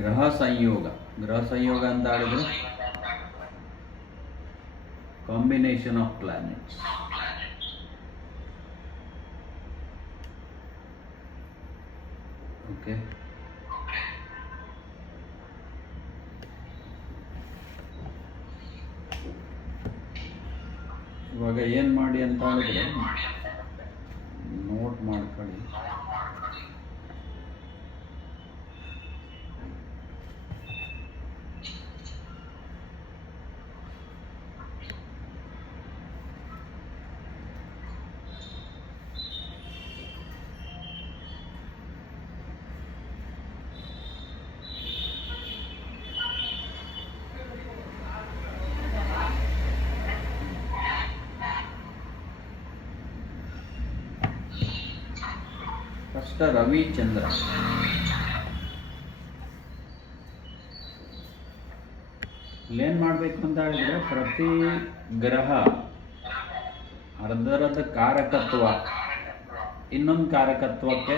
ಗ್ರಹ ಸಂಯೋಗ. ಗ್ರಹ ಸಂಯೋಗ ಅಂತ ಹೇಳಿದ್ರೆ ಕಾಂಬಿನೇಷನ್ ಆಫ್ ಪ್ಲಾನೆಟ್ಸ್. ಓಕೆ, ಇವಾಗ ಏನು ಮಾಡಿ ಅಂತ ಹೇಳಿದ್ರೆ ನೋಟ್ ಮಾಡ್ಕೊಳ್ಳಿ. ಫಸ್ಟ್ ರವಿ ಚಂದ್ರ. ಇಲ್ಲೇನು ಮಾಡಬೇಕು ಅಂತ ಹೇಳಿದ್ರೆ ಪ್ರತಿ ಗ್ರಹ ಅದರದ್ದು ಕಾರಕತ್ವ ಇನ್ನೊಂದು ಕಾರಕತ್ವಕ್ಕೆ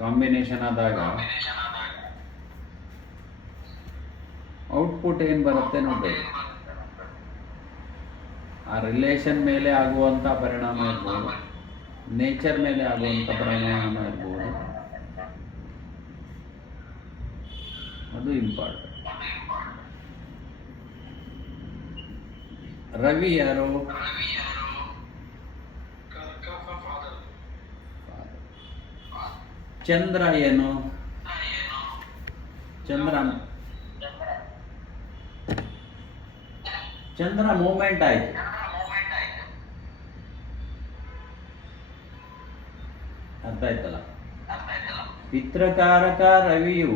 ಕಾಂಬಿನೇಷನ್ ಆದಾಗ ಔಟ್ಪುಟ್ ಏನು ಬರುತ್ತೆ ನೋಡಬೇಕು. ಆ ರಿಲೇಷನ್ ಮೇಲೆ ಆಗುವಂಥ ಪರಿಣಾಮ ಇರ್ಬೋದು, ನೇಚರ್ ಮೇಲೆ ಆಗುವಂಥ ಪರಿಣಾಮ ಇರ್ಬೋದು, ಅದು ಇಂಪಾರ್ಟೆಂಟ್. ರವಿ ಯಾರು? ಚಂದ್ರ ಏನು? ಚಂದ್ರ ಮೂಮೆಂಟ್ ಆಯ್ತು. ಅರ್ಥ ಆಯ್ತಲ್ಲ? ಪಿತೃಕಾರಕ ರವಿಯು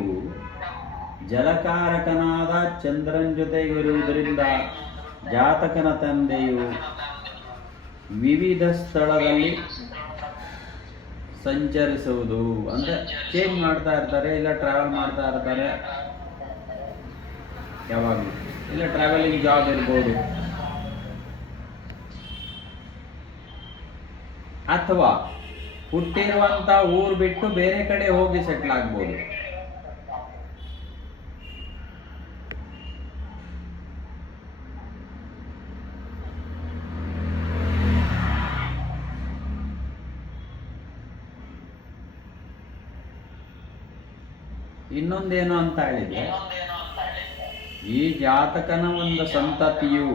ಜಲಕಾರಕನಾದ ಚಂದ್ರನ ಜೊತೆಗಿರುವುದರಿಂದ ಜಾತಕನ ತಂದೆಯು ವಿವಿಧ ಸ್ಥಳದಲ್ಲಿ ಸಂಚರಿಸುವುದು ಅಂದರೆ ಚೇಂಜ್ ಮಾಡ್ತಾ ಇರ್ತಾರೆ, ಇಲ್ಲ ಟ್ರಾವೆಲ್ ಮಾಡ್ತಾ ಇರ್ತಾರೆ. ಯಾವಾಗಲೂ ಇಲ್ಲ ಟ್ರಾವೆಲಿಂಗ್ ಜಾಬ್ ಇರ್ಬೋದು, ಅಥವಾ ಹುಟ್ಟಿರುವಂಥ ಊರು ಬಿಟ್ಟು ಬೇರೆ ಕಡೆ ಹೋಗಿ ಸೆಟ್ಲ್ ಆಗ್ಬೋದು. ಇನ್ನೊಂದೇನು ಅಂತ ಹೇಳಿದ್ರೆ, ಈ ಜಾತಕನ ಒಂದು ಸಂತತಿಯು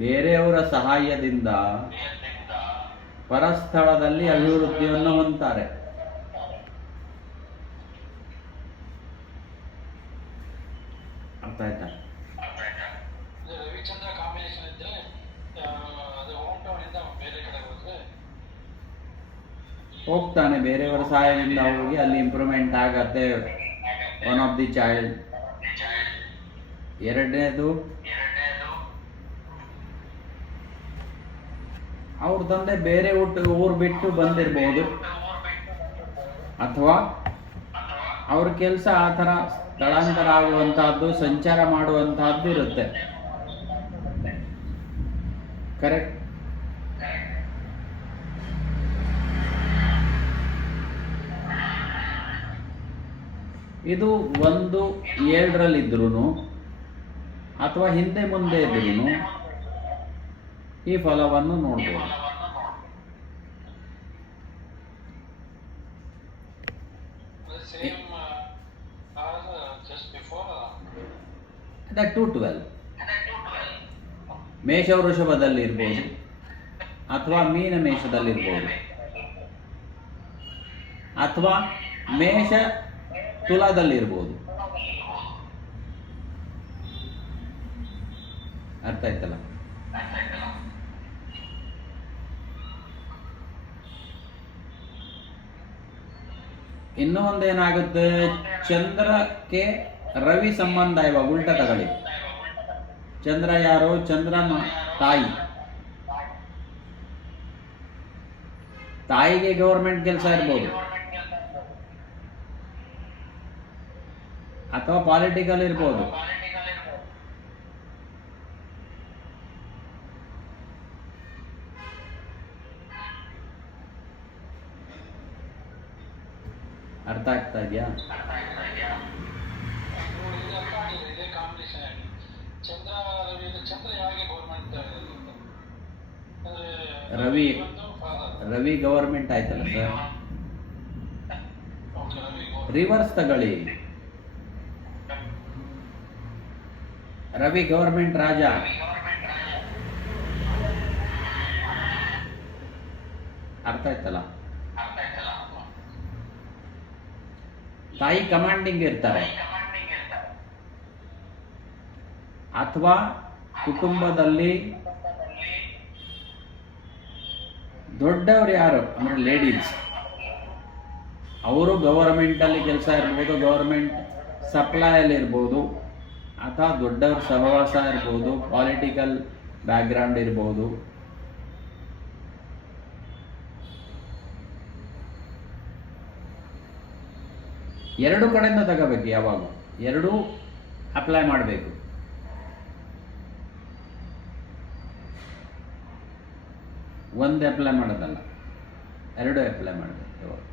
ಬೇರೆಯವರ ಸಹಾಯದಿಂದ ಪರಸ್ಥಳದಲ್ಲಿ ಅಭಿವೃದ್ಧಿಯನ್ನು ಹೊಂದ್ತಾರೆ. ಅರ್ಥ ಆಯ್ತಾ? ಹೋಗ್ತಾನೆ, ಬೇರೆಯವರ ಸಹಾಯದಿಂದ ಹೋಗಿ ಅಲ್ಲಿ ಇಂಪ್ರೂವ್ಮೆಂಟ್ ಆಗತ್ತೆ ಒನ್ ಆಫ್ ದಿ ಚೈಲ್ಡ್. ಎರಡನೇದು, ಅವ್ರ ತಂದೆ ಬೇರೆ ಊರು ಬಿಟ್ಟು ಬಂದಿರ್ಬೋದು, ಅಥವಾ ಅವ್ರ ಕೆಲಸ ಆ ಥರ ಸ್ಥಳಾಂತರ ಆಗುವಂತಹದ್ದು, ಸಂಚಾರ ಮಾಡುವಂತಹದ್ದು ಇರುತ್ತೆ. ಕರೆಕ್ಟ್? ಇದು 1-7 ಅಥವಾ ಹಿಂದೆ ಮುಂದೆ ಇದ್ರೂ ಈ ಫಲವನ್ನು ನೋಡ್ಬೋದು. ದಟ್ 2-12 ಮೇಷ ವೃಷಭದಲ್ಲಿ ಇರ್ಬೋದು, ಅಥವಾ ಮೀನ ಮೇಷದಲ್ಲಿರ್ಬೋದು, ಅಥವಾ ಮೇಷ ತುಲಾದಲ್ಲಿರ್ಬೋದು. ಅರ್ಥ ಆಯ್ತಲ್ಲ? ಇನ್ನೂ ಒಂದೇನಾಗುತ್ತೆ, ಚಂದ್ರಕ್ಕೆ ರವಿ ಸಂಬಂಧ ಇವಾಗ ಉಲ್ಟಾ ತಗೊಳ್ಳಿ. ಚಂದ್ರ ಯಾರು? ಚಂದ್ರನ ತಾಯಿ. ತಾಯಿಗೆ ಗೌರ್ಮೆಂಟ್ ಕೆಲಸ ಇರ್ಬೋದು, ಅಥವಾ ಪಾಲಿಟಿಕಲ್ ಇರ್ಬೋದು. ಆಗ್ತಾ ಇದೆಯಾ? ರವಿ ರವಿ ಗವರ್ಮೆಂಟ್ ಆಯ್ತಲ್ಲ ಸರ್. ರಿವರ್ಸ್ ತಗೊಳ್ಳಿ. ರವಿ ಗವರ್ಮೆಂಟ್ ರಾಜ. ಅರ್ಥ ಆಯ್ತಲ್ಲ? ತಾಯಿ ಕಮಾಂಡಿಂಗ್ ಇರ್ತಾರೆ, ಅಥವಾ ಕುಟುಂಬದಲ್ಲಿ ದೊಡ್ಡವರು ಯಾರು ಅಂದ್ರೆ ಲೇಡೀಸ್, ಅವರು ಗವರ್ಮೆಂಟಲ್ಲಿ ಕೆಲಸ ಇರ್ಬೋದು, ಗವರ್ಮೆಂಟ್ ಸಪ್ಲೈಯಲ್ಲಿ ಇರ್ಬೋದು, ಅಥವಾ ದೊಡ್ಡವ್ರ ಸಹವಾಸ ಇರ್ಬೋದು, ಪಾಲಿಟಿಕಲ್ ಬ್ಯಾಕ್ಗ್ರೌಂಡ್ ಇರ್ಬೋದು. ಎರಡು ಕಡೆಯಿಂದ ತಗೋಬೇಕು, ಯಾವಾಗ ಎರಡೂ ಅಪ್ಲೈ ಮಾಡಬೇಕು. ಒಂದು ಅಪ್ಲೈ ಮಾಡೋದಲ್ಲ, ಎರಡು ಅಪ್ಲೈ ಮಾಡಬೇಕು ಯಾವಾಗ.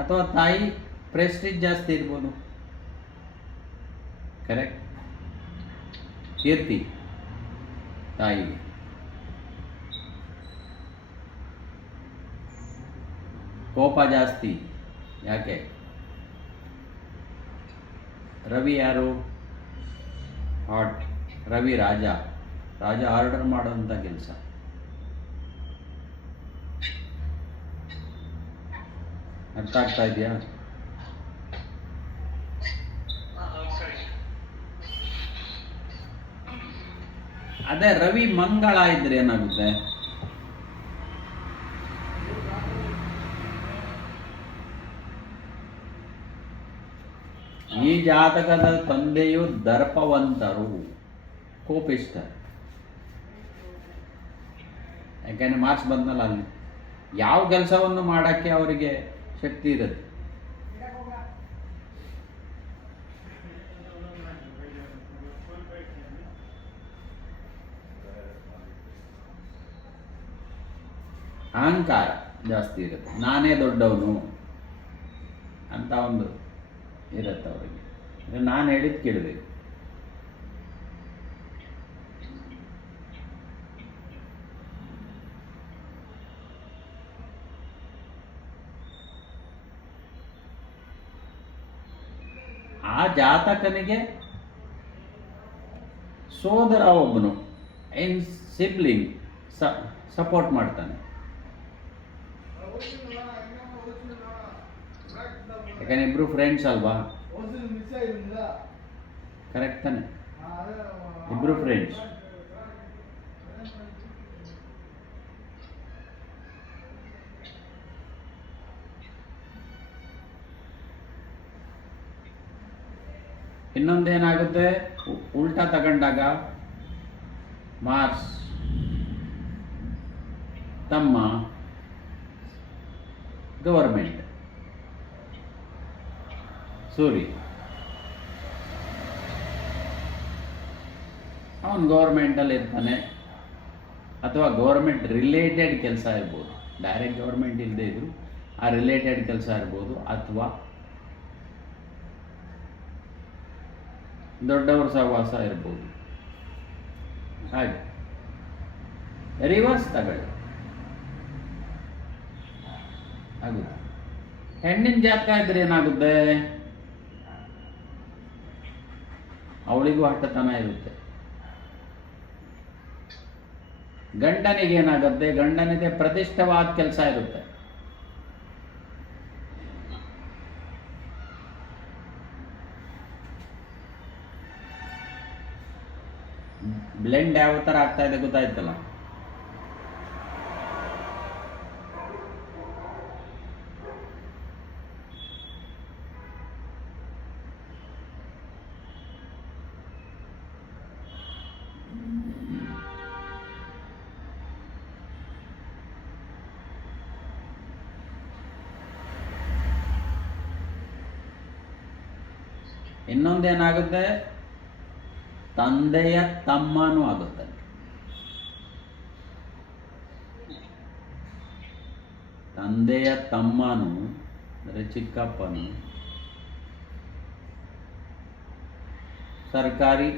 ಅಥವಾ ತಾಯಿ ಪ್ರೆಸ್ಟೀಜ್ ಜಾಸ್ತಿ ಇರ್ಬೋದು, ಕರೆಕ್ಟ್, ಕೀರ್ತಿ ತಾಯಿಗೆ. ಕೋಪ ಜಾಸ್ತಿ, ಯಾಕೆ? ರವಿ ಯಾರು? ಹಾಟ್. ರವಿ ರಾಜ. ರಾಜ ಆರ್ಡರ್ ಮಾಡುವಂಥ ಕೆಲಸ. ಅರ್ಥ ಆಗ್ತಾ ಇದೆಯಾ? ಅದೇ ರವಿ ಮಂಗಳ ಇದ್ರೆ ಏನಾಗುತ್ತೆ? ಈ ಜಾತಕದ ತಂದೆಯು ದರ್ಪವಂತರು, ಕೋಪಿಸ್ತಾರೆ. ಯಾಕೆಂದ್ರೆ ಮಾರ್ಕ್ಸ್ ಬಂದಲ್ಲ, ಅಲ್ಲಿ ಯಾವ ಕೆಲಸವನ್ನು ಮಾಡೋಕ್ಕೆ ಅವರಿಗೆ ಶಕ್ತಿ ಇರುತ್ತೆ. ಅಹಂಕಾರ ಜಾಸ್ತಿ ಇರುತ್ತೆ, ನಾನೇ ದೊಡ್ಡವನು ಅಂತ ಒಂದು ಇರುತ್ತೆ ಅವರಿಗೆ. ನಾನು ಹೇಳಿದ್ದು ಕೇಳಬೇಕು. ಆ ಜಾತಕನಿಗೆ ಸೋದರ ಒಬ್ಬನು ಇನ್ ಸಿಬ್ಲಿಂಗ್ ಸಪೋರ್ಟ್ ಮಾಡ್ತಾನೆ. ಯಾಕಂದ್ರೆ ಇಬ್ರು ಫ್ರೆಂಡ್ಸ್ ಅಲ್ವಾ? ಕರೆಕ್ಟ್ ತಾನೆ? ಇಬ್ರು ಫ್ರೆಂಡ್ಸ್. ಇನ್ನೊಂದೇನಾಗುತ್ತೆ, ಉಲ್ಟಾ ತಗೊಂಡಾಗ ಮಾರ್ಸ್ ತಮ್ಮ ಗವರ್ಮೆಂಟ್, ಸೂರಿ ಅವನು ಗೌರ್ಮೆಂಟಲ್ಲಿ ಇರ್ತಾನೆ, ಅಥವಾ ಗೌರ್ಮೆಂಟ್ ರಿಲೇಟೆಡ್ ಕೆಲಸ ಇರ್ಬೋದು. ಡೈರೆಕ್ಟ್ ಗೌರ್ಮೆಂಟ್ ಇಲ್ಲದೆ ಇದ್ರು ಆ ರಿಲೇಟೆಡ್ ಕೆಲಸ ಇರ್ಬೋದು, ಅಥವಾ ದೊಡ್ಡವ್ರ ಸಹವಾಸ ಇರ್ಬೋದು. ಹಾಗೆ ರಿವರ್ಸ್ ತಗೊಳ್ಳಿ ಆಗುತ್ತೆ. ಹೆಣ್ಣಿನ ಜಾತಕ ಇದ್ರೆ ಏನಾಗುತ್ತೆ? ಅವಳಿಗೂ ಹಠತನ ಇರುತ್ತೆ. ಗಂಡನಿಗೆ ಏನಾಗುತ್ತೆ? ಗಂಡನಿಗೆ ಪ್ರತಿಷ್ಠವಾದ ಕೆಲಸ ಇರುತ್ತೆ. ಬ್ಲೆಂಡ್ ಯಾವ ಥರ ಆಗ್ತಾ ಇದೆ ಗೊತ್ತಾಯ್ತಲ್ಲ? ಇನ್ನೊಂದೇನಾಗುತ್ತೆ, ತಂದೆಯ ತಮ್ಮನೂ ಆಗುತ್ತೆ. ತಂದೆಯ ತಮ್ಮನು ಅಂದರೆ ಚಿಕ್ಕಪ್ಪನು ಸರ್ಕಾರಿ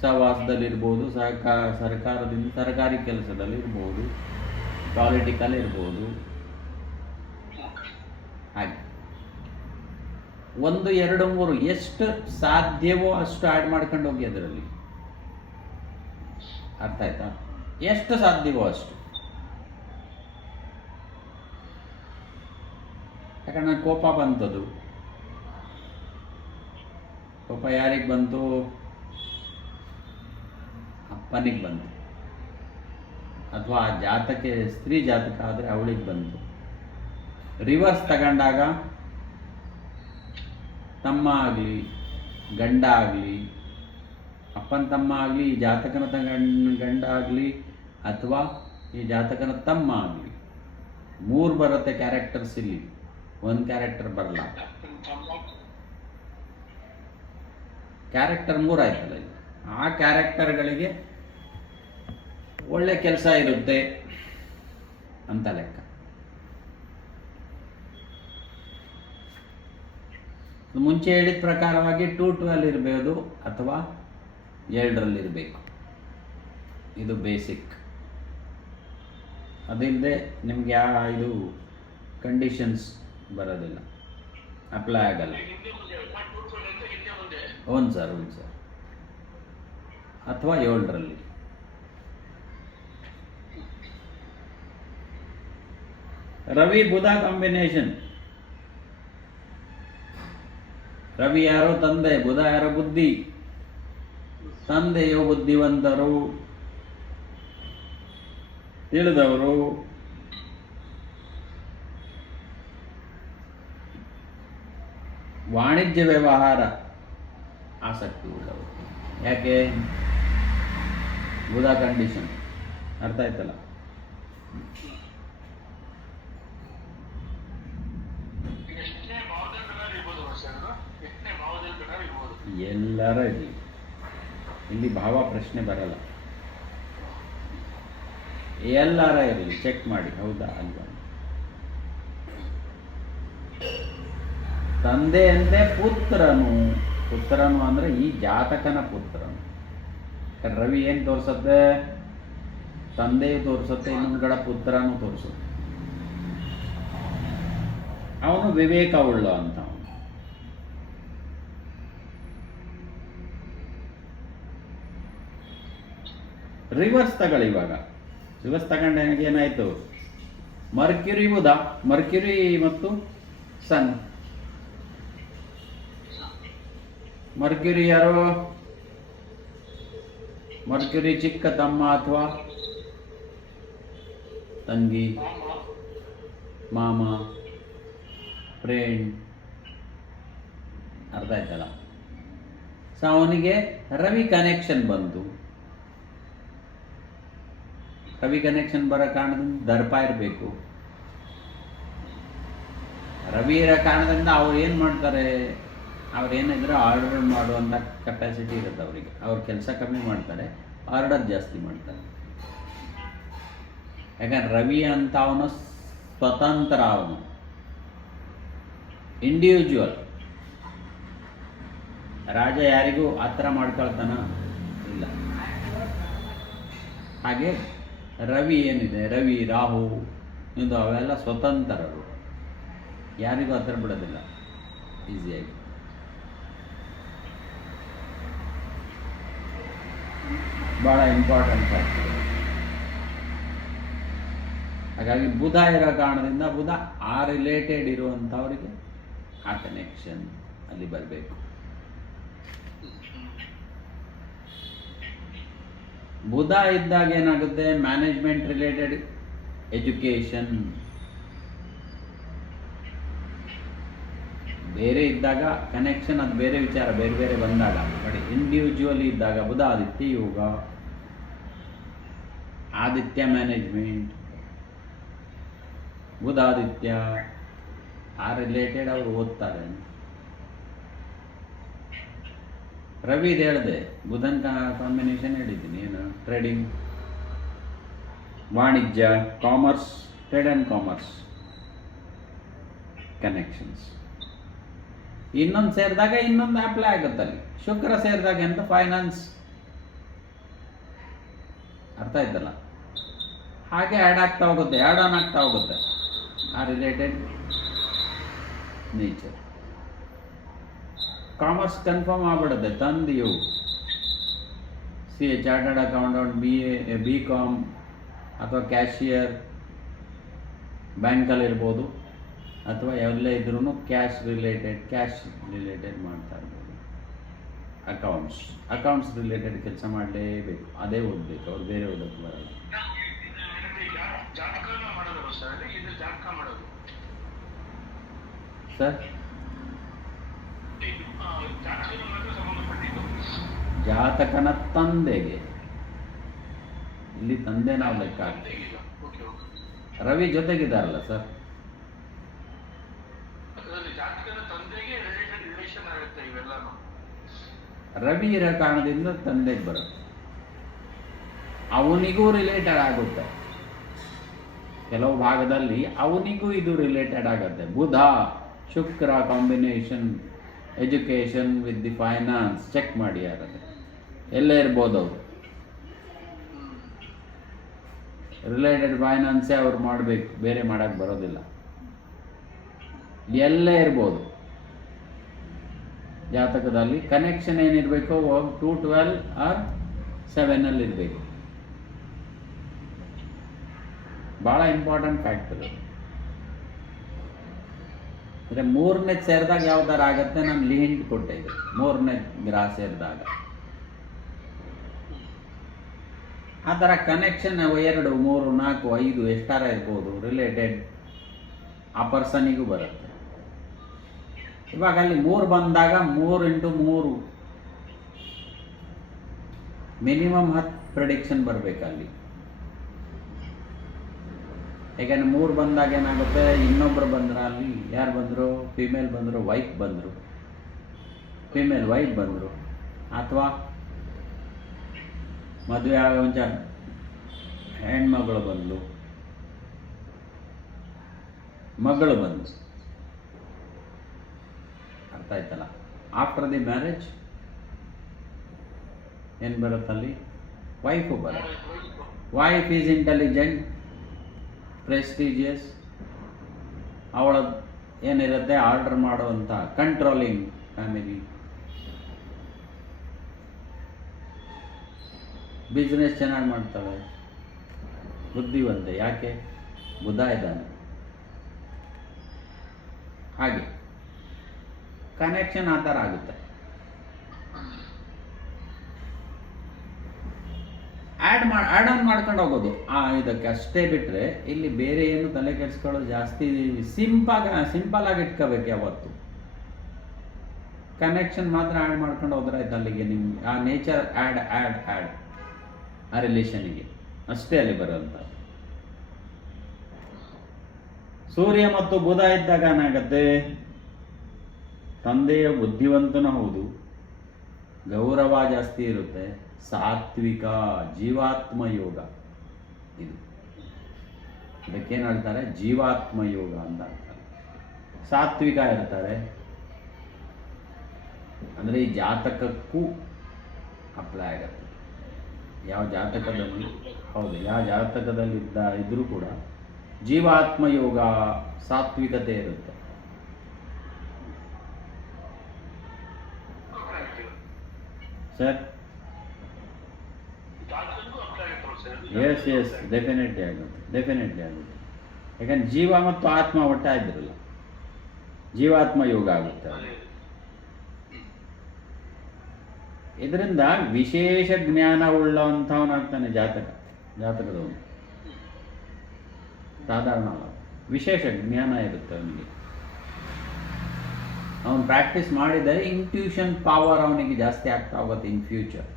ಸಹವಾಸದಲ್ಲಿರ್ಬೋದು, ಸರ್ಕಾರಿ ಕೆಲಸದಲ್ಲಿ ಇರ್ಬೋದು, ಪಾಲಿಟಿಕಲ್ ಇರ್ಬೋದು. ಹಾಗೆ 1, 2, 3 ಎಷ್ಟು ಸಾಧ್ಯವೋ ಅಷ್ಟು ಆ್ಯಡ್ ಮಾಡ್ಕೊಂಡು ಹೋಗಿ ಅದರಲ್ಲಿ. ಅರ್ಥ ಆಯ್ತಾ? ಎಷ್ಟು ಸಾಧ್ಯವೋ ಅಷ್ಟು. ಯಾಕಂದ್ರೆ ಕೋಪ ಬಂತದು. ಕೋಪ ಯಾರಿಗೆ ಬಂತು? ಅಪ್ಪನಿಗೆ ಬಂತು. ಅಥವಾ ಆ ಜಾತಕ್ಕೆ ಸ್ತ್ರೀ ಜಾತಕ ಆದರೆ ಅವಳಿಗೆ ಬಂತು. ರಿವರ್ಸ್ ತಗೊಂಡಾಗ ತಮ್ಮ ಆಗಲಿ ಗಂಡ ಆಗಲಿ, ಅಪ್ಪನ ತಮ್ಮ ಆಗಲಿ, ಈ ಜಾತಕನ ಗಂಡ ಆಗಲಿ, ಅಥವಾ ಈ ಜಾತಕನ ತಮ್ಮ ಆಗಲಿ, 3 ಬರುತ್ತೆ ಕ್ಯಾರೆಕ್ಟರ್ಸ್ ಇಲ್ಲಿ, 1 ಕ್ಯಾರೆಕ್ಟರ್ ಬರಲ್ಲ. ಕ್ಯಾರೆಕ್ಟರ್ 3 ಆಯ್ತಲ್ಲ ಇಲ್ಲಿ. ಆ ಕ್ಯಾರೆಕ್ಟರ್ಗಳಿಗೆ ಒಳ್ಳೆ ಕೆಲಸ ಇರುತ್ತೆ ಅಂತ ಲೆಕ್ಕ. ಮುಂಚೆ ಹೇಳಿದ ಪ್ರಕಾರವಾಗಿ 2-12 ಇರಬಹುದು ಅಥವಾ 7ರಲ್ಲಿರಬೇಕು. ಇದು ಬೇಸಿಕ್. ಅದಿಲ್ಲದೆ ನಿಮ್ಗೆ ಇದು ಕಂಡೀಷನ್ಸ್ ಬರೋದಿಲ್ಲ, ಅಪ್ಲೈ ಆಗಲ್ಲ. ಹೌದು ಸರ್. ಅಥವಾ 7ರಲ್ಲಿ. ರವಿ ಬುಧ ಕಾಂಬಿನೇಷನ್. ರವಿ ಯಾರೋ ತಂದೆ, ಬುಧ ಯಾರೋ ಬುದ್ಧಿ. ತಂದೆಯೋ ಬುದ್ಧಿವಂತರು, ತಿಳಿದವರು, ವಾಣಿಜ್ಯ ವ್ಯವಹಾರ ಆಸಕ್ತಿ ಉಳ್ಳವರು. ಯಾಕೆ? ಬುಧ ಕಂಡೀಷನ್. ಅರ್ಥ ಆಯ್ತಲ್ಲ? ಎಲ್ಲರ ಇರಲಿ, ಇಲ್ಲಿ ಭಾವ ಪ್ರಶ್ನೆ ಬರಲ್ಲ. ಎಲ್ಲರ ಇರಲಿ, ಚೆಕ್ ಮಾಡಿ ಹೌದಾ ಅಲ್ವಾ. ತಂದೆ ಅಂದರೆ ಪುತ್ರನು ಅಂದರೆ ಈ ಜಾತಕನ ಪುತ್ರನು. ರವಿ ಏನು ತೋರಿಸುತ್ತೆ? ತಂದೆಯು ತೋರಿಸುತ್ತೆ, ಇನ್ನೊಂದು ಕಡೆ ಪುತ್ರನೂ ತೋರಿಸುತ್ತೆ. ಅವನು ವಿವೇಕ ಉಳ್ಳ ಅಂತ. ರಿವರ್ಸ್ ತಗೊಳ್ಳಿ. ಇವಾಗ ರಿವರ್ಸ್ ತಗೊಂಡಾಗ ಏನಾಯ್ತು? ಮರ್ಕ್ಯುರಿ ಬುಧ, ಮರ್ಕ್ಯುರಿ ಮತ್ತು ಸನ್. ಮರ್ಕ್ಯುರಿ ಯಾರು? ಮರ್ಕ್ಯುರಿ ಚಿಕ್ಕ ತಮ್ಮ ಅಥವಾ ತಂಗಿ, ಮಾಮ, ಫ್ರೆಂಡ್. ಅರ್ಥ ಆಯ್ತಲ್ಲ? ಸೊ ಅವನಿಗೆ ರವಿ ಕನೆಕ್ಷನ್ ಬಂತು. ರವಿ ಕನೆಕ್ಷನ್ ಬರೋ ಕಾರಣದಿಂದ ದರ್ಪ ಇರಬೇಕು. ರವಿ ಇರೋ ಕಾರಣದಿಂದ ಅವ್ರು ಏನು ಮಾಡ್ತಾರೆ? ಅವ್ರೇನಿದ್ರೆ ಆರ್ಡರ್ ಮಾಡುವಂಥ ಕೆಪಾಸಿಟಿ ಇರುತ್ತೆ ಅವರಿಗೆ. ಅವ್ರ ಕೆಲಸ ಕಮ್ಮಿ ಮಾಡ್ತಾರೆ, ಆರ್ಡರ್ ಜಾಸ್ತಿ ಮಾಡ್ತಾರೆ. ಯಾಕಂದ್ರೆ ರವಿ ಅಂತ ಅವನು ಸ್ವತಂತ್ರ, ಅವನು ಇಂಡಿವಿಜುವಲ್. ರಾಜ ಯಾರಿಗೂ ಆ ಥರ ಮಾಡ್ಕೊಳ್ತಾನ? ಇಲ್ಲ. ಹಾಗೆ ರವಿ ಏನಿದೆ, ರವಿ, ರಾಹು ಇದು ಅವೆಲ್ಲ ಸ್ವತಂತ್ರರು, ಯಾರಿಗೂ ಆ ಥರ ಬಿಡೋದಿಲ್ಲ ಈಸಿಯಾಗಿ. ಭಾಳ ಇಂಪಾರ್ಟೆಂಟ್ ಆಗ್ತದೆ. ಹಾಗಾಗಿ ಬುಧ ಇರೋ ಕಾರಣದಿಂದ ಬುಧ ಆ ರಿಲೇಟೆಡ್ ಇರುವಂಥವರಿಗೆ ಆ ಕನೆಕ್ಷನ್ ಅಲ್ಲಿ ಬರಬೇಕು. ಬುಧ ಇದ್ದಾಗ ಏನಾಗುತ್ತೆ? Management related education. ಬೇರೆ ಇದ್ದಾಗ ಕನೆಕ್ಷನ್ ಅದು ಬೇರೆ ವಿಚಾರ, ಬೇರೆ ಬೇರೆ ಬಂದಾಗ. ಬಟ್ ಇಂಡಿವಿಜುವಲಿ ಇದ್ದಾಗ ಬುಧ ಆದಿತ್ಯ ಯೋಗ, ಆದಿತ್ಯ ಮ್ಯಾನೇಜ್ಮೆಂಟ್, ಬುಧ ಆದಿತ್ಯ ಆ ರಿಲೇಟೆಡ್ ಅವರು ಓದ್ತಾರೆ. ರವಿದು ಹೇಳಿದೆ, ಬುಧನ್ ಕಾಂಬಿನೇಷನ್ ಹೇಳಿದ್ದೀನಿ. ಏನು ಟ್ರೇಡಿಂಗ್, ವಾಣಿಜ್ಯ, commerce, trade and commerce connections. ಇನ್ನೊಂದು ಸೇರಿದಾಗ ಇನ್ನೊಂದು ಅಪ್ಲೈ ಆಗುತ್ತಲ್ಲಿ. ಶುಕ್ರ ಸೇರಿದಾಗ ಎಂತ ಫೈನಾನ್ಸ್, ಅರ್ಥ ಆಯ್ತಲ್ಲ? ಹಾಗೆ ಆ್ಯಡ್ ಆಗ್ತಾ ಹೋಗುತ್ತೆ, ಆ್ಯಡ್ ಆನ್ ಆಗ್ತಾ ಹೋಗುತ್ತೆ ಆ ರಿಲೇಟೆಡ್ ನೇಚರ್. ಕಾಮರ್ಸ್ ಕನ್ಫರ್ಮ್ ಆಗ್ಬಿಡುತ್ತೆ. ತಂದು ಇವು CA, ಚಾರ್ಟರ್ಡ್ ಅಕೌಂಟೆಂಟ್, BCom ಅಥವಾ ಕ್ಯಾಶಿಯರ್, ಬ್ಯಾಂಕಲ್ಲಿರ್ಬೋದು, ಅಥವಾ ಎಲ್ಲೇ ಇದ್ರೂ ಕ್ಯಾಶ್ ರಿಲೇಟೆಡ್ ಮಾಡ್ತಾ ಇರ್ಬೋದು. ಅಕೌಂಟ್ಸ್ ರಿಲೇಟೆಡ್ ಕೆಲಸ ಮಾಡಲೇಬೇಕು, ಅದೇ ಓದಬೇಕು, ಅವ್ರು ಬೇರೆ ಓದೋಕ್ಕೆ ಬರಲ್ಲ. ಸರ್, ಜಾತಕನ ತಂದೆಗೆ, ಇಲ್ಲಿ ತಂದೆ ನಾವು ಲೆಕ್ಕ ಹಾಕ್ತೀವಿ. ರವಿ ಜೊತೆಗಿದ್ದಾರಲ್ಲ ಸರ್, ರವಿ ಇರೋ ಕಾರಣದಿಂದ ತಂದೆಗೆ ಬರುತ್ತೆ, ಅವನಿಗೂ ರಿಲೇಟೆಡ್ ಆಗುತ್ತೆ. ಕೆಲವು ಭಾಗದಲ್ಲಿ ಅವನಿಗೂ ಇದು ರಿಲೇಟೆಡ್ ಆಗುತ್ತೆ. Budha Shukra combination, education with the finance check ಮಾಡಿ, ಯಾರಾದ್ರೆ ಎಲ್ಲೇ ಇರ್ಬೋದು ಅವರು. ರಿಲೇಟೆಡ್ ಫೈನಾನ್ಸೇ ಅವ್ರು ಮಾಡಬೇಕು, ಬೇರೆ ಮಾಡೋಕ್ಕೆ ಬರೋದಿಲ್ಲ. ಎಲ್ಲೇ ಇರ್ಬೋದು ಜಾತಕದಲ್ಲಿ. ಕನೆಕ್ಷನ್ ಏನಿರಬೇಕು, 212 ಆರ್ 7 ಇರಬೇಕು. ಭಾಳ ಇಂಪಾರ್ಟೆಂಟ್ ಫ್ಯಾಕ್ಟರ್. ಅಂದರೆ ಮೂರನೇ ಸೇರಿದಾಗ ಯಾವ ಥರ ಆಗುತ್ತೆ, ನಾನು ಲಿಂಟ್ ಕೊಟ್ಟಿದ್ದೆ. ಮೂರನೇ ಗ್ರಹ ಸೇರಿದಾಗ ಆ ಥರ ಕನೆಕ್ಷನ್ 2, 3, 4, 5 ಎಷ್ಟಾರ ಇರ್ಬೋದು, ರಿಲೇಟೆಡ್ ಆ ಪರ್ಸನಿಗೂ ಬರುತ್ತೆ. ಇವಾಗ ಅಲ್ಲಿ 3 ಬಂದಾಗ 3 × 3 ಮಿನಿಮಮ್ 10 ಪ್ರೆಡಿಕ್ಷನ್ ಬರಬೇಕಲ್ಲಿ. ಯಾಕೆಂದರೆ 3 ಬಂದಾಗ ಏನಾಗುತ್ತೆ, ಇನ್ನೊಬ್ಬರು ಬಂದ್ರೆ ಅಲ್ಲಿ ಯಾರು ಬಂದರು, ಫಿಮೇಲ್ ಬಂದರು, ವೈಫ್ ಬಂದರು, ಫಿಮೇಲ್ ವೈಫ್ ಬಂದರು, ಅಥವಾ ಮದುವೆ ಆಗೋ ಮುಂಚೆ ಹೆಣ್ಮಗಳು ಬಂದು, ಮಗಳು ಬಂದು, ಅರ್ಥ ಆಯ್ತಲ್ಲ? ಆಫ್ಟರ್ ದಿ ಮ್ಯಾರೇಜ್ ಏನು ಬರುತ್ತಲ್ಲಿ, ವೈಫು ಬರುತ್ತೆ. ವೈಫ್ ಈಸ್ ಇಂಟೆಲಿಜೆಂಟ್, ಪ್ರೆಸ್ಟೀಜಿಯಸ್, ಅವಳ ಏನಿರುತ್ತೆ ಆರ್ಡರ್ ಮಾಡುವಂಥ ಕಂಟ್ರೋಲಿಂಗ್ ಫ್ಯಾಮಿಲಿ, ಬಿಸ್ನೆಸ್ ಚೆನ್ನಾಗಿ ಮಾಡ್ತಾಳೆ, ಬುದ್ಧಿವಂತೆ. ಯಾಕೆ? ಬುಧ ಇದ್ದಾನೆ. ಹಾಗೆ ಕನೆಕ್ಷನ್ ಆ ಥರ ಆಗುತ್ತೆ. ಆ್ಯಡ್ ಆನ್ ಮಾಡ್ಕೊಂಡು ಹೋಗೋದು ಇದಕ್ಕೆ ಅಷ್ಟೇ ಬಿಟ್ಟರೆ ಇಲ್ಲಿ ಬೇರೆ ಏನು ತಲೆ ಕೆಡಿಸ್ಕೊಳ್ಳೋದು ಜಾಸ್ತಿ. ಸಿಂಪಲ್ ಆಗಿ ಇಟ್ಕೋಬೇಕು ಯಾವತ್ತು. ಕನೆಕ್ಷನ್ ಮಾತ್ರ ಆ್ಯಡ್ ಮಾಡ್ಕೊಂಡು ಹೋದ್ರೆ ಆಯ್ತು. ಅಲ್ಲಿಗೆ ನಿಮ್ಗೆ ಆ ನೇಚರ್ ಆ್ಯಡ್ ಆ ರಿಲೇಷನಿಗೆ ಅಷ್ಟೇ ಅಲ್ಲಿ ಬರುವಂಥ. ಸೂರ್ಯ ಮತ್ತು ಬುಧ ಇದ್ದಾಗ ಏನಾಗತ್ತೆ, ತಂದೆಯ ಬುದ್ಧಿವಂತನೂ ಹೌದು, ಗೌರವ ಜಾಸ್ತಿ ಇರುತ್ತೆ, ಸಾತ್ವಿಕ, ಜೀವಾತ್ಮ ಯೋಗ. ಇದು ಇದಕ್ಕೇನು ಹೇಳ್ತಾರೆ, ಜೀವಾತ್ಮ ಯೋಗ ಅಂತ ಹೇಳ್ತಾರೆ. ಸಾತ್ವಿಕ ಇರ್ತಾರೆ. ಅಂದರೆ ಈ ಜಾತಕಕ್ಕೂ ಅಪ್ಲೈ ಆಗತ್ತೆ. ಯಾವ ಜಾತಕದಲ್ಲಿ, ಹೌದು, ಯಾವ ಜಾತಕದಲ್ಲಿ ಇದ್ರೂ ಕೂಡ ಜೀವಾತ್ಮ ಯೋಗ, ಸಾತ್ವಿಕತೆ ಇರುತ್ತೆ. ಸರ್, ಎಸ್ ಡೆಫಿನೆಟ್ಲಿ ಆಗುತ್ತೆ. ಯಾಕಂದ್ರೆ ಜೀವ ಮತ್ತು ಆತ್ಮ ಒಟ್ಟಾಗಿರಲ್ಲ, ಜೀವಾತ್ಮ ಯೋಗ ಆಗುತ್ತೆ. ಇದರಿಂದ ವಿಶೇಷ ಜ್ಞಾನ ಉಳ್ಳವಂಥವನಾಗ್ತಾನೆ ಜಾತಕದವನು. ಸಾಧಾರಣ ವಿಶೇಷ ಜ್ಞಾನ ಇರುತ್ತೆ ಅವನಿಗೆ. ಅವನು ಪ್ರಾಕ್ಟೀಸ್ ಮಾಡಿದರೆ ಇಂಟ್ಯೂಷನ್ ಪವರ್ ಅವನಿಗೆ ಜಾಸ್ತಿ ಆಗ್ತಾ ಹೋಗುತ್ತೆ ಇನ್ ಫ್ಯೂಚರ್.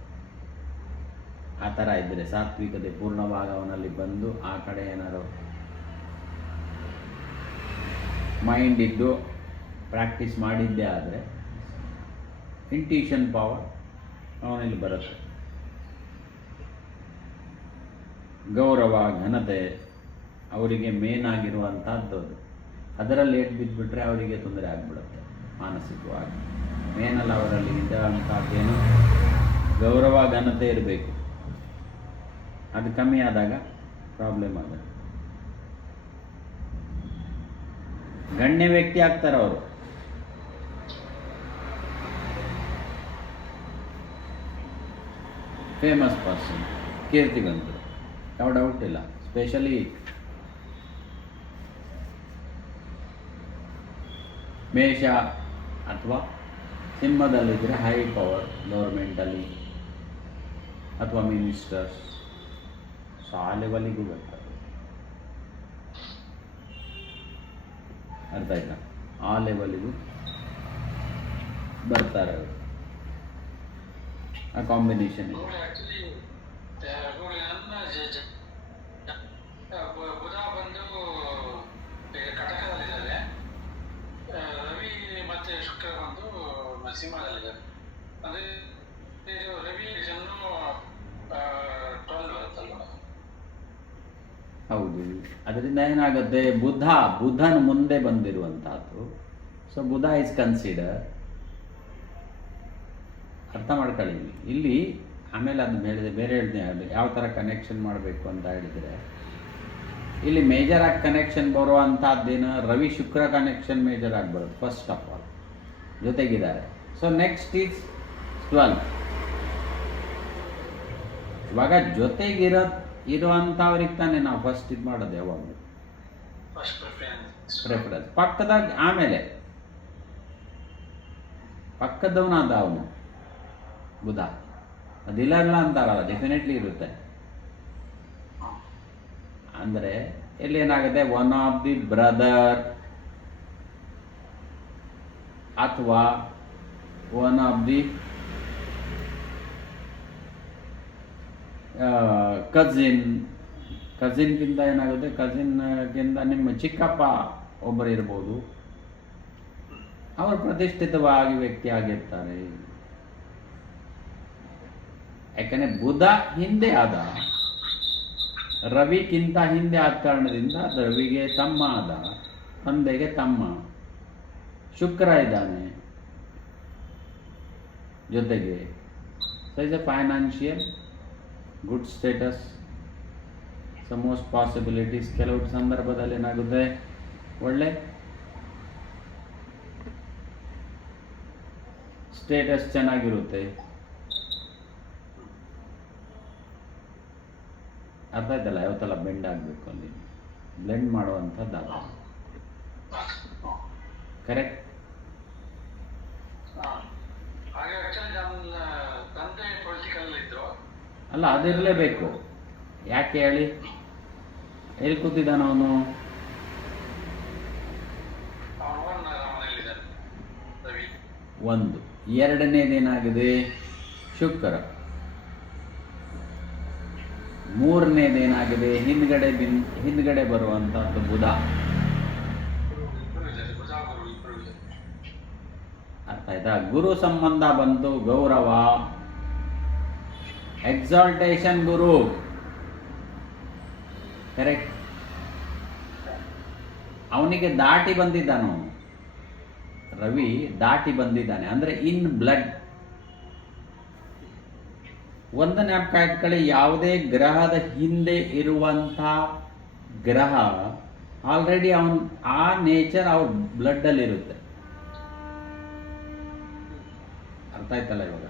ಆ ಥರ ಇದ್ದರೆ ಸಾತ್ವಿಕತೆ ಪೂರ್ಣವಾಗಿ ಅವನಲ್ಲಿ ಬಂದು ಆ ಕಡೆ ಏನಾದ್ರು ಮೈಂಡ್ ಇದ್ದು ಪ್ರಾಕ್ಟೀಸ್ ಮಾಡಿದ್ದೇ ಆದರೆ ಇಂಟ್ಯೂಷನ್ ಪವರ್ ಅವನಲ್ಲಿ ಬರುತ್ತೆ. ಗೌರವ, ಘನತೆ ಅವರಿಗೆ ಮೇನ್ ಆಗಿರುವಂಥದ್ದು ಅದು. ಅದರಲ್ಲಿ ಏಟ್ ಬಿದ್ದುಬಿಟ್ರೆ ಅವರಿಗೆ ತೊಂದರೆ ಆಗಿಬಿಡುತ್ತೆ ಮಾನಸಿಕವಾಗಿ. ಮೇನಲ್ಲ ಅವರಲ್ಲಿ ಇದ್ದಂಥದ್ದೇನು ಗೌರವ, ಘನತೆ ಇರಬೇಕು. ಅದು ಕಮ್ಮಿ ಆದಾಗ ಪ್ರಾಬ್ಲಮ್ ಆಗುತ್ತೆ. ಗಣ್ಯ ವ್ಯಕ್ತಿ ಆಗ್ತಾರೆ ಅವರು. ಫೇಮಸ್ ಪರ್ಸನ್, ಕೀರ್ತಿವಂತರು, ಯಾವ ಡೌಟ್ ಇಲ್ಲ. ಸ್ಪೆಷಲಿ ಮೇಷ ಅಥವಾ ಸಿಂಹದಲ್ಲಿದ್ದರೆ ಹೈ ಪವರ್ ಗೌರ್ಮೆಂಟಲ್ಲಿ ಅಥವಾ ಮಿನಿಸ್ಟರ್ಸ್, ಸೊ ಆ ಲೆವೆಲಿಗೂ ಬರ್ತಾರೆ. ಅರ್ಥ ಆಯ್ತಾ? ಆ ಲೆವೆಲಿಗೂ ಬರ್ತಾರೆ ಅವರು. ಆ ಕಾಂಬಿನೇಷನ್ ಇದೆ. ಬುಧ ಬಂದು ಕಟಕದಲ್ಲಿದ್ದಾರೆ, ರವಿ ಮತ್ತೆ ಶುಕ್ರ ಬಂದು ಸಿಂಹದಲ್ಲಿದ್ದಾರೆ. ಅದೇ ರವಿ ಜನ್ನು 12 ಬರುತ್ತಲ್ವ? ಹೌದು. ಅದರಿಂದ ಏನಾಗುತ್ತೆ, ಬುಧನ ಮುಂದೆ ಬಂದಿರುವಂತಹದ್ದು. So Budha is consider. ಅರ್ಥ ಮಾಡ್ಕೊಳ್ಳಿ ಇಲ್ಲಿ. ಆಮೇಲೆ ಅದು ಬೇರೆ ಹೇಳಿದೆ, ಅದು ಯಾವ ಥರ ಕನೆಕ್ಷನ್ ಮಾಡಬೇಕು ಅಂತ ಹೇಳಿದರೆ, ಇಲ್ಲಿ ಮೇಜರ್ ಆಗಿ ಕನೆಕ್ಷನ್ ಬರುವಂಥದ್ದೇನು, ರವಿ ಶುಕ್ರ ಕನೆಕ್ಷನ್ ಮೇಜರ್ ಆಗಿ ಬರುತ್ತೆ ಫಸ್ಟ್ ಆಫ್ ಆಲ್, ಜೊತೆಗಿದ್ದಾರೆ. So next is 12. ಇವಾಗ ಇರುವಂಥವ್ರಿಗೆ ತಾನೇ ನಾವು ಫಸ್ಟ್ ಇದು ಮಾಡೋದು ಯಾವಾಗಲೂ, ಪ್ರಿಫರೆನ್ಸ್. ಪಕ್ಕದಾಗ ಆಮೇಲೆ ಪಕ್ಕದವನಾದ ಅವನು ಬುಧ, ಅದಿಲ್ಲ ಅಂತಾರಲ್ಲ, ಡೆಫಿನೆಟ್ಲಿ ಇರುತ್ತೆ. ಅಂದರೆ ಎಲ್ಲೇನಾಗುತ್ತೆ, ಒನ್ ಆಫ್ ದಿ ಬ್ರದರ್ ಅಥವಾ ಒನ್ ಆಫ್ ದಿ ಕಜಿನ್ಗಿಂತ ಏನಾಗುತ್ತೆ, ಕಜಿನ್ಗಿಂತ ನಿಮ್ಮ ಚಿಕ್ಕಪ್ಪ ಒಬ್ಬರು ಇರ್ಬೋದು, ಅವರು ಪ್ರತಿಷ್ಠಿತವಾಗಿ ವ್ಯಕ್ತಿ ಆಗಿರ್ತಾರೆ. ಯಾಕಂದರೆ ಬುಧ ಹಿಂದೆ ಆದ, ರವಿಗಿಂತ ಹಿಂದೆ ಆದ ಕಾರಣದಿಂದ ರವಿಗೆ ತಮ್ಮ ಆದ, ತಂದೆಗೆ ತಮ್ಮ. ಶುಕ್ರ ಇದ್ದಾನೆ ಜೊತೆಗೆ. So is A financial good status, so most possibilities. ಕೆಲವು ಸಂದರ್ಭದಲ್ಲಿ ಏನಾಗುತ್ತೆ, ಒಳ್ಳೆ ಸ್ಟೇಟಸ್ ಚೆನ್ನಾಗಿರುತ್ತೆ. ಅರ್ಥ ಆಯ್ತಲ್ಲ ಯಾವ ಥರ ಬೆಂಡ್ ಆಗಬೇಕು ಅಲ್ಲಿ, ಬ್ಲೆಂಡ್ ಮಾಡುವಂಥದ್ದು ಅಲ್ಲ. ಕರೆಕ್ಟ್? ಅಲ್ಲ, ಅದಿರಲೇಬೇಕು. ಯಾಕೆ ಹೇಳಿ, ಎಲ್ಲಿ ಕೂತಿದ್ದಾನ ಅವನು? ಒಂದು. ಎರಡನೇದೇನಾಗಿದೆ, ಶುಕ್ರ. ಮೂರನೇದೇನಾಗಿದೆ, ಹಿಂದ್ಗಡೆ ಬರುವಂಥದ್ದು ಬುಧ. ಅರ್ಥ ಆಯ್ತಾ? ಗುರು ಸಂಬಂಧ ಬಂತು, ಗೌರವ, ಎಕ್ಸಾಲ್ಟೇಷನ್ ಗುರು. ಕರೆಕ್ಟ್? ಅವನಿಗೆ ದಾಟಿ ಬಂದಿದ್ದಾನು, ರವಿ ದಾಟಿ ಬಂದಿದ್ದಾನೆ, ಅಂದರೆ ಇನ್ ಬ್ಲಡ್. ಒಂದು ಜ್ಞಾಪಕ ಇಟ್ಕೊಳ್ಳಿ, ಯಾವುದೇ ಗ್ರಹದ ಹಿಂದೆ ಇರುವಂಥ ಗ್ರಹ ಆಲ್ರೆಡಿ ಆ ನೇಚರ್ ಅವ್ರ ಬ್ಲಡ್ಡಲ್ಲಿರುತ್ತೆ. ಅರ್ಥ ಆಯ್ತಲ್ಲ? ಇವಾಗ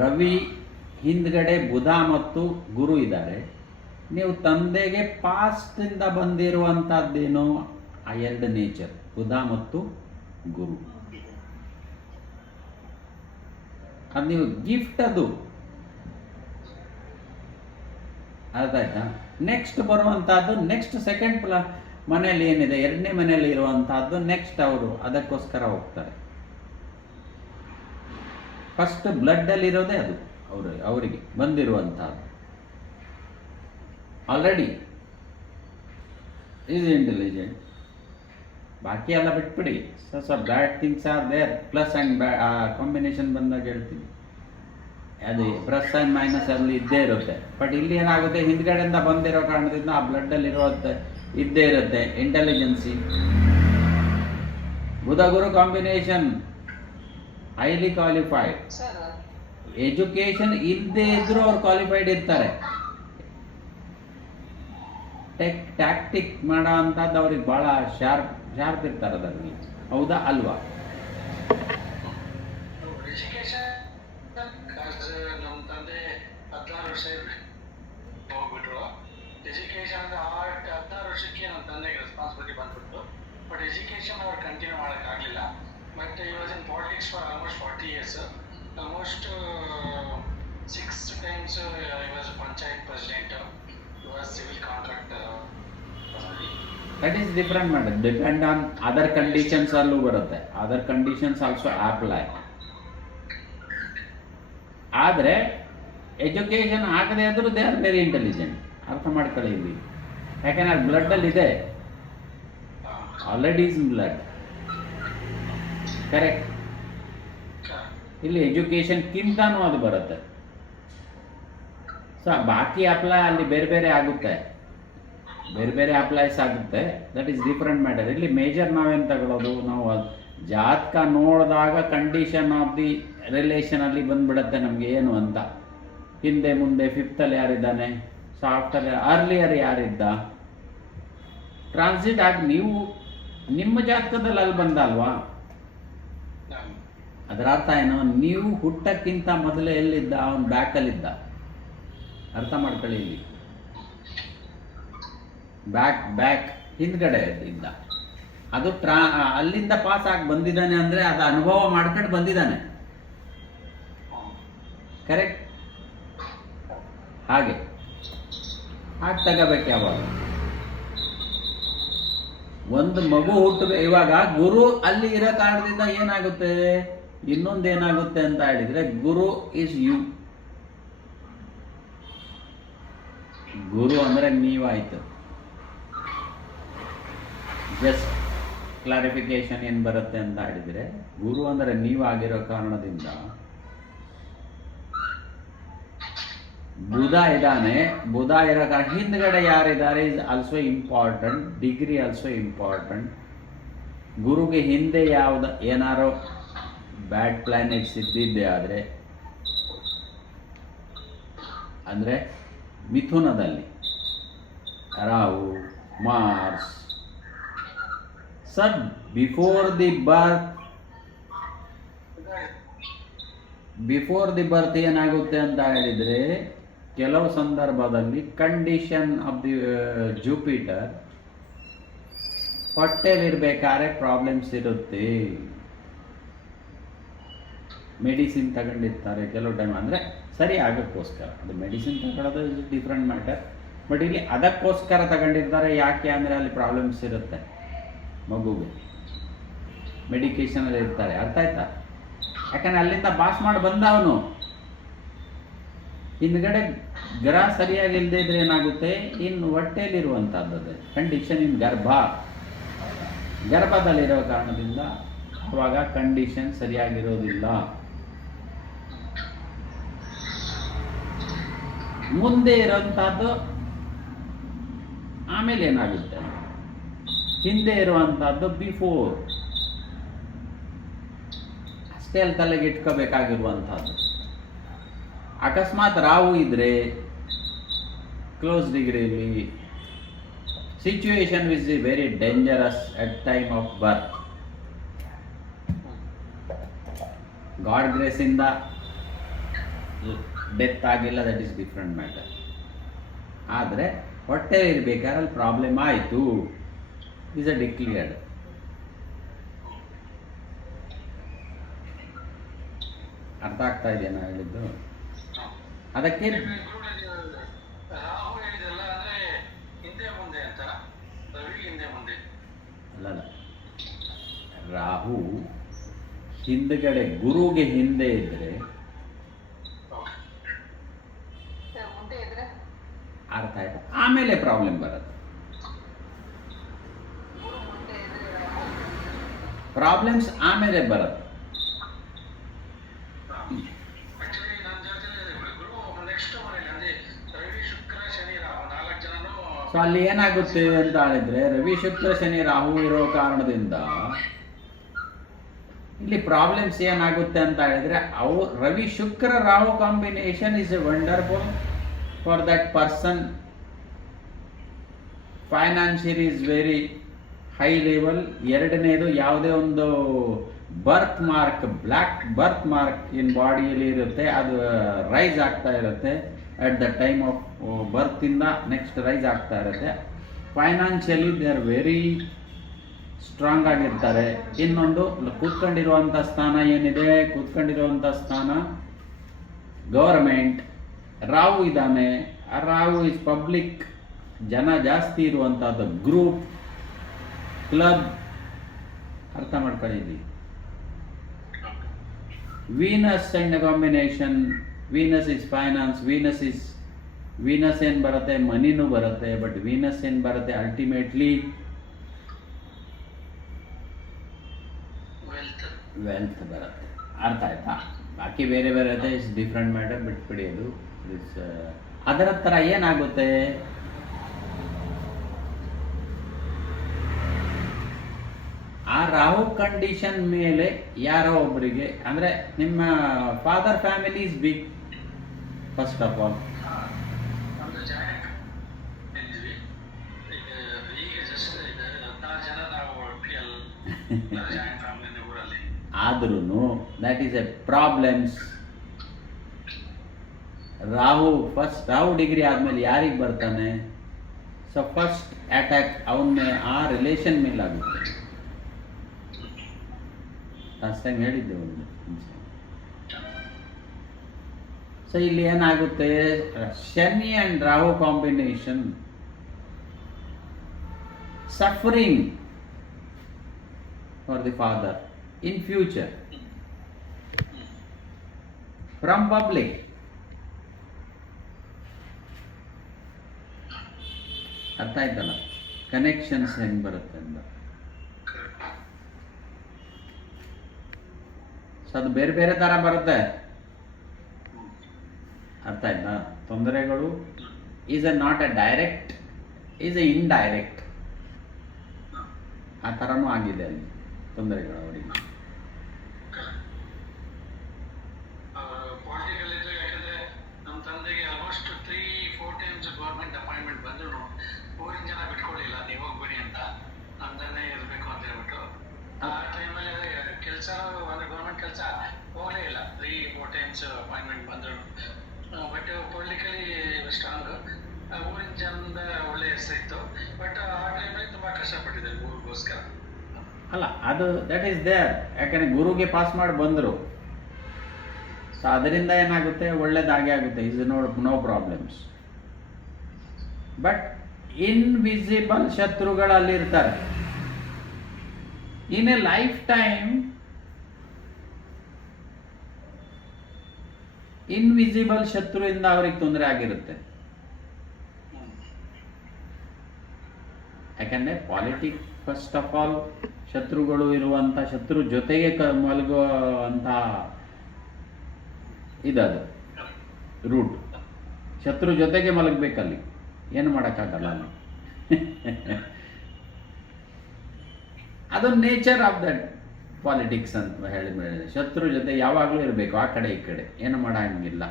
ರವಿ ಹಿಂದ್ಗಡೆ ಬುಧ ಮತ್ತು ಗುರು ಇದ್ದಾರೆ. ನೀವು ತಂದೆಗೆ ಪಾಸ್ಟಿಂದ ಬಂದಿರುವಂಥದ್ದೇನು, ಆ ಎರಡು ನೇಚರ್, ಬುಧ ಮತ್ತು ಗುರು. ಅದು ನೀವು ಗಿಫ್ಟ್, ಅದು ಅರ್ಥ ಆಯ್ತಾ? ನೆಕ್ಸ್ಟ್ ಬರುವಂತಹದ್ದು, ನೆಕ್ಸ್ಟ್ ಸೆಕೆಂಡ್ ಮನೆಯಲ್ಲಿ ಏನಿದೆ, ಎರಡನೇ ಮನೆಯಲ್ಲಿ ಇರುವಂತಹದ್ದು, ನೆಕ್ಸ್ಟ್ ಅವರು ಅದಕ್ಕೋಸ್ಕರ ಹೋಗ್ತಾರೆ. ಫಸ್ಟ್ ಬ್ಲಡ್ ಅಲ್ಲಿ ಇರೋದೇ ಅದು, ಅವರಿಗೆ ಬಂದಿರುವಂತಹದ್ದು ಆಲ್ರೆಡಿ ಈಸ್ ಇಂಟೆಲಿಜೆಂಟ್. ಬಾಕಿ ಎಲ್ಲ ಬಿಟ್ಬಿಡಿ, ಸ್ವಲ್ಪ bad things are there, plus and combination ಬಂದಾಗ ಹೇಳ್ತೀನಿ. ಅದು ಪ್ಲಸ್ ಆ್ಯಂಡ್ ಮೈನಸ್ ಅಲ್ಲಿ ಇದ್ದೇ ಇರುತ್ತೆ. ಬಟ್ ಇಲ್ಲಿ ಏನಾಗುತ್ತೆ, ಹಿಂದ್ಗಡೆಯಿಂದ ಬಂದಿರೋ ಕಾರಣದಿಂದ ಆ ಬ್ಲಡ್ಡಲ್ಲಿ ಇರೋದು ಇದ್ದೇ ಇರುತ್ತೆ. Intelligence, Budha Guru combination, highly qualified. Sir education ಇಲ್ಲದೆ ಇದ್ರೂ ಅವ್ರು ಕ್ವಾಲಿಫೈಡ್ ಇರ್ತಾರೆ. ಟ್ಯಾಕ್ಟಿಕ್ ಮಾಡೋ ಅಂಥದ್ದು ಅವ್ರಿಗೆ ಭಾಳ ಶಾರ್ಪ್ ಇರ್ತಾರೆ ಅದರಲ್ಲಿ. ಹೌದಾ ಅಲ್ವಾ? ಎಜುಕೇಶನ್ ನಮ್ಮ ತಂದೆ 16 ವರ್ಷ ಹೋಗ್ಬಿಟ್ರು. ಎಜುಕೇಶನ್ ಅಂದ್ರೆ 16 ವರ್ಷಕ್ಕೆ ನಮ್ಮ ತಂದೆಗೆ ರೆಸ್ಪಾನ್ಸಿಬಿಲಿಟಿ ಬಂದ್ಬಿಟ್ಟು. ಬಟ್ ಎಜುಕೇಶನ್ ಅವ್ರು ಕಂಟಿನ್ಯೂ ಮಾಡೋಕ್ಕಾಗಲಿಲ್ಲ. ಬಟ್ ಈ was in politics for almost 40 years. Almost 6 times I was panchayat president, I was civil contractor. That is different madam. Depend on other conditions ಅಲ್ಲೂ ಬರುತ್ತೆ. Other conditions also apply. ಆದರೆ education ಆಗದೆ ಆದರೂ they are very intelligent. ಅರ್ಥ ಮಾಡ್ಕೊಳ್ಳಿ ಇಲ್ಲಿ. ಯಾಕೆಂದ್ರೆ ಅದು ಬ್ಲಡ್ಡಲ್ಲಿ ಇದೆ, ಆಲ್ರೆಡಿ ಇಸ್ ಬ್ಲಡ್. ಕರೆಕ್ಟ್. ಇಲ್ಲಿ ಎಜುಕೇಷನ್ಗಿಂತನೂ ಅದು ಬರುತ್ತೆ. ಸೊ ಬಾಕಿ ಅಪ್ಲೈ ಅಲ್ಲಿ ಬೇರೆ ಬೇರೆ ಆಗುತ್ತೆ, ಬೇರೆ ಬೇರೆ ಅಪ್ಲೈಸ್ ಆಗುತ್ತೆ. That is different matter. ಇಲ್ಲಿ ಮೇಜರ್ ನಾವೇನು ತಗೊಳ್ಳೋದು, ನಾವು ಜಾತಕ ನೋಡಿದಾಗ ಕಂಡೀಷನ್ ಆಫ್ ದಿ ರಿಲೇಷನ್ ಅಲ್ಲಿ ಬಂದ್ಬಿಡುತ್ತೆ ನಮಗೆ ಏನು ಅಂತ. ಹಿಂದೆ ಮುಂದೆ ಫಿಫ್ತಲ್ಲಿ ಯಾರಿದ್ದಾನೆ, ಸೊ ಆಫ್ಟರ್ ಅರ್ಲಿಯರ್ ಯಾರಿದ್ದ, ಟ್ರಾನ್ಸಿಟ್ ಆಗಿ ನೀವು ನಿಮ್ಮ ಜಾತಕದಲ್ಲಿ ಅಲ್ಲಿ ಬಂದಲ್ವಾ. ಅದರ ಅರ್ಥ ಏನು, ನೀವು ಹುಟ್ಟಕ್ಕಿಂತ ಮೊದಲೇ ಎಲ್ಲಿದ್ದ, ಅವನು ಬ್ಯಾಕಲ್ಲಿದ್ದ. ಅರ್ಥ ಮಾಡ್ಕೊಳ್ಳಿ ಇಲ್ಲಿ. ಬ್ಯಾಕ್ ಹಿಂದ್ಗಡೆ ಇದ್ದ. ಅದು ಅಲ್ಲಿಂದ ಪಾಸ್ ಆಗಿ ಬಂದಿದ್ದಾನೆ ಅಂದರೆ ಅದು ಅನುಭವ ಮಾಡ್ಕೊಂಡು ಬಂದಿದ್ದಾನೆ. ಕರೆಕ್ಟ್. ಹಾಗೆ ತಗೋಬೇಕು. ಯಾವಾಗ ಒಂದು ಮಗು ಹುಟ್ಟಬೇಕು, ಇವಾಗ ಗುರು ಅಲ್ಲಿ ಇರೋ ಕಾರಣದಿಂದ ಏನಾಗುತ್ತೆ, ಇನ್ನೊಂದೇನಾಗುತ್ತೆ ಅಂತ ಹೇಳಿದ್ರೆ, ಗುರು ಇಸ್ ಯು. ಗುರು ಅಂದರೆ ನೀವಾಯ್ತು. ಜಸ್ಟ್ ಕ್ಲಾರಿಫಿಕೇಶನ್ ಏನು ಬರುತ್ತೆ ಅಂತ ಹೇಳಿದರೆ, ಗುರು ಅಂದರೆ ನೀವಾಗಿರೋ ಕಾರಣದಿಂದ ಬುಧ ಇದ್ದಾನೆ. ಬುಧ ಇರೋ ಕಾರಣ ಹಿಂದ್ಗಡೆ ಯಾರಿದ್ದಾರೆ is also important. Degree also important. ಗುರುಗೆ ಹಿಂದೆ ಏನಾರೋ ಬ್ಯಾಡ್ ಪ್ಲಾನೆಟ್ಸ್ ಇದ್ದಿದ್ದೆ ಆದರೆ, ಅಂದರೆ ಮಿಥುನದಲ್ಲಿ Rahu, Mars. Sir before the birth ಏನಾಗುತ್ತೆ ಅಂತ ಹೇಳಿದರೆ, ಕೆಲವು ಸಂದರ್ಭದಲ್ಲಿ ಕಂಡೀಷನ್ ಆಫ್ ದಿ ಜುಪಿಟರ್ ಹೊಟ್ಟೆಲಿರ್ಬೇಕಾದ್ರೆ ಪ್ರಾಬ್ಲಮ್ಸ್ ಇರುತ್ತೆ. ಮೆಡಿಸಿನ್ ತಗೊಂಡಿರ್ತಾರೆ ಕೆಲವು ಟೈಮ್, ಅಂದರೆ ಸರಿ ಆಗೋಕ್ಕೋಸ್ಕರ. ಅದು ಮೆಡಿಸಿನ್ ತಗೊಳ್ಳೋದು ಇಸ್ ಡಿಫ್ರೆಂಟ್ ಮ್ಯಾಟರ್. ಬಟ್ ಇಲ್ಲಿ ಅದಕ್ಕೋಸ್ಕರ ತಗೊಂಡಿರ್ತಾರೆ. ಯಾಕೆ ಅಂದರೆ ಅಲ್ಲಿ ಪ್ರಾಬ್ಲಮ್ಸ್ ಇರುತ್ತೆ ಮಗುಗೆ, ಮೆಡಿಕೇಶನಲ್ಲಿ ಇರ್ತಾರೆ. ಅರ್ಥ ಆಯ್ತಾ? ಯಾಕಂದರೆ ಅಲ್ಲಿಂದ ಪಾಸ್ ಮಾಡಿ ಬಂದವನು. ಹಿಂದ್ಗಡೆ ಗ್ರಹ ಸರಿಯಾಗಿ ಇಲ್ಲದೆ ಇದ್ರೆ ಏನಾಗುತ್ತೆ, ಇನ್ನು ಹೊಟ್ಟೆಯಲ್ಲಿರುವಂಥದ್ದು ಕಂಡೀಷನ್, ಇನ್ ಗರ್ಭದಲ್ಲಿರೋ ಕಾರಣದಿಂದ ಅವಾಗ ಕಂಡೀಷನ್ ಸರಿಯಾಗಿರೋದಿಲ್ಲ. ಮುಂದೆ ಇರುವಂಥದ್ದು ಆಮೇಲೆ ಏನಾಗುತ್ತೆ, ಹಿಂದೆ ಇರುವಂಥದ್ದು ಬಿಫೋರ್. ಅಷ್ಟೇ ಅಲ್ಲಿ ತಲೆಗೆ ಇಟ್ಕೋಬೇಕಾಗಿರುವಂಥದ್ದು. ಅಕಸ್ಮಾತ್ ರಾಹು ಇದ್ರೆ ಕ್ಲೋಸ್ ಡಿಗ್ರಿಯಲ್ಲಿ, situation is very dangerous at time of birth. God ಗ್ರೇಸಿಂದ ಡೆತ್ ಆಗಿಲ್ಲ, ದಟ್ ಈಸ್ ಡಿಫ್ರೆಂಟ್ ಮ್ಯಾಟರ್. ಆದರೆ ಹೊಟ್ಟೆ ಇರಬೇಕಾದ್ರೆ ಅಲ್ಲಿ ಪ್ರಾಬ್ಲಮ್ ಆಯಿತು, ಈಸ್ ಅ ಡಿಕ್ಲಿಯರ್ಡ್. ಅರ್ಥ ಆಗ್ತಾ ಇದೆಯಾ ನಾ ಹೇಳಿದ್ದು? ಅದಕ್ಕೆ ರಾಹು ಹೇಳಿದಲ್ಲ ಅಂದ್ರೆ ಹಿಂದೆ ಮುಂದೆ ಅಂತ, ರವಿ ಹಿಂದೆ ಮುಂದೆ ಅಲ್ಲಲ್ಲ. ರಾಹು ಹಿಂದ್ಗಡೆ ಗುರುಗೆ ಹಿಂದೆ ಇದ್ರೆ ಮುಂದೆ ಇದ್ರೆ ಅರ್ಥ ಆಯ್ತು, ಆಮೇಲೆ ಪ್ರಾಬ್ಲಮ್ ಬರುತ್ತೆ. ಮುಂದೆ ಇದ್ರೆ ಪ್ರಾಬ್ಲಮ್ಸ್ ಆಮೇಲೆ ಬರುತ್ತೆ. ಆಕ್ಚುಲಿ ನನ್ನ ಜಾತಿಯಲ್ಲಿ ಸೊ ಅಲ್ಲಿ ಏನಾಗುತ್ತೆ ಅಂತ ಹೇಳಿದ್ರೆ ರವಿ ಶುಕ್ರ ಶನಿ ರಾಹು ಇರೋ ಕಾರಣದಿಂದ ಇಲ್ಲಿ ಪ್ರಾಬ್ಲಮ್ಸ್ ಏನಾಗುತ್ತೆ ಅಂತ ಹೇಳಿದ್ರೆ ಅವು Ravi Shukra Rahu combination is a wonderful for that person. Financial is very high level. ಎರಡನೇದು ಯಾವುದೇ ಒಂದು birth mark, black birth mark in ಬಾಡಿಯಲ್ಲಿ ಇರುತ್ತೆ, ಅದು ರೈಸ್ ಆಗ್ತಾ ಇರುತ್ತೆ ಅಟ್ ದ ಟೈಮ್ ಆಫ್ ಬರ್ತಿಂದ ನೆಕ್ಸ್ಟ್ ರೈಸ್ ಆಗ್ತಾ ಇರುತ್ತೆ. Financially they are very strong ಆಗಿರ್ತಾರೆ. ಇನ್ನೊಂದು ಕೂತ್ಕೊಂಡಿರುವಂಥ ಸ್ಥಾನ ಏನಿದೆ, ಕೂತ್ಕೊಂಡಿರುವಂಥ ಸ್ಥಾನ ಗವರ್ಮೆಂಟ್. ರಾಹು ಇದ್ದಾನೆ, ಆ ರಾಹು ಇಸ್ ಪಬ್ಲಿಕ್, ಜನ ಜಾಸ್ತಿ ಇರುವಂಥದ್ದು, ಗ್ರೂಪ್, ಕ್ಲಬ್, ಅರ್ಥ ಮಾಡ್ಕೊಂಡಿದ್ದೀವಿ. Venus and combination, Venus is finance, Venus ಏನು ಬರುತ್ತೆ, ಮನಿನೂ ಬರುತ್ತೆ, ಬಟ್ ವೀನಸ್ ಏನು ಬರುತ್ತೆ ಅಲ್ಟಿಮೇಟ್ಲಿ ವೆಲ್ತ್ ಬರುತ್ತೆ. ಅರ್ಥ ಆಯ್ತಾ? ಬಾಕಿ ಬೇರೆ ಬೇರೆ ಇದೆ, ಇಟ್ಸ್ ಡಿಫ್ರೆಂಟ್ ಮ್ಯಾಟರ್, ಬಿಟ್ಬಿಡಿ ಅದು. ಅದರ ಥರ ಏನಾಗುತ್ತೆ, ಆ ರಾಹು ಕಂಡೀಷನ್ ಮೇಲೆ ಯಾರೋ ಒಬ್ಬರಿಗೆ, ಅಂದರೆ ನಿಮ್ಮ father family is big first of all. ನಮ್ದು ಜಾಯಿಂಟ್ ಇದ್ವಿ, ಈಗ ಜಸ್ಟ್ 16 ಜನ ನಾವು ಜಾಯಿಂಟ್ ಫ್ಯಾಮಿಲಿ ಊರಲ್ಲಿ. ಆದ್ರೂ that is A problems. Rahu degree ಆದಮೇಲೆ ಯಾರಿಗೆ ಬರ್ತಾನೆ? ಸೊ ಫಸ್ಟ್ ಅಟ್ಯಾಕ್ ಅವನ ಆ ರಿಲೇಷನ್ ಮೇಲೆ ಆಗುತ್ತೆ. ಲಾಸ್ಟ್ ಟೈಮ್ ಹೇಳಿದ್ದೆ ಒಂದು. ಸೊ ಇಲ್ಲಿ ಏನಾಗುತ್ತೆ, Shani and Rahu combination suffering for the father in future from public. ಅರ್ಥ ಆಯ್ತಲ್ಲ ಕನೆಕ್ಷನ್ಸ್ ಹೆಂಗೆ ಬರುತ್ತೆ ಅಂತ. ಸೊ ಅದು ಬೇರೆ ಬೇರೆ ಥರ ಬರುತ್ತೆ. ಅರ್ಥ ಆಯ್ತಾ? ತೊಂದರೆಗಳು is A not A direct, is A indirect. ಆ ಥರನೂ ಆಗಿದೆ ಅಲ್ಲಿ ತೊಂದರೆಗಳು ಅವರಿಗೆ. ಪೊಲಿಟಿಕಲ್ ಇದ್ರೆ, ಯಾಕಂದ್ರೆ ನಮ್ಮ ತಂದೆಗೆ ಆಲ್ಮೋಸ್ಟ್ 3-4 ಟೈಮ್ಸ್ ಗೌರ್ಮೆಂಟ್ ಅಪಾಯಿಂಟ್ಮೆಂಟ್ ಬಂದ್ರು ಊರಿನ ಜನ ಬಿಟ್ಕೊಳ್ಳಿಲ್ಲ, ನೀವು ಹೋಗ್ಬೇಡಿ ಅಂತ, ನಮ್ದನ್ನೇ ಇರಬೇಕು ಅಂತ ಹೇಳ್ಬಿಟ್ಟು. ಆ ಟೈಮಲ್ಲಿ ಕೆಲಸ ಅಂದ್ರೆ ಗೌರ್ಮೆಂಟ್ ಕೆಲಸ ಹೋಗಲೇ ಇಲ್ಲ, 3-4 ಟೈಮ್ಸ್ ಅಪಾಯಿಂಟ್ಮೆಂಟ್ ಬಂದ್ರು. ಬಟ್ ಪೊಲಿಟಿಕಲಿ ಸ್ಟ್ರಾಂಗ್, ಊರಿನ ಜನದ ಒಳ್ಳೆ ಹೆಸರಿತ್ತು. ಬಟ್ ಆ ಟೈಮಲ್ಲಿ ತುಂಬಾ ಕಷ್ಟಪಟ್ಟಿದ್ದಾರೆ ಊರಿಗೋಸ್ಕರ. ಅಲ್ಲ, ಅದು ದಟ್ ಈಸ್ ದೇರ್. ಯಾಕಂದರೆ ಗುರುಗೆ ಪಾಸ್ ಮಾಡಿ ಬಂದರು. ಸೊ ಅದರಿಂದ ಏನಾಗುತ್ತೆ, ಒಳ್ಳೇದಾಗೆ ಆಗುತ್ತೆ. Is no problems. But invisible ಶತ್ರುಗಳಲ್ಲಿರ್ತಾರೆ. In a life time invisible ಶತ್ರುವಿಂದ ಅವ್ರಿಗೆ ತೊಂದರೆ ಆಗಿರುತ್ತೆ. ಯಾಕಂದರೆ ಪಾಲಿಟಿಕ್ಸ್ ಫಸ್ಟ್ ಆಫ್ ಆಲ್ ಶತ್ರುಗಳು ಇರುವಂಥ, ಶತ್ರು ಜೊತೆಗೆ ಮಲಗುವಂಥ ಇದದು ರೂಟ್. ಶತ್ರು ಜೊತೆಗೆ ಮಲಗಬೇಕಲ್ಲಿ, ಏನು ಮಾಡೋಕ್ಕಾಗಲ್ಲ ಅಲ್ಲಿ. ಅದು ನೇಚರ್ ಆಫ್ ದಟ್ ಪಾಲಿಟಿಕ್ಸ್ ಅಂತ ಹೇಳಿದ್ರೆ ಶತ್ರು ಜೊತೆ ಯಾವಾಗಲೂ ಇರಬೇಕು, ಆ ಕಡೆ ಈ ಕಡೆ, ಏನು ಮಾಡೋಂಗಿಲ್ಲ.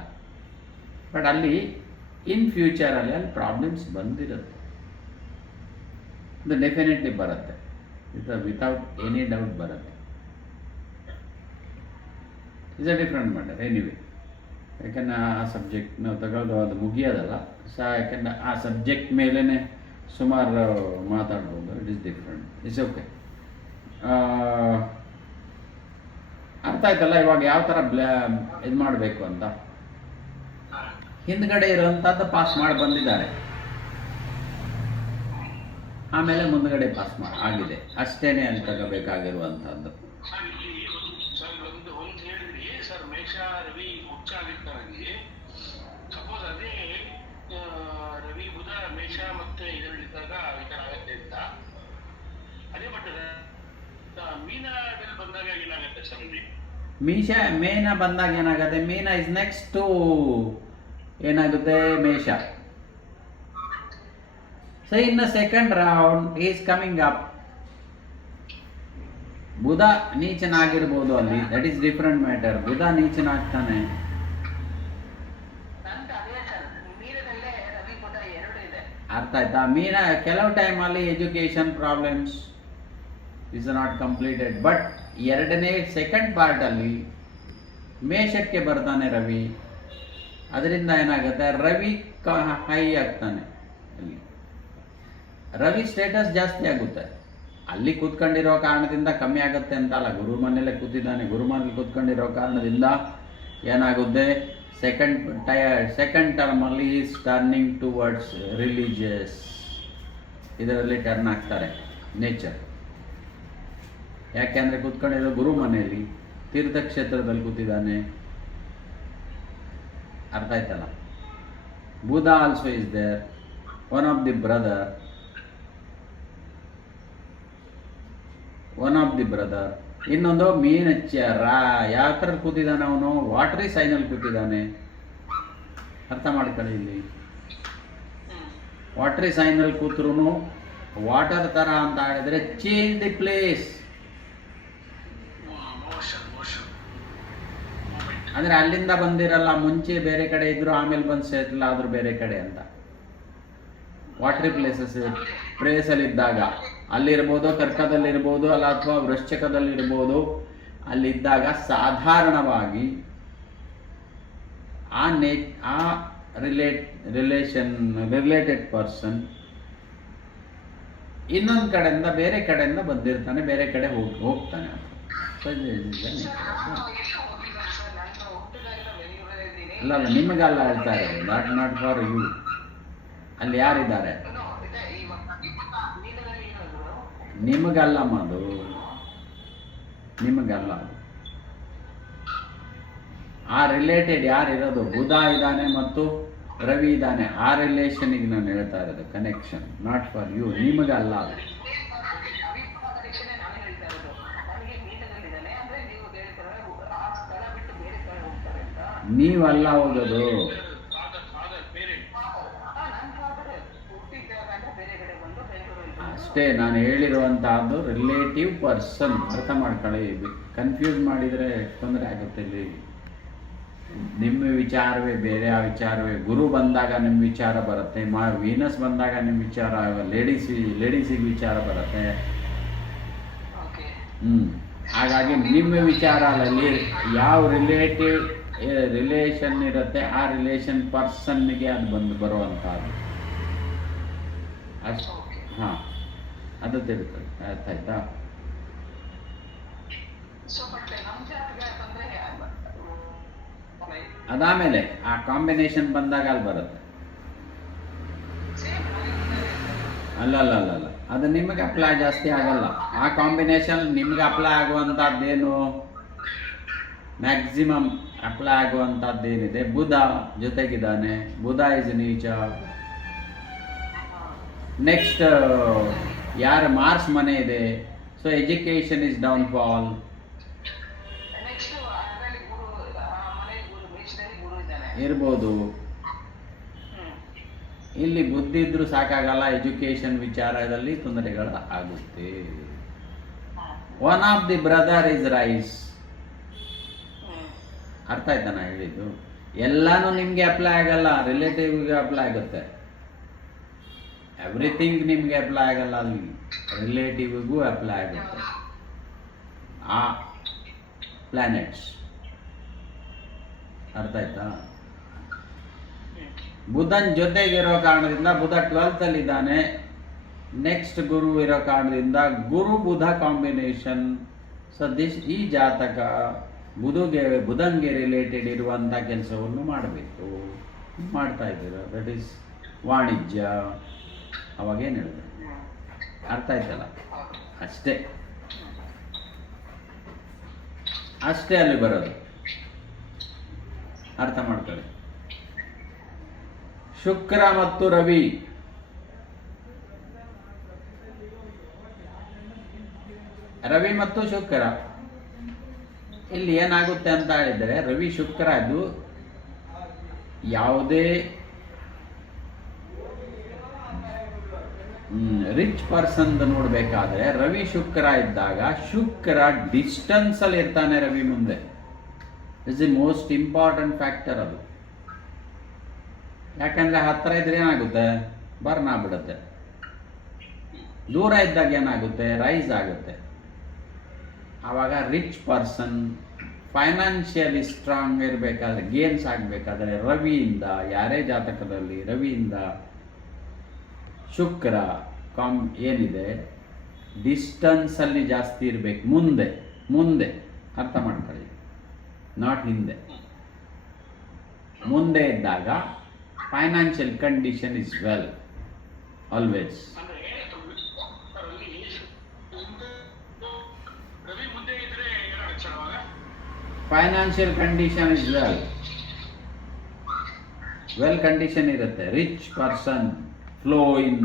ಬಟ್ ಅಲ್ಲಿ ಇನ್ ಫ್ಯೂಚರಲ್ಲಿ ಅಲ್ಲಿ ಪ್ರಾಬ್ಲಮ್ಸ್ ಬಂದಿರುತ್ತೆ. ಅದು ಡೆಫಿನೆಟ್ಲಿ ಬರುತ್ತೆ, ವಿತೌಟ್ ಎನಿ ಡೌಟ್ ಬರುತ್ತೆ. Is a different matter anyway. ಯಾಕಂದರೆ ಆ ಸಬ್ಜೆಕ್ಟ್ ನಾವು ತಗೊಳ್ಳೋದು ಅದು ಮುಗಿಯೋದಲ್ಲ. ಯಾಕಂದರೆ ಆ ಸಬ್ಜೆಕ್ಟ್ ಮೇಲೇ ಸುಮಾರು ಮಾತಾಡ್ಬೋದು. It is different, it's okay. ಅರ್ಥ ಆಯ್ತಲ್ಲ ಇವಾಗ ಯಾವ ಥರ ಇದು ಮಾಡಬೇಕು ಅಂತ. ಹಿಂದ್ಗಡೆ ಇರೋಂಥದ್ದು ಪಾಸ್ ಮಾಡಿ ಬಂದಿದ್ದಾರೆ, ಆಮೇಲೆ ಮುಂದ್ಗಡೆ ಪಾಸ್ ಆಗಿದೆ, ಅಷ್ಟೇನೆ ಅಲ್ಲಿ ತಗೋಬೇಕಾಗಿರುವಂಥದ್ದು. ಸರ್ ಒಂದು ಹೇಳಿದ್ರಿ ಸರ್, ಮೇಷ ರವಿ ಉಚ್ಚ ಆಗಿರ್ತಾರಲ್ಲಿ, ಸಪೋಸ್ ಅದೇ ರವಿ ಬುಧ ಮೇಷ ಮತ್ತೆ ಇದರಲ್ಲಿದ್ದಾಗ ಈ ಥರ ಆಗುತ್ತೆ ಅಂತ. ಅದೇ ಬಟ್ ಮೀನದಲ್ಲಿ ಬಂದಾಗ ಏನಾಗುತ್ತೆ ಸರ್? ಮೇನ ಬಂದಾಗ ಏನಾಗುತ್ತೆ, ಮೀನ ಇಸ್ ನೆಕ್ಸ್ಟ್ ಟು ಏನಾಗುತ್ತೆ Mesha. So in second round is coming up. Budha ನೀಚನಾಗಿರ್ಬೋದು ಅಲ್ಲಿ, that is different matter. Budha ನೀಚನಾಗ್ತಾನೆ. ನಂದು ಅದೇ ಸರ್, ಮೀನದಲ್ಲೇ ರವಿ ಬುಧ ಎರಡು ಇದೆ. ಅರ್ಥ ಆಯ್ತಾ? ಕೆಲವು ಟೈಮಲ್ಲಿ education problems is not completed. But ಎರಡನೇ ಸೆಕೆಂಡ್ ಪಾರ್ಟಲ್ಲಿ ಮೇಷಕ್ಕೆ ಬರ್ತಾನೆ ರವಿ. ಅದರಿಂದ ಏನಾಗುತ್ತೆ, ರವಿ ಹೈ ಆಗ್ತಾನೆ. ಅಲ್ಲಿ ರವಿ ಸ್ಟೇಟಸ್ ಜಾಸ್ತಿ ಆಗುತ್ತೆ. ಅಲ್ಲಿ ಕೂತ್ಕೊಂಡಿರೋ ಕಾರಣದಿಂದ ಕಮ್ಮಿ ಆಗುತ್ತೆ ಅಂತ ಅಲ್ಲ, ಗುರು ಮನೇಲೆ ಕೂತಿದ್ದಾನೆ. ಗುರು ಮನೇಲಿ ಕೂತ್ಕೊಂಡಿರೋ ಕಾರಣದಿಂದ ಏನಾಗುತ್ತೆ, ಸೆಕೆಂಡ್ ಟರ್ಮಲ್ಲಿ ಈಸ್ ಟರ್ನಿಂಗ್ ಟುವರ್ಡ್ಸ್ ರಿಲಿಜಿಯಸ್. ಇದರಲ್ಲಿ ಟರ್ನ್ ಆಗ್ತಾರೆ ನೇಚರ್. ಯಾಕೆಂದರೆ ಕೂತ್ಕೊಂಡಿರೋ ಗುರು ಮನೆಯಲ್ಲಿ ತೀರ್ಥಕ್ಷೇತ್ರದಲ್ಲಿ ಕೂತಿದ್ದಾನೆ. ಅರ್ಥ ಆಯ್ತಲ್ಲ? Budha also is there, one of the brother. ಇನ್ನೊಂದು ಯಾವ ಥರ ಕೂತಿದ್ದಾನೆ ಅವನು, ವಾಟರಿ ಸೈನಲ್ಲಿ ಕೂತಿದ್ದಾನೆ. ಅರ್ಥ ಮಾಡ್ಕೊಳ್ಳಿ. ಇಲ್ಲಿ ವಾಟರಿ ಸೈನಲ್ಲಿ ಕೂತ್ರು ವಾಟರ್ ಥರ ಅಂತ ಹೇಳಿದ್ರೆ ಚೇಂಜ್ ದಿ ಪ್ಲೇಸ್. ಅಂದರೆ ಅಲ್ಲಿಂದ ಬಂದಿರಲ್ಲ, ಮುಂಚೆ ಬೇರೆ ಕಡೆ ಇದ್ರು, ಆಮೇಲೆ ಬಂದು ಸೆಟ್ಲ್ ಆದ್ರು ಬೇರೆ ಕಡೆ ಅಂತ. ವಾಟರಿ ಪ್ಲೇಸಲ್ಲಿ ಇದ್ದಾಗ ಅಲ್ಲಿರ್ಬೋದು, ಕರ್ಕದಲ್ಲಿರ್ಬೋದು, ಅಲ್ಲ ಅಥವಾ ವೃಶ್ಚಿಕದಲ್ಲಿರ್ಬೋದು, ಅಲ್ಲಿದ್ದಾಗ ಸಾಧಾರಣವಾಗಿ ಆ ರಿಲೇಟೆಡ್ ಪರ್ಸನ್ ಇನ್ನೊಂದು ಕಡೆಯಿಂದ ಬೇರೆ ಕಡೆಯಿಂದ ಬಂದಿರ್ತಾನೆ, ಬೇರೆ ಕಡೆ ಹೋಗ್ತಾನೆ. ಅಲ್ಲ ನಿಮಗಲ್ಲ ಹೇಳ್ತಾರೆ, ನಾಟ್ ಫಾರ್ ಯು. ಅಲ್ಲಿ ಯಾರಿದ್ದಾರೆ? ನಿಮಗಲ್ಲಮ್ಮ, ಅದು ನಿಮಗಲ್ಲ. ಆ ರಿಲೇಟೆಡ್ ಯಾರಿರೋದು, ಬುಧ ಇದ್ದಾನೆ ಮತ್ತು ರವಿ ಇದ್ದಾನೆ, ಆ ರಿಲೇಷನ್ಗೆ ನಾನು ಹೇಳ್ತಾ ಇರೋದು, ಕನೆಕ್ಷನ್. ನಾಟ್ ಫಾರ್ ಯು, ನಿಮಗಲ್ಲ ಅದು. ನೀವಲ್ಲ ಹೋಗೋದು ಅಷ್ಟೇ. ನಾನು ಹೇಳಿರುವಂತಹದ್ದು ರಿಲೇಟಿವ್ ಪರ್ಸನ್. ಅರ್ಥ ಮಾಡ್ಕೊಳ್ಳಿ. ಕನ್ಫ್ಯೂಸ್ ಮಾಡಿದರೆ ತೊಂದರೆ ಆಗುತ್ತೆ. ಇಲ್ಲಿ ನಿಮ್ಮ ವಿಚಾರವೇ ಬೇರೆ, ಆ ವಿಚಾರವೇ. ಗುರು ಬಂದಾಗ ನಿಮ್ಮ ವಿಚಾರ ಬರುತ್ತೆ, ವೀನಸ್ ಬಂದಾಗ ನಿಮ್ಮ ವಿಚಾರ, ಲೇಡೀಸಿಗೆ ವಿಚಾರ ಬರುತ್ತೆ. ಹಾಗಾಗಿ ನಿಮ್ಮ ವಿಚಾರದಲ್ಲಿ ಯಾವ ರಿಲೇಷನ್ ಇರುತ್ತೆ, ಆ ರಿಲೇಷನ್ ಪರ್ಸನ್ಗೆ ಅದು ಬರುವಂತಹದ್ದು ಅಷ್ಟು. ಹಾಂ, ಅದು ತಿಳ್ಕೊಳ್ಳಿ. ಅರ್ಥ ಆಯ್ತಾ? ಅದಾದಮೇಲೆ ಆ ಕಾಂಬಿನೇಷನ್ ಬಂದಾಗ ಅಲ್ಲಿ ಬರುತ್ತೆ. ಅಲ್ಲ, ಅದು ನಿಮಗೆ ಅಪ್ಲೈ ಜಾಸ್ತಿ ಆಗಲ್ಲ. ಆ ಕಾಂಬಿನೇಷನ್ ನಿಮ್ಗೆ ಅಪ್ಲೈ ಆಗುವಂಥದ್ದೇನು, ಮ್ಯಾಕ್ಸಿಮಮ್ ಅಪ್ಲೈ ಆಗುವಂಥದ್ದೇನಿದೆ, ಬುಧ ಜೊತೆಗಿದ್ದಾನೆ. ಬುಧ ಇಸ್ ನೀಚ. ನೆಕ್ಸ್ಟ್ ಯಾರ ಮಾರ್ಸ್ ಮನೆ ಇದೆ, so education is down fall. ಇರ್ಬೋದು. ಇಲ್ಲಿ ಬುದ್ಧಿ ಇದ್ರೂ ಸಾಕಾಗಲ್ಲ, ಎಜುಕೇಶನ್ ವಿಚಾರದಲ್ಲಿ ತೊಂದರೆಗಳು ಆಗುತ್ತೆ. One of the brother is rise. ಅರ್ಥ ಆಯ್ತಾ ನಾ ಹೇಳಿದ್ದು? ಎಲ್ಲಾನು ನಿಮ್ಗೆ ಅಪ್ಲೈ ಆಗಲ್ಲ, ರಿಲೇಟಿವ್ಗೆ ಅಪ್ಲೈ ಆಗುತ್ತೆ. ಎವ್ರಿಥಿಂಗ್ ನಿಮ್ಗೆ ಅಪ್ಲೈ ಆಗಲ್ಲ, ಅಲ್ಲಿ ರಿಲೇಟಿವ್ಗೂ ಅಪ್ಲೈ ಆಗುತ್ತೆ. ಆ ಪ್ಲಾನೆಟ್ಸ್. ಅರ್ಥ ಆಯ್ತಾ? ಬುಧನ್ ಜೊತೆಗಿರೋ ಕಾರಣದಿಂದ, ಬುಧ 12th ಅಲ್ಲಿ ಇದ್ದಾನೆ. ನೆಕ್ಸ್ಟ್ ಗುರು ಇರೋ ಕಾರಣದಿಂದ ಗುರು ಬುಧ ಕಾಂಬಿನೇಷನ್. ಸೊ ಈ ಜಾತಕ ಬುಧನ್ಗೆ ರಿಲೇಟೆಡ್ ಇರುವಂಥ ಕೆಲಸವನ್ನು ಮಾಡಬೇಕು. ಮಾಡ್ತಾ ಇದ್ದೀರ, ದಟ್ ಈಸ್ ವಾಣಿಜ್ಯ. ಅವಾಗೇನು ಹೇಳಿದೆ? ಅರ್ಥ ಆಯ್ತಲ್ಲ? ಅಷ್ಟೇ ಅಲ್ಲಿ ಬರೋದು. ಅರ್ಥ ಮಾಡ್ಕೊಳ್ಳಿ. ಶುಕ್ರ ಮತ್ತು ರವಿ, ರವಿ ಮತ್ತು ಶುಕ್ರ ಇಲ್ಲಿ ಏನಾಗುತ್ತೆ ಅಂತ ಹೇಳಿದರೆ, ರವಿ ಶುಕ್ರ ಅದು ಯಾವುದೇ ರಿಚ್ ಪರ್ಸನ್ ನೋಡ್ಬೇಕಾದ್ರೆ ರವಿ ಶುಕ್ರ ಇದ್ದಾಗ ಶುಕ್ರ ಡಿಸ್ಟನ್ಸ್ ಅಲ್ಲಿ ಇರ್ತಾನೆ ರವಿ ಮುಂದೆ. Is the most important factor ಅದು. ಯಾಕಂದ್ರೆ ಹತ್ತಿರ ಇದ್ರೆ ಏನಾಗುತ್ತೆ, ಬರ್ನ್ ಆಗ್ಬಿಡುತ್ತೆ. ದೂರ ಇದ್ದಾಗ ಏನಾಗುತ್ತೆ, ರೈಸ್ ಆಗುತ್ತೆ. ಆವಾಗ ರಿಚ್ ಪರ್ಸನ್ ಫೈನಾನ್ಷಿಯಲಿ ಸ್ಟ್ರಾಂಗ್ ಇರಬೇಕಾದ್ರೆ, ಗೇನ್ಸ್ ಆಗಬೇಕಾದ್ರೆ ರವಿಯಿಂದ, ಯಾರೇ ಜಾತಕದಲ್ಲಿ ರವಿಯಿಂದ ಶುಕ್ರ ಏನಿದೆ ಡಿಸ್ಟನ್ಸಲ್ಲಿ ಜಾಸ್ತಿ ಇರಬೇಕು. ಮುಂದೆ ಮುಂದೆ ಅರ್ಥ ಮಾಡ್ಕೊಳ್ಳಿ, ನಾಟ್ ಹಿಂದೆ. ಮುಂದೆ ಇದ್ದಾಗ financial condition is well always. Financial condition is well condition ಇರುತ್ತೆ. Rich person flow in.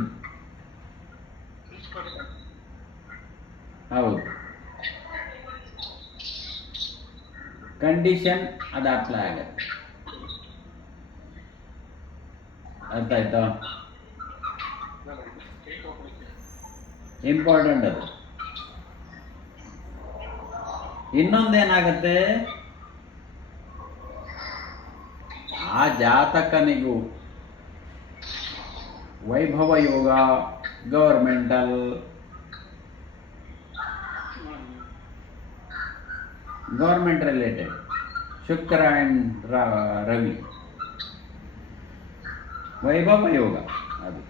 ಹೌದು, ಕಂಡೀಷನ್ ಅದು ಅಪ್ಲೈ ಆಗತ್ತೆ. ಅರ್ಥ ಆಯ್ತಾ? ಇಂಪಾರ್ಟೆಂಟ್ ಅದು. ಇನ್ನೊಂದೇನಾಗತ್ತೆ, ಆ ಜಾತಕನಿಗೂ ವೈಭವ ಯೋಗ, governmental, government related, Shukra and Ravi, ವೈಭವ ಯೋಗ. ಅದು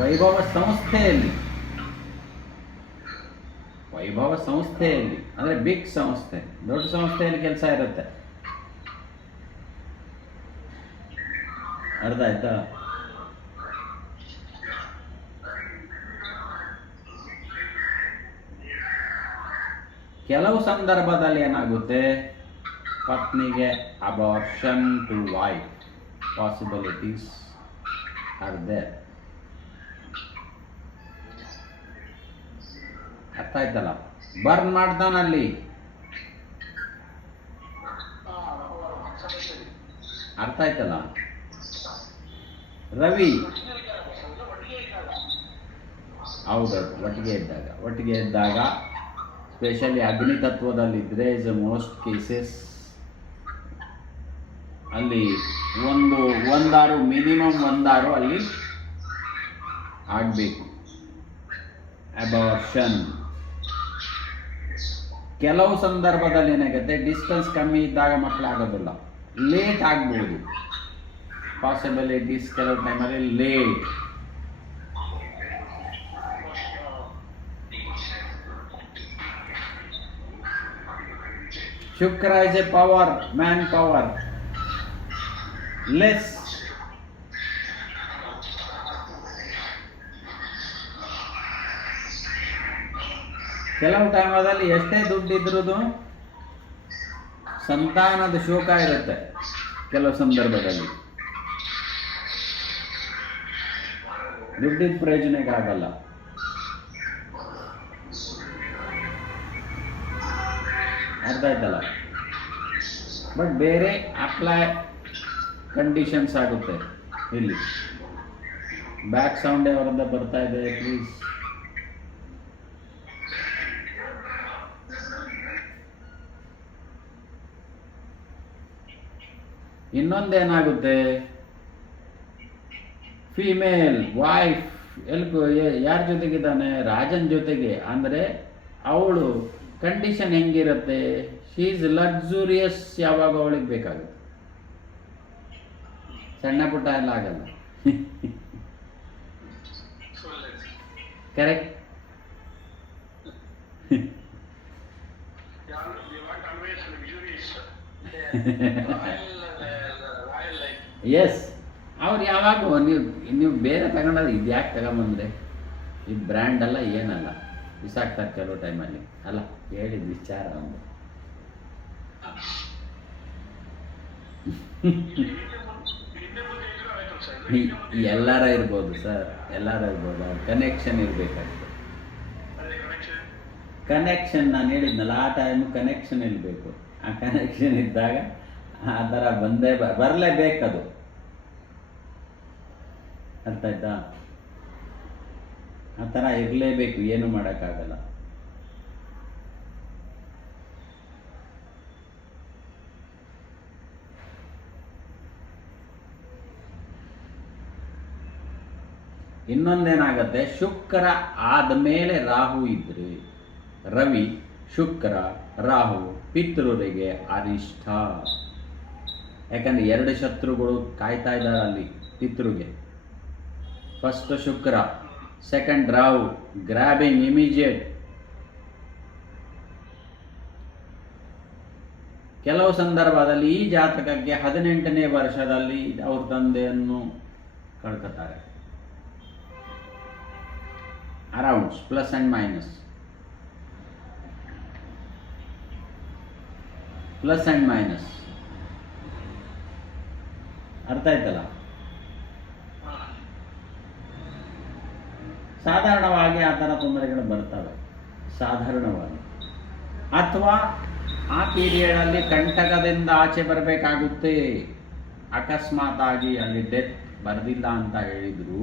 ವೈಭವ ಸಂಸ್ಥೆಯಲ್ಲಿ, ವೈಭವ ಸಂಸ್ಥೆಯಲ್ಲಿ ಅಂದರೆ ಬಿಗ್ ಸಂಸ್ಥೆ, ದೊಡ್ಡ ಸಂಸ್ಥೆಯಲ್ಲಿ ಕೆಲಸ ಇರುತ್ತೆ. ಅರ್ಥ ಆಯ್ತಾ? ಕೆಲವು ಸಂದರ್ಭದಲ್ಲಿ ಏನಾಗುತ್ತೆ, ಪತ್ನಿಗೆ abortion to wife possibilities are there. ಅರ್ಥ ಆಯ್ತಲ್ಲ? ಬರ್ನ್ ಮಾಡ್ತಾನಲ್ಲಿ. ಅರ್ಥ ಆಯ್ತಲ್ಲ? ರವಿ ಹೌದು, ಒಟ್ಟಿಗೆ ಇದ್ದಾಗ ಸ್ಪೆಷಲಿ ಅಗ್ನಿ ತತ್ವದಲ್ಲಿದ್ದರೆ ಇಸ್ ಮೋಸ್ಟ್ ಕೇಸಸ್ ಅಲ್ಲಿ ಒಂದಾರು ಮಿನಿಮಮ್ ಒಂದಾರು ಅಲ್ಲಿ ಆಗಬೇಕು ಅಬಾರ್ಷನ್. ಕೆಲವು ಸಂದರ್ಭದಲ್ಲಿ ಏನಾಗುತ್ತೆ, ಡಿಸ್ಟೆನ್ಸ್ ಕಮ್ಮಿ ಇದ್ದಾಗ ಮಕ್ಕಳಾಗೋದಿಲ್ಲ, ಲೇಟ್ ಆಗ್ಬೋದು. ಪಾಸಿಬಿಲಿಟೀಸ್ ಕೆಲವು ಟೈಮಲ್ಲಿ late. Shukra is A power, man power, less. ಕೆಲವು ಟೈಮಲ್ಲಿ ಎಷ್ಟೇ ದುಡ್ಡಿದ್ರೂ ಸಂತಾನದ ಶೋಕ ಇರುತ್ತೆ. ಕೆಲವು ಸಂದರ್ಭದಲ್ಲಿ ದುಡ್ಡಿನ ಪ್ರಯೋಜನಕ್ಕಾಗಲ್ಲ. ಅರ್ಥ ಆಯ್ತಲ್ಲ? ಬಟ್ ಬೇರೆ ಅಪ್ಲೈ ಕಂಡೀಷನ್ಸ್ ಆಗುತ್ತೆ. ಇಲ್ಲಿ ಬ್ಯಾಕ್ ಸೌಂಡ್ ಅವರಿಂದ ಬರ್ತಾ ಇದೆ, ಪ್ಲೀಸ್. ಇನ್ನೊಂದೇನಾಗುತ್ತೆ, ಫಿಮೇಲ್ ವೈಫ್ ಯಾರ ಜೊತೆಗಿದ್ದಾನೆ, ರಾಜನ್ ಜೊತೆಗೆ. ಅಂದರೆ ಅವಳು ಕಂಡೀಷನ್ ಹೆಂಗಿರುತ್ತೆ, ಶಿ ಈಸ್ ಲಕ್ಸುರಿಯಸ್. ಯಾವಾಗ ಅವಳಿಗೆ ಬೇಕಾಗುತ್ತೆ, ಸಣ್ಣ ಪುಟ್ಟ ಎಲ್ಲ ಆಗಲ್ಲ. ಕರೆಕ್ಟ್? ಎಸ್. ಅವ್ರು ಯಾವಾಗ ನೀವು ಬೇರೆ ತಗೊಂಡ್ರೆ ಇದು ಯಾಕೆ ತಗೊಂಬಂದ್ರೆ, ಇದು ಬ್ರ್ಯಾಂಡ್ ಅಲ್ಲ, ಏನಲ್ಲ, ಬಿಸಾಕ್ತಾರೆ ಕೆಲವು ಟೈಮಲ್ಲಿ. ಅಲ್ಲ, ಹೇಳಿದ ವಿಚಾರ ಒಂದು. ಎಲ್ಲಾರ ಇರ್ಬೋದು ಸರ್, ಎಲ್ಲಾರ ಇರ್ಬೋದು. ಕನೆಕ್ಷನ್ ಇರಬೇಕಾಗ್ತದೆ. ಕನೆಕ್ಷನ್ ನಾನು ಹೇಳಿದ್ನಲ್ಲ, ಆ ಟೈಮು ಕನೆಕ್ಷನ್ ಇರಬೇಕು. ಆ ಕನೆಕ್ಷನ್ ಇದ್ದಾಗ ಆ ಥರ ಬರಲೇಬೇಕದು. ಅರ್ಥ ಆಯ್ತಾ? ಆ ಥರ ಇರಲೇಬೇಕು, ಏನು ಮಾಡೋಕ್ಕಾಗಲ್ಲ. ಇನ್ನೊಂದೇನಾಗತ್ತೆ, ಶುಕ್ರ ಆದಮೇಲೆ ರಾಹು ಇದ್ರೆ, ರವಿ, ಶುಕ್ರ, ರಾಹು ಪಿತೃರಿಗೆ ಅರಿಷ್ಠ. ಯಾಕಂದ್ರೆ 2 ಶತ್ರುಗಳು ಕಾಯ್ತಾ ಇದ್ದಾರೆ ಅಲ್ಲಿ ಪಿತೃಗೆ. First Shukra, second Rahu, grabbing immediate. ಕೆಲವು ಸಂದರ್ಭದಲ್ಲಿ ಈ ಜಾತಕಕ್ಕೆ 18ನೇ ವರ್ಷದಲ್ಲಿ ಅವ್ರ ತಂದೆಯನ್ನು ಕಳ್ಕೊತಾರೆ. Arounds, plus and minus, plus and minus. ಅರ್ಥ ಆಯ್ತಲ್ಲ? ಸಾಧಾರಣವಾಗಿ ಆ ಥರ ತೊಂದರೆಗಳು ಬರ್ತವೆ ಸಾಧಾರಣವಾಗಿ. ಅಥವಾ ಆ ಪೀರಿಯಡಲ್ಲಿ ಕಂಟಕದಿಂದ ಆಚೆ ಬರಬೇಕಾಗುತ್ತೆ. ಅಕಸ್ಮಾತ್ ಆಗಿ ಅಲ್ಲಿ ಡೆತ್ ಬರೆದಿಲ್ಲ ಅಂತ ಹೇಳಿದ್ರು,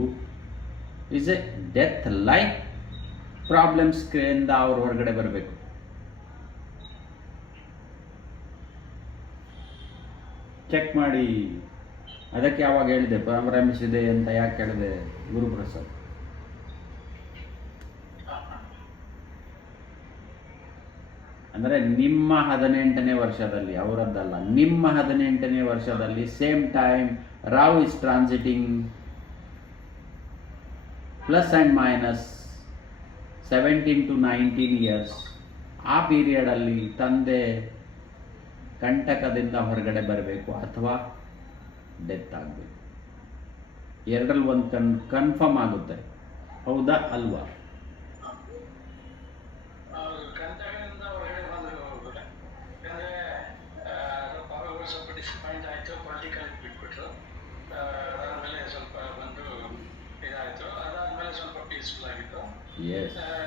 ಇಸ್ ಎ ಡೆತ್ ಲೈಕ್ ಪ್ರಾಬ್ಲಮ್ಸ್ಗಳಿಂದ ಅವ್ರು ಹೊರಗಡೆ ಬರಬೇಕು. ಚೆಕ್ ಮಾಡಿ. ಅದಕ್ಕೆ ಯಾವಾಗ ಹೇಳಿದೆ ಪ್ರಾಬ್ಲಮ್ಸ್ ಇದೆ ಅಂತ ಯಾಕೆ ಹೇಳಿದೆ ಗುರುಪ್ರಸಾದ್? ಅಂದರೆ ನಿಮ್ಮ 18ನೇ ವರ್ಷದಲ್ಲಿ, ಅವರದ್ದಲ್ಲ, ನಿಮ್ಮ 18ನೇ ವರ್ಷದಲ್ಲಿ same time Rahu is transiting plus and minus 17 to 19 years. ಆ ಪೀರಿಯಡಲ್ಲಿ ತಂದೆ ಕಂಟಕದಿಂದ ಹೊರಗಡೆ ಬರಬೇಕು ಅಥವಾ ಡೆತ್ ಆಗಬೇಕು. ಎರಡರಲ್ಲಿ ಒಂದು ಕನ್ಫರ್ಮ್ ಆಗುತ್ತೆ. ಹೌದಾ ಅಲ್ವಾ? ಕಂಟಕದಿಂದ ಹೊರಗಡೆ ಬಂದು ಯಾಕಂದ್ರೆ ಪಾಪಗಳು ಸ್ವಲ್ಪ ಡಿಸಪಾಯಿಂಟ್ ಆಯಿತು, ಪೊಲಿಟಿಕಲ್ ಬಿಟ್ಬಿಟ್ರು. ಅದಾದಮೇಲೆ ಸ್ವಲ್ಪ ಬಂದು ಇದಾಯಿತು. ಅದಾದಮೇಲೆ ಸ್ವಲ್ಪ ಪೀಸ್ಫುಲ್ ಆಗಿತ್ತು.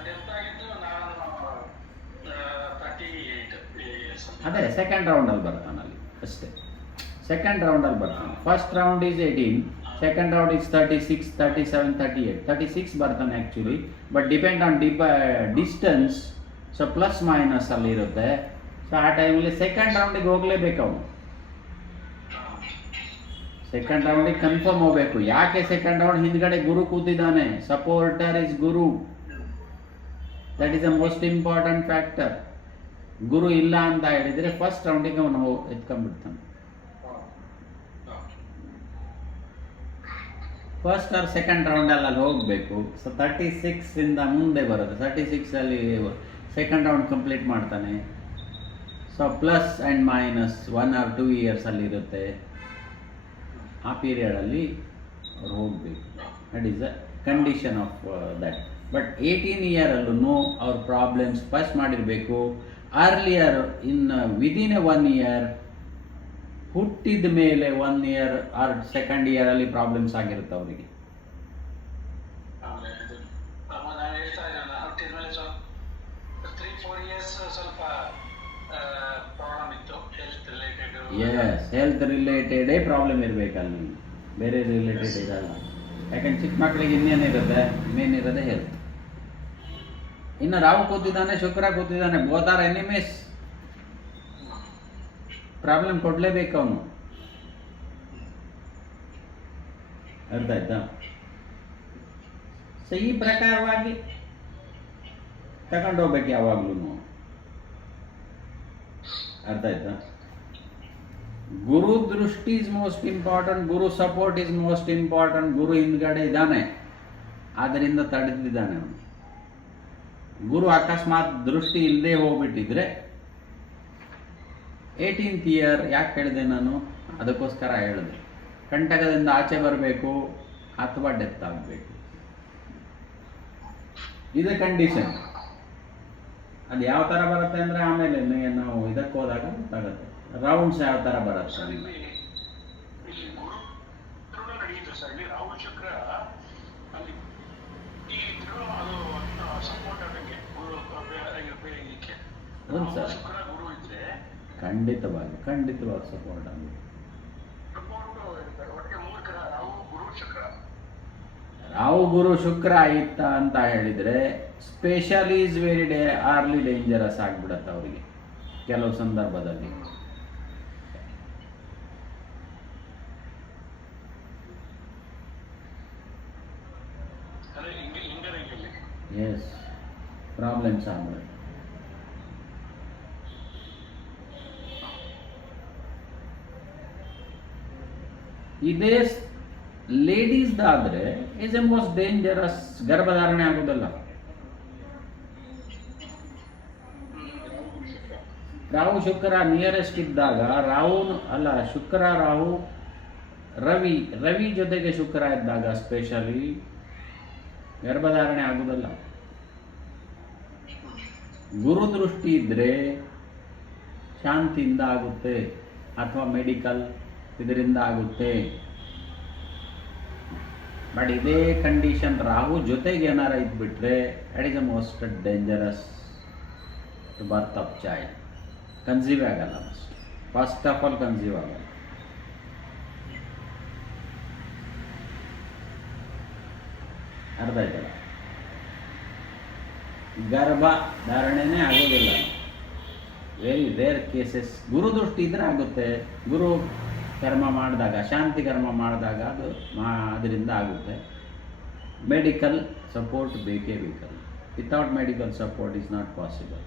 ಡೆತ್ ಆಗಿದ್ದು ನಾನು 38 years. ಅದೇ ಸೆಕೆಂಡ್ ರೌಂಡಲ್ಲಿ ಬರ್ತಾನಲ್ಲಿ ಅಷ್ಟೇ. ಸೆಕೆಂಡ್ ರೌಂಡಲ್ಲಿ ಬರ್ತಾನೆ. First round is 18, second round is 36, 37, 38. 36 ಬರ್ತಾನೆ actually, but depend on distance. So plus minus ಅಲ್ಲಿ ಇರುತ್ತೆ. ಸೊ ಆ ಟೈಮಲ್ಲಿ ಸೆಕೆಂಡ್ ರೌಂಡಿಗೆ ಹೋಗಲೇಬೇಕು ಅವನು. ಸೆಕೆಂಡ್ ರೌಂಡಿಗೆ ಕನ್ಫರ್ಮ್ ಹೋಗಬೇಕು. ಯಾಕೆ ಸೆಕೆಂಡ್ ರೌಂಡ್? ಹಿಂದ್ಗಡೆ ಗುರು ಕೂತಿದ್ದಾನೆ. Supporter is Guru. That is the most important factor. Guru ಇಲ್ಲ ಅಂತ ಹೇಳಿದರೆ ಫಸ್ಟ್ ರೌಂಡಿಗೆ ಅವನು ಎತ್ಕೊಂಡ್ಬಿಡ್ತಾನೆ. ಫಸ್ಟ್ ಆರ್ ಸೆಕೆಂಡ್ ರೌಂಡಲ್ಲಿ ಅಲ್ಲಿ ಹೋಗಬೇಕು. ಸೊ 36 ಮುಂದೆ ಬರುತ್ತೆ. 36 ಸೆಕೆಂಡ್ ರೌಂಡ್ ಕಂಪ್ಲೀಟ್ ಮಾಡ್ತಾನೆ. So plus and minus 1 or 2 years ಇರುತ್ತೆ. ಆ ಪೀರಿಯಡಲ್ಲಿ ಅವ್ರು ಹೋಗಬೇಕು. That is the condition of that. But 18 year ಅವ್ರ ಪ್ರಾಬ್ಲಮ್ಸ್ ಫಸ್ಟ್ ಮಾಡಿರಬೇಕು. ಅರ್ಲಿಯರ್ ವಿದಿನ್ 1 year, ಹುಟ್ಟಿದ ಮೇಲೆ 1 year ಆರ್ ಸೆಕೆಂಡ್ ಇಯರಲ್ಲಿ ಪ್ರಾಬ್ಲಮ್ಸ್ ಆಗಿರುತ್ತೆ ಅವರಿಗೆ. ನಾನು ಹೇಳ್ತಾ ಇದ್ದೀನಿ, ಹುಟ್ಟಿದ ಮೇಲೆ ಸ್ವಲ್ಪ 3-4 years ಸ್ವಲ್ಪ ಪ್ರಾಬ್ಲಮ್ ಇತ್ತು, ಹೆಲ್ತ್ ರಿಲೇಟೆಡ್. ಎಸ್, ಹೆಲ್ತ್ ರಿಲೇಟೆಡೇ ಪ್ರಾಬ್ಲಮ್ ಇರಬೇಕಲ್ಲಿ, ಬೇರೆ ರಿಲೇಟೆಡ್ ಇರಲ್ಲ. ಯಾಕಂದ್ರೆ ಚಿಕ್ಕ ಮಕ್ಕಳಿಗೆ ಇನ್ನೇನಿರುತ್ತೆ, ಮೇನ್ ಇರೋದೇ ಹೆಲ್ತ್. ಇನ್ನು ರಾಹು ಕೂತಿದ್ದಾನೆ, ಶುಕ್ರ ಕೂತಿದ್ದಾನೆ, ಬೋತ್ ಆರ್ ಎನಿಮೀಸ್. ಪ್ರಾಬ್ಲಮ್ ಕೊಡಲೇಬೇಕು ಅವನು. ಅರ್ಥ ಆಯ್ತಾ? ಸೊ ಈ ಪ್ರಕಾರವಾಗಿ ತಗೊಂಡೋಗ್ಬೇಕು ಯಾವಾಗ್ಲೂ. ಅರ್ಥ ಆಯ್ತಾ? ಗುರು ದೃಷ್ಟಿ is most important, Guru support is most important. Guru ಹಿಂದ್ಗಡೆ ಇದ್ದಾನೆ, ಆದ್ದರಿಂದ ತಡೆದಿದ್ದಾನೆ ಅವನು. ಗುರು ಅಕಸ್ಮಾತ್ ದೃಷ್ಟಿ ಇಲ್ಲದೆ ಹೋಗ್ಬಿಟ್ಟಿದ್ರೆ 18th year ಯಾಕೆ ಹೇಳಿದೆ ನಾನು? ಅದಕ್ಕೋಸ್ಕರ ಹೇಳಿದೆ. ಕಂಟಕದಿಂದ ಆಚೆ ಬರಬೇಕು ಅಥವಾ ಡೆತ್ ಆಗಬೇಕು. ಇದು ಕಂಡೀಷನ್. ಅದು ಯಾವ ಥರ ಬರುತ್ತೆ ಅಂದರೆ ಆಮೇಲೆ ನಾವು ಇದಕ್ಕೆ ಹೋದಾಗ ಗೊತ್ತಾಗುತ್ತೆ. ರೌಂಡ್ಸ್ ಯಾವ ಥರ ಬರುತ್ತೆ. ಇಲ್ಲಿ ಗುರು ನಡೆಯುತ್ತೆ ಸರ್. ಇಲ್ಲಿ ರಾಹು ಶುಕ್ರ ಅಲ್ಲಿ ಈ ಅದು ಸಪೋರ್ಟ್ ಆಗಕ್ಕೆ ಗುರು ಬೆಳಗ್ಗೆ ಹೌದು ಸರ್, ಶುಕ್ರ ಗುರು ಇದ್ರೆ ಖಂಡಿತವಾಗಿ ಸಪೋರ್ಟ್ ಆಗುತ್ತೆ. ಸಪೋರ್ಟ್ ಒಟ್ಟಿಗೆ 3 ರಾಹು ಗುರು ಶುಕ್ರ. ರಾಹು ಗುರು ಶುಕ್ರ ಇತ್ತ ಅಂತ ಹೇಳಿದರೆ special is very early dangerous ಆಗಿಬಿಡತ್ತೆ ಅವರಿಗೆ ಕೆಲವು ಸಂದರ್ಭದಲ್ಲಿ. ಎಸ್, ಪ್ರಾಬ್ಲಮ್ಸ್ ಆಗ್ಬಿಡುತ್ತೆ. ಇದೇ ಲೇಡೀಸ್ದಾದರೆ ಇಸ್ ಎ ಮೋಸ್ಟ್ ಡೇಂಜರಸ್, ಗರ್ಭಧಾರಣೆ ಆಗೋದಲ್ಲ. ರಾಹು ಶುಕ್ರ ನಿಯರೆಸ್ಟ್ ಇದ್ದಾಗ ಶುಕ್ರ ರಾಹು ರವಿ ಜೊತೆಗೆ ಶುಕ್ರ ಇದ್ದಾಗ ಸ್ಪೆಷಲಿ ಗರ್ಭಧಾರಣೆ ಆಗೋದಲ್ಲ. ಗುರು ದೃಷ್ಟಿ ಇದ್ದರೆ ಶಾಂತಿಯಿಂದ ಆಗುತ್ತೆ ಅಥವಾ ಮೆಡಿಕಲ್ ಇದರಿಂದ ಆಗುತ್ತೆ. ಬಟ್ ಇದೇ ಕಂಡೀಷನ್ ರಾಹು ಜೊತೆಗೆ ಏನಾರ ಇದ್ಬಿಟ್ರೆ it is the most dangerous to birth of child. Conceive ಆಗಲ್ಲ, ಫಸ್ಟ್ ಆಫ್ ಆಲ್ ಕನ್ಸೀವ್ ಆಗಲ್ಲ. ಅರ್ಥ ಆಯ್ತಲ್ಲ, ಗರ್ಭ ಧಾರಣೆನೇ ಆಗೋದಿಲ್ಲ. Very rare cases. ಗುರು ದೃಷ್ಟಿ ಇದ್ರೆ ಆಗುತ್ತೆ. ಗುರು ಕರ್ಮ ಮಾಡಿದಾಗ, ಶಾಂತಿ ಕರ್ಮ ಮಾಡಿದಾಗ ಅದರಿಂದ ಆಗುತ್ತೆ. ಮೆಡಿಕಲ್ ಸಪೋರ್ಟ್ ಬೇಕೇ ಬೇಕಲ್ಲ. Without medical support is not possible.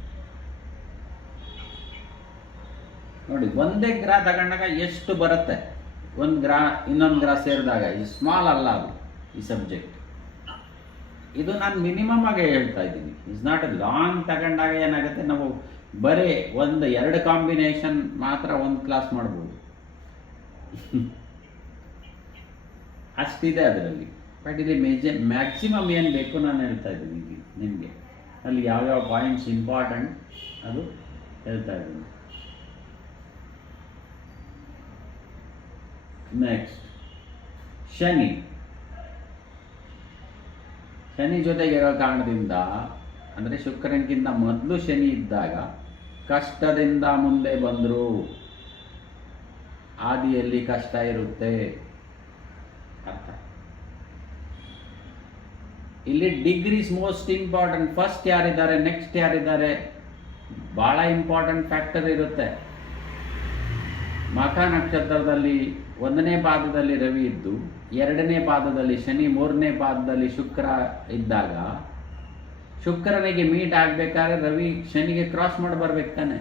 ನೋಡಿ, ಒಂದೇ ಗ್ರಹ ತಗೊಂಡಾಗ ಎಷ್ಟು ಬರುತ್ತೆ, ಒಂದು ಗ್ರಹ ಇನ್ನೊಂದು ಗ್ರಹ ಸೇರಿದಾಗ. ಇದು ಸ್ಮಾಲ್ ಅಲ್ಲ ಅದು, ಈ ಸಬ್ಜೆಕ್ಟ್. ಇದು ನಾನು ಮಿನಿಮಮ್ ಆಗಿ ಹೇಳ್ತಾ ಇದ್ದೀನಿ. ಇಟ್ಸ್ ನಾಟ್ ಎ ಲಾಂಗ್ ತಗೊಂಡಾಗ ಏನಾಗುತ್ತೆ, ನಾವು ಬರೀ ಎರಡು ಕಾಂಬಿನೇಷನ್ ಮಾತ್ರ ಒಂದು ಕ್ಲಾಸ್ ಮಾಡ್ಬೋದು. ಅಷ್ಟಿದೆ ಅದರಲ್ಲಿ. ಬಟ್ ಇಲ್ಲಿ ಮ್ಯಾಕ್ಸಿಮಮ್ ಏನು ಬೇಕು ನಾನು ಹೇಳ್ತಾ ಇದ್ದೀನಿ ನಿಮಗೆ. ಅಲ್ಲಿ ಯಾವ್ಯಾವ ಪಾಯಿಂಟ್ಸ್ ಇಂಪಾರ್ಟೆಂಟ್ ಅದು ಹೇಳ್ತಾ ಇದ್ದೀನಿ. ನೆಕ್ಸ್ಟ್ ಶನಿ ಜೊತೆಗೆ ಇರೋ ಕಾರಣದಿಂದ, ಅಂದರೆ ಶುಕ್ರನಿಗಿಂತ ಮೊದಲು ಶನಿ ಇದ್ದಾಗ ಕಷ್ಟದಿಂದ ಮುಂದೆ ಬಂದರು. ಆದಿಯಲ್ಲಿ ಕಷ್ಟ ಇರುತ್ತೆ ಅರ್ಥ. ಇಲ್ಲಿ ಡಿಗ್ರೀಸ್ ಮೋಸ್ಟ್ ಇಂಪಾರ್ಟೆಂಟ್. ಫಸ್ಟ್ ಯಾರಿದ್ದಾರೆ, ನೆಕ್ಸ್ಟ್ ಯಾರಿದ್ದಾರೆ, ಭಾಳ ಇಂಪಾರ್ಟೆಂಟ್ ಫ್ಯಾಕ್ಟರ್ ಇರುತ್ತೆ. ಮಖ ನಕ್ಷತ್ರದಲ್ಲಿ 1ನೇ ಪಾದದಲ್ಲಿ ರವಿ ಇದ್ದು, 2ನೇ ಪಾದದಲ್ಲಿ ಶನಿ, 3ನೇ ಪಾದದಲ್ಲಿ ಶುಕ್ರ ಇದ್ದಾಗ, ಶುಕ್ರನಿಗೆ ಮೀಟ್ ಆಗಬೇಕಾದ್ರೆ ರವಿ ಶನಿಗೆ ಕ್ರಾಸ್ ಮಾಡಿ ಬರ್ಬೇಕು ತಾನೆ.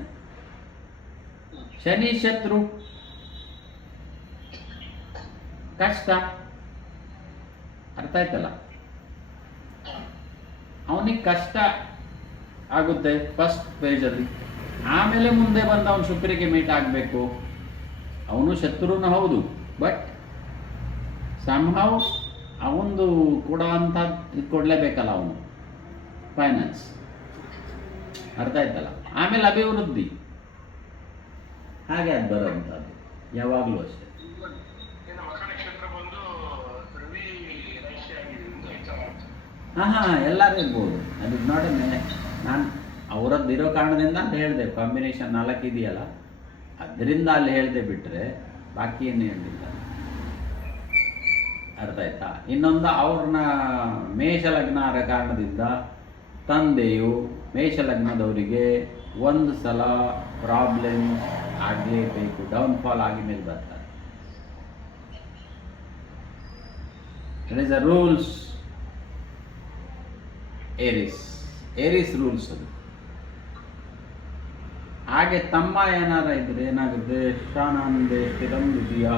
ಶನಿ ಶತ್ರು, ಕಷ್ಟ. ಅರ್ಥ ಆಯ್ತಲ್ಲ, ಅವನಿಗೆ ಕಷ್ಟ ಆಗುತ್ತೆ ಫಸ್ಟ್ ಪೇಜಲ್ಲಿ. ಆಮೇಲೆ ಮುಂದೆ ಬಂದು ಅವನು ಶುಕ್ರಿಗೆ ಮೀಟ್ ಆಗಬೇಕು. ಅವನು ಶತ್ರುನ ಹೌದು, ಬಟ್ ಸಂಭಾವ್ ಅವನು ಕೊಡುವಂಥ ಇದು ಕೊಡಲೇಬೇಕಲ್ಲ ಅವನು, ಫೈನಾನ್ಸ್. ಅರ್ಥ ಆಯ್ತಲ್ಲ. ಆಮೇಲೆ ಅಭಿವೃದ್ಧಿ, ಹಾಗೆ ಅದು ಬರೋಂಥದ್ದು ಯಾವಾಗಲೂ ಅಷ್ಟೇ. ಹಾಂ, ಎಲ್ಲರೂ ಇರ್ಬೋದು. ಅದು ನೋಡಿ, ನಾನು ಅವರದ್ದು ಇರೋ ಕಾರಣದಿಂದ ಅಂತ ಹೇಳಿದೆ. ಕಾಂಬಿನೇಷನ್ 4 ಇದೆಯಲ್ಲ, ಅದರಿಂದ ಅಲ್ಲಿ ಹೇಳಿದೆ, ಬಿಟ್ಟರೆ ಬಾಕಿ ಏನು ಹೇಳಿಲ್ಲ. ಅರ್ಥ ಆಯ್ತಾ? ಇನ್ನೊಂದು, ಅವ್ರನ್ನ ಮೇಷಲಗ್ನ ಆದ ಕಾರಣದಿಂದ ತಂದೆಯು ಮೇಷಲಗ್ನದವರಿಗೆ ಒಂದು ಸಲ ಪ್ರಾಬ್ಲಮ್ ಆಗಲೇಬೇಕು, ಡೌನ್ಫಾಲ್ ಆಗಿ ಮೇಲೆ ಬರ್ತಾರೆ. It is a rules. Aries rules ಅದು. ಹಾಗೆ ತಮ್ಮ ಏನಾರ ಇದ್ರೆ ಏನಾಗುತ್ತೆ, ಶಾನಂದೇ ಸ್ಥಿರಂ ದ್ವಿತೀಯ,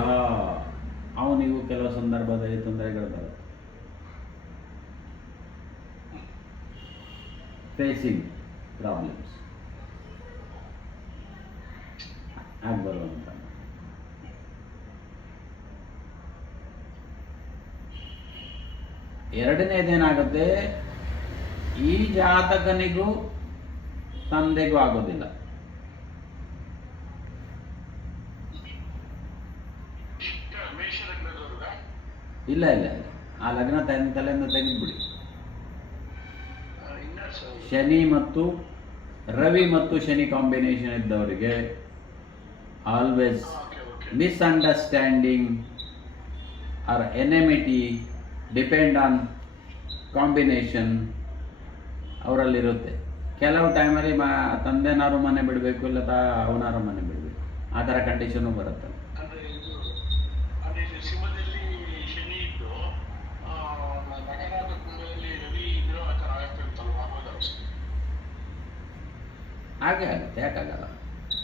ಅವನಿಗೂ ಕೆಲವು ಸಂದರ್ಭದಲ್ಲಿ ತೊಂದರೆಗಳು ಬರುತ್ತೆ. ಫೇಸಿಂಗ್ ಪ್ರಾಬ್ಲಮ್ಸ್ ಆಗಿ ಬರುವಂಥ. ಎರಡನೇದೇನಾಗುತ್ತೆ, ಈ ಜಾತಕನಿಗೂ ತಂದೆಗೂ ಆಗೋದಿಲ್ಲ. ಇಲ್ಲ, ಆ ಲಗ್ನ ತಲೆಯಿಂದ ತೆಗೆದ್ಬಿಡಿ. ಶನಿ ಮತ್ತು ರವಿ ಮತ್ತು ಶನಿ ಕಾಂಬಿನೇಷನ್ ಇದ್ದವರಿಗೆ always misunderstanding or enmity depend on combination ಅವರಲ್ಲಿರುತ್ತೆ. ಕೆಲವು ಟೈಮಲ್ಲಿ ತಂದೆನಾರು ಮನೆ ಬಿಡಬೇಕು, ಇಲ್ಲ ಅವನಾರು ಮನೆ ಬಿಡಬೇಕು, ಆ ಥರ ಕಂಡೀಷನ್ನು ಬರುತ್ತೆ. ಅಂದ್ರೆ ಇದು ಅದೇ ಸಿಂಹದಲ್ಲಿ ಶನಿ ಇದ್ದು ನಗರಾದ ಕುಂಭದಲ್ಲಿ ರವಿ ಇದ್ರು ಆ ಥರ ಆಗ್ತಿರ್ತಲ್ಲ, ಆಗ್ಬೋದಲ್ಲ ಸರ್? ಹಾಗೆ ಆಗುತ್ತೆ, ಯಾಕಾಗಲ್ಲ.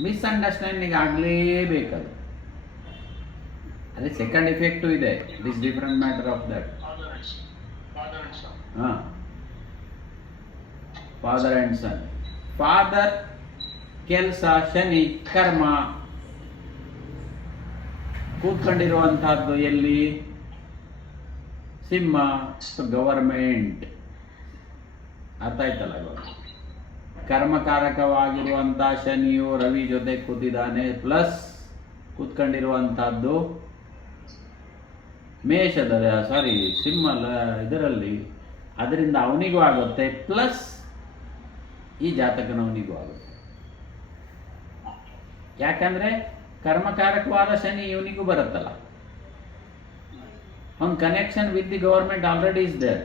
ಮಿಸ್ಅಂಡರ್ಸ್ಟ್ಯಾಂಡಿಂಗ್ ಆಗಲೇಬೇಕದು. ಅದೇ ಸೆಕೆಂಡ್ ಇಫೆಕ್ಟು ಇದೆ. It is different matter of that. ಹಾಂ, ಫಾದರ್ ಆ್ಯಂಡ್ ಸನ್. ಫಾದರ್ ಕೆಲಸ, ಶನಿ ಕರ್ಮ ಕೂತ್ಕೊಂಡಿರುವಂತಹದ್ದು ಎಲ್ಲಿ? ಸಿಂಹ, ಗವರ್ಮೆಂಟ್. ಅರ್ಥ ಆಯ್ತಲ್ಲ ಇವಾಗ? ಕರ್ಮಕಾರಕವಾಗಿರುವಂಥ ಶನಿಯು ರವಿ ಜೊತೆ ಕೂತಿದ್ದಾನೆ, ಪ್ಲಸ್ ಕೂತ್ಕೊಂಡಿರುವಂತಹದ್ದು ಸಿಂಹ ಇದರಲ್ಲಿ, ಅದರಿಂದ ಅವನಿಗೂ ಆಗುತ್ತೆ, ಪ್ಲಸ್ ಈ ಜಾತಕನವನಿಗೂ ಆಗುತ್ತೆ. ಯಾಕಂದ್ರೆ ಕರ್ಮಕಾರಕವಾದ ಶನಿ ಇವನಿಗೂ ಬರುತ್ತಲ್ಲ. ಒಂದು connection with the government already is there.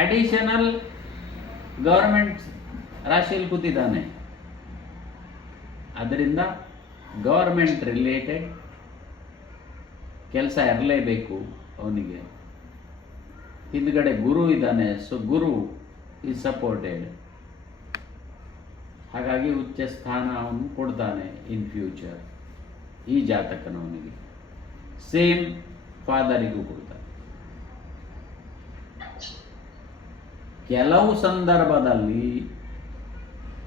Additional government ರಾಶಿಯಲ್ಲಿ ಕೂತಿದ್ದಾನೆ, ಅದರಿಂದ ಗವರ್ಮೆಂಟ್ ರಿಲೇಟೆಡ್ ಕೆಲಸ ಇರಲೇಬೇಕು ಅವನಿಗೆ. ಹಿಂದ್ಗಡೆ ಗುರು ಇದ್ದಾನೆ, ಸೊ ಗುರು ಈಸ್ ಸಪೋರ್ಟೆಡ್. ಹಾಗಾಗಿ ಉಚ್ಚ ಸ್ಥಾನ ಅವನು ಕೊಡ್ತಾನೆ ಇನ್ ಫ್ಯೂಚರ್ ಈ ಜಾತಕನವನಿಗೆ. ಸೇಮ್ ಫಾದರಿಗೂ ಕೊಡ್ತಾನೆ. ಕೆಲವು ಸಂದರ್ಭದಲ್ಲಿ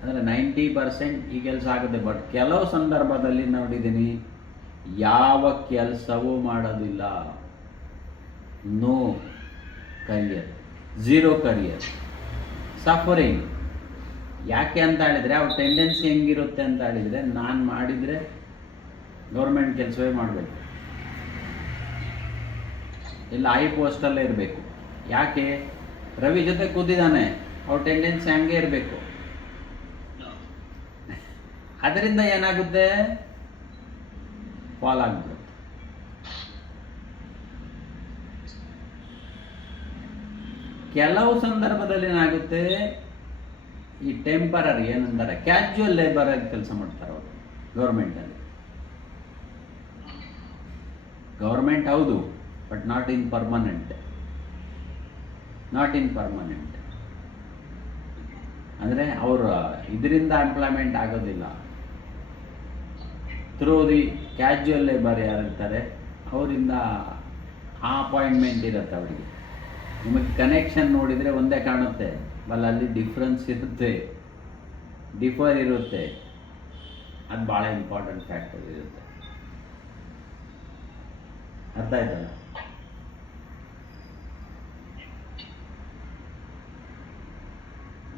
ಅಂದರೆ 90% ಈ ಕೆಲಸ ಆಗುತ್ತೆ, ಬಟ್ ಕೆಲವು ಸಂದರ್ಭದಲ್ಲಿ ನೋಡಿದ್ದೀನಿ ಯಾವ ಕೆಲಸವೂ ಮಾಡೋದಿಲ್ಲ. No career, zero career, suffering. ಯಾಕೆ ಅಂತ ಹೇಳಿದರೆ ಅವ್ರ ಟೆಂಡೆನ್ಸಿ ಹೆಂಗಿರುತ್ತೆ ಅಂತ ಹೇಳಿದರೆ, ನಾನು ಮಾಡಿದರೆ ಗೌರ್ಮೆಂಟ್ ಕೆಲಸವೇ ಮಾಡಬೇಕು, ಇಲ್ಲ ಐ ಪೋಸ್ಟಲ್ಲೇ ಇರಬೇಕು. ಯಾಕೆ? ರವಿ ಜೊತೆ ಕೂತಿದ್ದಾನೆ, ಅವ್ರ ಟೆಂಡೆನ್ಸಿ ಹಂಗೆ ಇರಬೇಕು. ಅದರಿಂದ ಏನಾಗುತ್ತೆ? ಫಾಲ್ ಆಗ್ಬಿಡುತ್ತೆ. ಕೆಲವು ಸಂದರ್ಭದಲ್ಲಿ ಏನಾಗುತ್ತೆ, ಈ ಟೆಂಪರರಿ ಏನಂತಾರೆ, ಕ್ಯಾಶುವಲ್ ಲೇಬರ್ ಆಗಿ ಕೆಲಸ ಮಾಡ್ತಾರೆ ಅವರು ಗೌರ್ಮೆಂಟಲ್ಲಿ. ಗೌರ್ಮೆಂಟ್ ಹೌದು, ಬಟ್ ನಾಟ್ ಇನ್ ಪರ್ಮನೆಂಟ್. ಅಂದರೆ ಅವರು ಇದರಿಂದ ಎಂಪ್ಲಾಯ್ಮೆಂಟ್ ಆಗೋದಿಲ್ಲ. ಥ್ರೂ ದಿ ಕ್ಯಾಶುವಲ್ ಲೇಬರ್ ಯಾರಿರ್ತಾರೆ ಅವರಿಂದ ಆ ಅಪಾಯಿಂಟ್ಮೆಂಟ್ ಇರುತ್ತೆ ಅವರಿಗೆ. ನಿಮಗೆ ಕನೆಕ್ಷನ್ ನೋಡಿದರೆ ಒಂದೇ ಕಾಣುತ್ತೆ, ಅಲ್ಲಿ ಡಿಫ್ರೆನ್ಸ್ ಇರುತ್ತೆ, ಡಿಫರ್ ಇರುತ್ತೆ. ಅದು ಭಾಳ ಇಂಪಾರ್ಟೆಂಟ್ ಫ್ಯಾಕ್ಟರ್ ಇರುತ್ತೆ. ಅರ್ಥ ಆಯ್ತಲ್ಲ?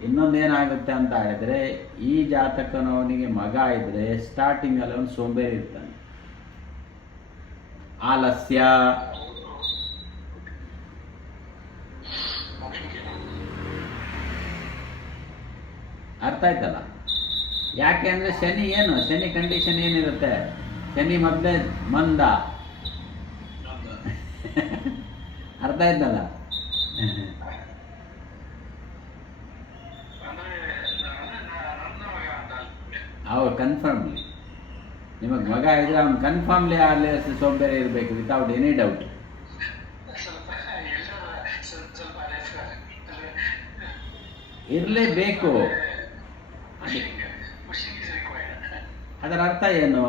ಇನ್ನೊಂದೇನಾಗುತ್ತೆ ಅಂತ ಹೇಳಿದ್ರೆ, ಈ ಜಾತಕನವನಿಗೆ ಮಗ ಇದ್ರೆ ಸ್ಟಾರ್ಟಿಂಗಲ್ಲಿ ಅವನು ಸೋಂಬೇರಿ ಇರ್ತಾನೆ, ಆಲಸ್ಯ. ಅರ್ಥ ಆಯ್ತಲ್ಲ? ಯಾಕೆ ಅಂದರೆ ಶನಿ ಕಂಡೀಷನ್ ಏನಿರುತ್ತೆ? ಶನಿ ಮೊದಲೇ ಮಂದ. ಅರ್ಥ ಆಯ್ತಲ್ಲ? ಅವ್ರು ಕನ್ಫರ್ಮ್ಲಿ ನಿಮಗೆ ಮಗ ಇದ್ರೆ ಅವ್ನು ಕನ್ಫರ್ಮ್ಲಿ ಅಲ್ಲಿ ಸೋಂಬೇರಿ ಇರಬೇಕು, ವಿತೌಟ್ ಎನಿ ಡೌಟ್. ಇರಲೇಬೇಕು. ಅದರ ಅರ್ಥ ಏನು?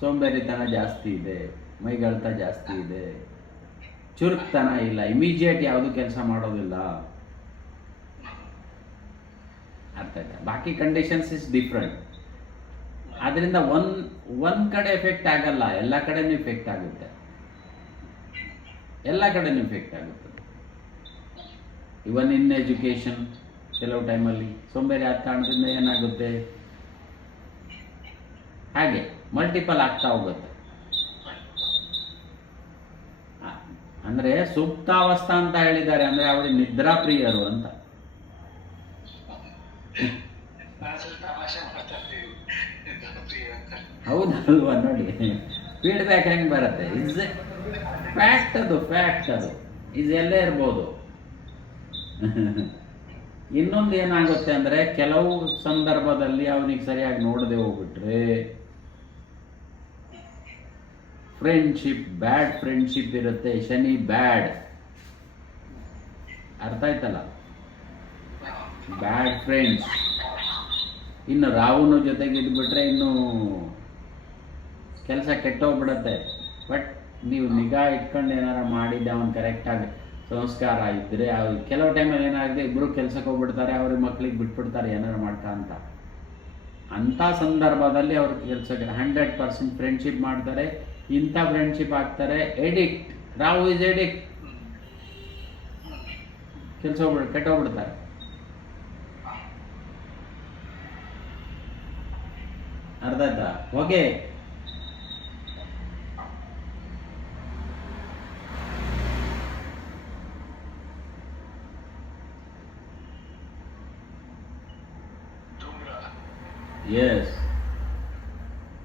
ಸೋಂಬೇರಿತನ ಜಾಸ್ತಿ ಇದೆ, ಮೈಗಳ್ತ ಜಾಸ್ತಿ ಇದೆ, ಚುರುಕ್ತನ ಇಲ್ಲ, ಇಮಿಡಿಯೇಟ್ ಯಾವುದು ಕೆಲಸ ಮಾಡೋದಿಲ್ಲ. ಅರ್ಥ ಆಯ್ತಾ? ಬಾಕಿ ಕಂಡೀಷನ್ಸ್ ಇಸ್ ಡಿಫ್ರೆಂಟ್. ಅದರಿಂದ ಒಂದ್ ಕಡೆ ಎಫೆಕ್ಟ್ ಆಗಲ್ಲ, ಎಲ್ಲ ಕಡೆನೂ ಎಫೆಕ್ಟ್ ಆಗುತ್ತೆ. ಇವನ್ ಇನ್ ಎಜುಕೇಶನ್ ಕೆಲವು ಟೈಮಲ್ಲಿ ಸೋಂಬೇರಿ ಆದ ಕಾರಣದಿಂದ ಏನಾಗುತ್ತೆ, ಹಾಗೆ ಮಲ್ಟಿಪಲ್ ಆಗ್ತಾ ಹೋಗುತ್ತೆ. ಅಂದ್ರೆ ಸುಪ್ತಾವಸ್ಥಾ ಅಂತ ಹೇಳಿದ್ದಾರೆ, ಅಂದ್ರೆ ಅವರಿಗೆ ನಿದ್ರಾ ಪ್ರಿಯರು ಅಂತ. ಹೌದಲ್ವಾ? ನೋಡಿ ಫೀಡ್ಬ್ಯಾಕ್ ಹೆಂಗೆ ಬರುತ್ತೆ. ಫ್ಯಾಕ್ಟ್ ಅದು ಇದು ಎಲ್ಲೇ ಇರ್ಬೋದು. ಇನ್ನೊಂದು ಏನಾಗುತ್ತೆ ಅಂದರೆ ಕೆಲವು ಸಂದರ್ಭದಲ್ಲಿ ಅವನಿಗೆ ಸರಿಯಾಗಿ ನೋಡದೆ ಹೋಗ್ಬಿಟ್ರೆ ಫ್ರೆಂಡ್ಶಿಪ್ ಬ್ಯಾಡ್ ಫ್ರೆಂಡ್ಶಿಪ್ ಇರುತ್ತೆ. ಶನಿ ಬ್ಯಾಡ್, ಅರ್ಥ ಆಯ್ತಲ್ಲ, ಬ್ಯಾಡ್ ಫ್ರೆಂಡ್ಸ್. ಇನ್ನು ರಾಹುನ ಜೊತೆಗೆ ಇದ್ಬಿಟ್ರೆ ಇನ್ನು ಕೆಲಸ ಕೆಟ್ಟೋಗ್ಬಿಡತ್ತೆ. ಬಟ್ ನೀವು ನಿಗಾ ಇಟ್ಕೊಂಡು ಏನಾರು ಮಾಡಿದ್ದೆ ಅವ್ನು ಕರೆಕ್ಟಾಗಿ ಸಂಸ್ಕಾರ ಇದ್ದರೆ ಕೆಲವು ಟೈಮಲ್ಲಿ ಏನಾಗಿದೆ, ಇಬ್ಬರು ಕೆಲಸಕ್ಕೆ ಹೋಗ್ಬಿಡ್ತಾರೆ, ಅವ್ರಿಗೆ ಮಕ್ಳಿಗೆ ಬಿಟ್ಬಿಡ್ತಾರೆ ಏನಾರು ಅಂತ. ಅಂಥ ಸಂದರ್ಭದಲ್ಲಿ ಅವ್ರ ಕೆಲಸಕ್ಕೆ 100% ಫ್ರೆಂಡ್ಶಿಪ್ ಮಾಡ್ತಾರೆ. ಇಂಥ ಫ್ರೆಂಡ್ಶಿಪ್ ಆಗ್ತಾರೆ ಎಡಿಕ್ಟ್. ರಾಹು ಇಸ್ ಎಡಿಕ್ಟ್, ಕೆಲಸ ಕೆಟ್ಟೋಗ್ಬಿಡ್ತಾರೆ. ಅರ್ಥ ಆಯ್ತಾ? ಹೊಗೆ ಎಸ್.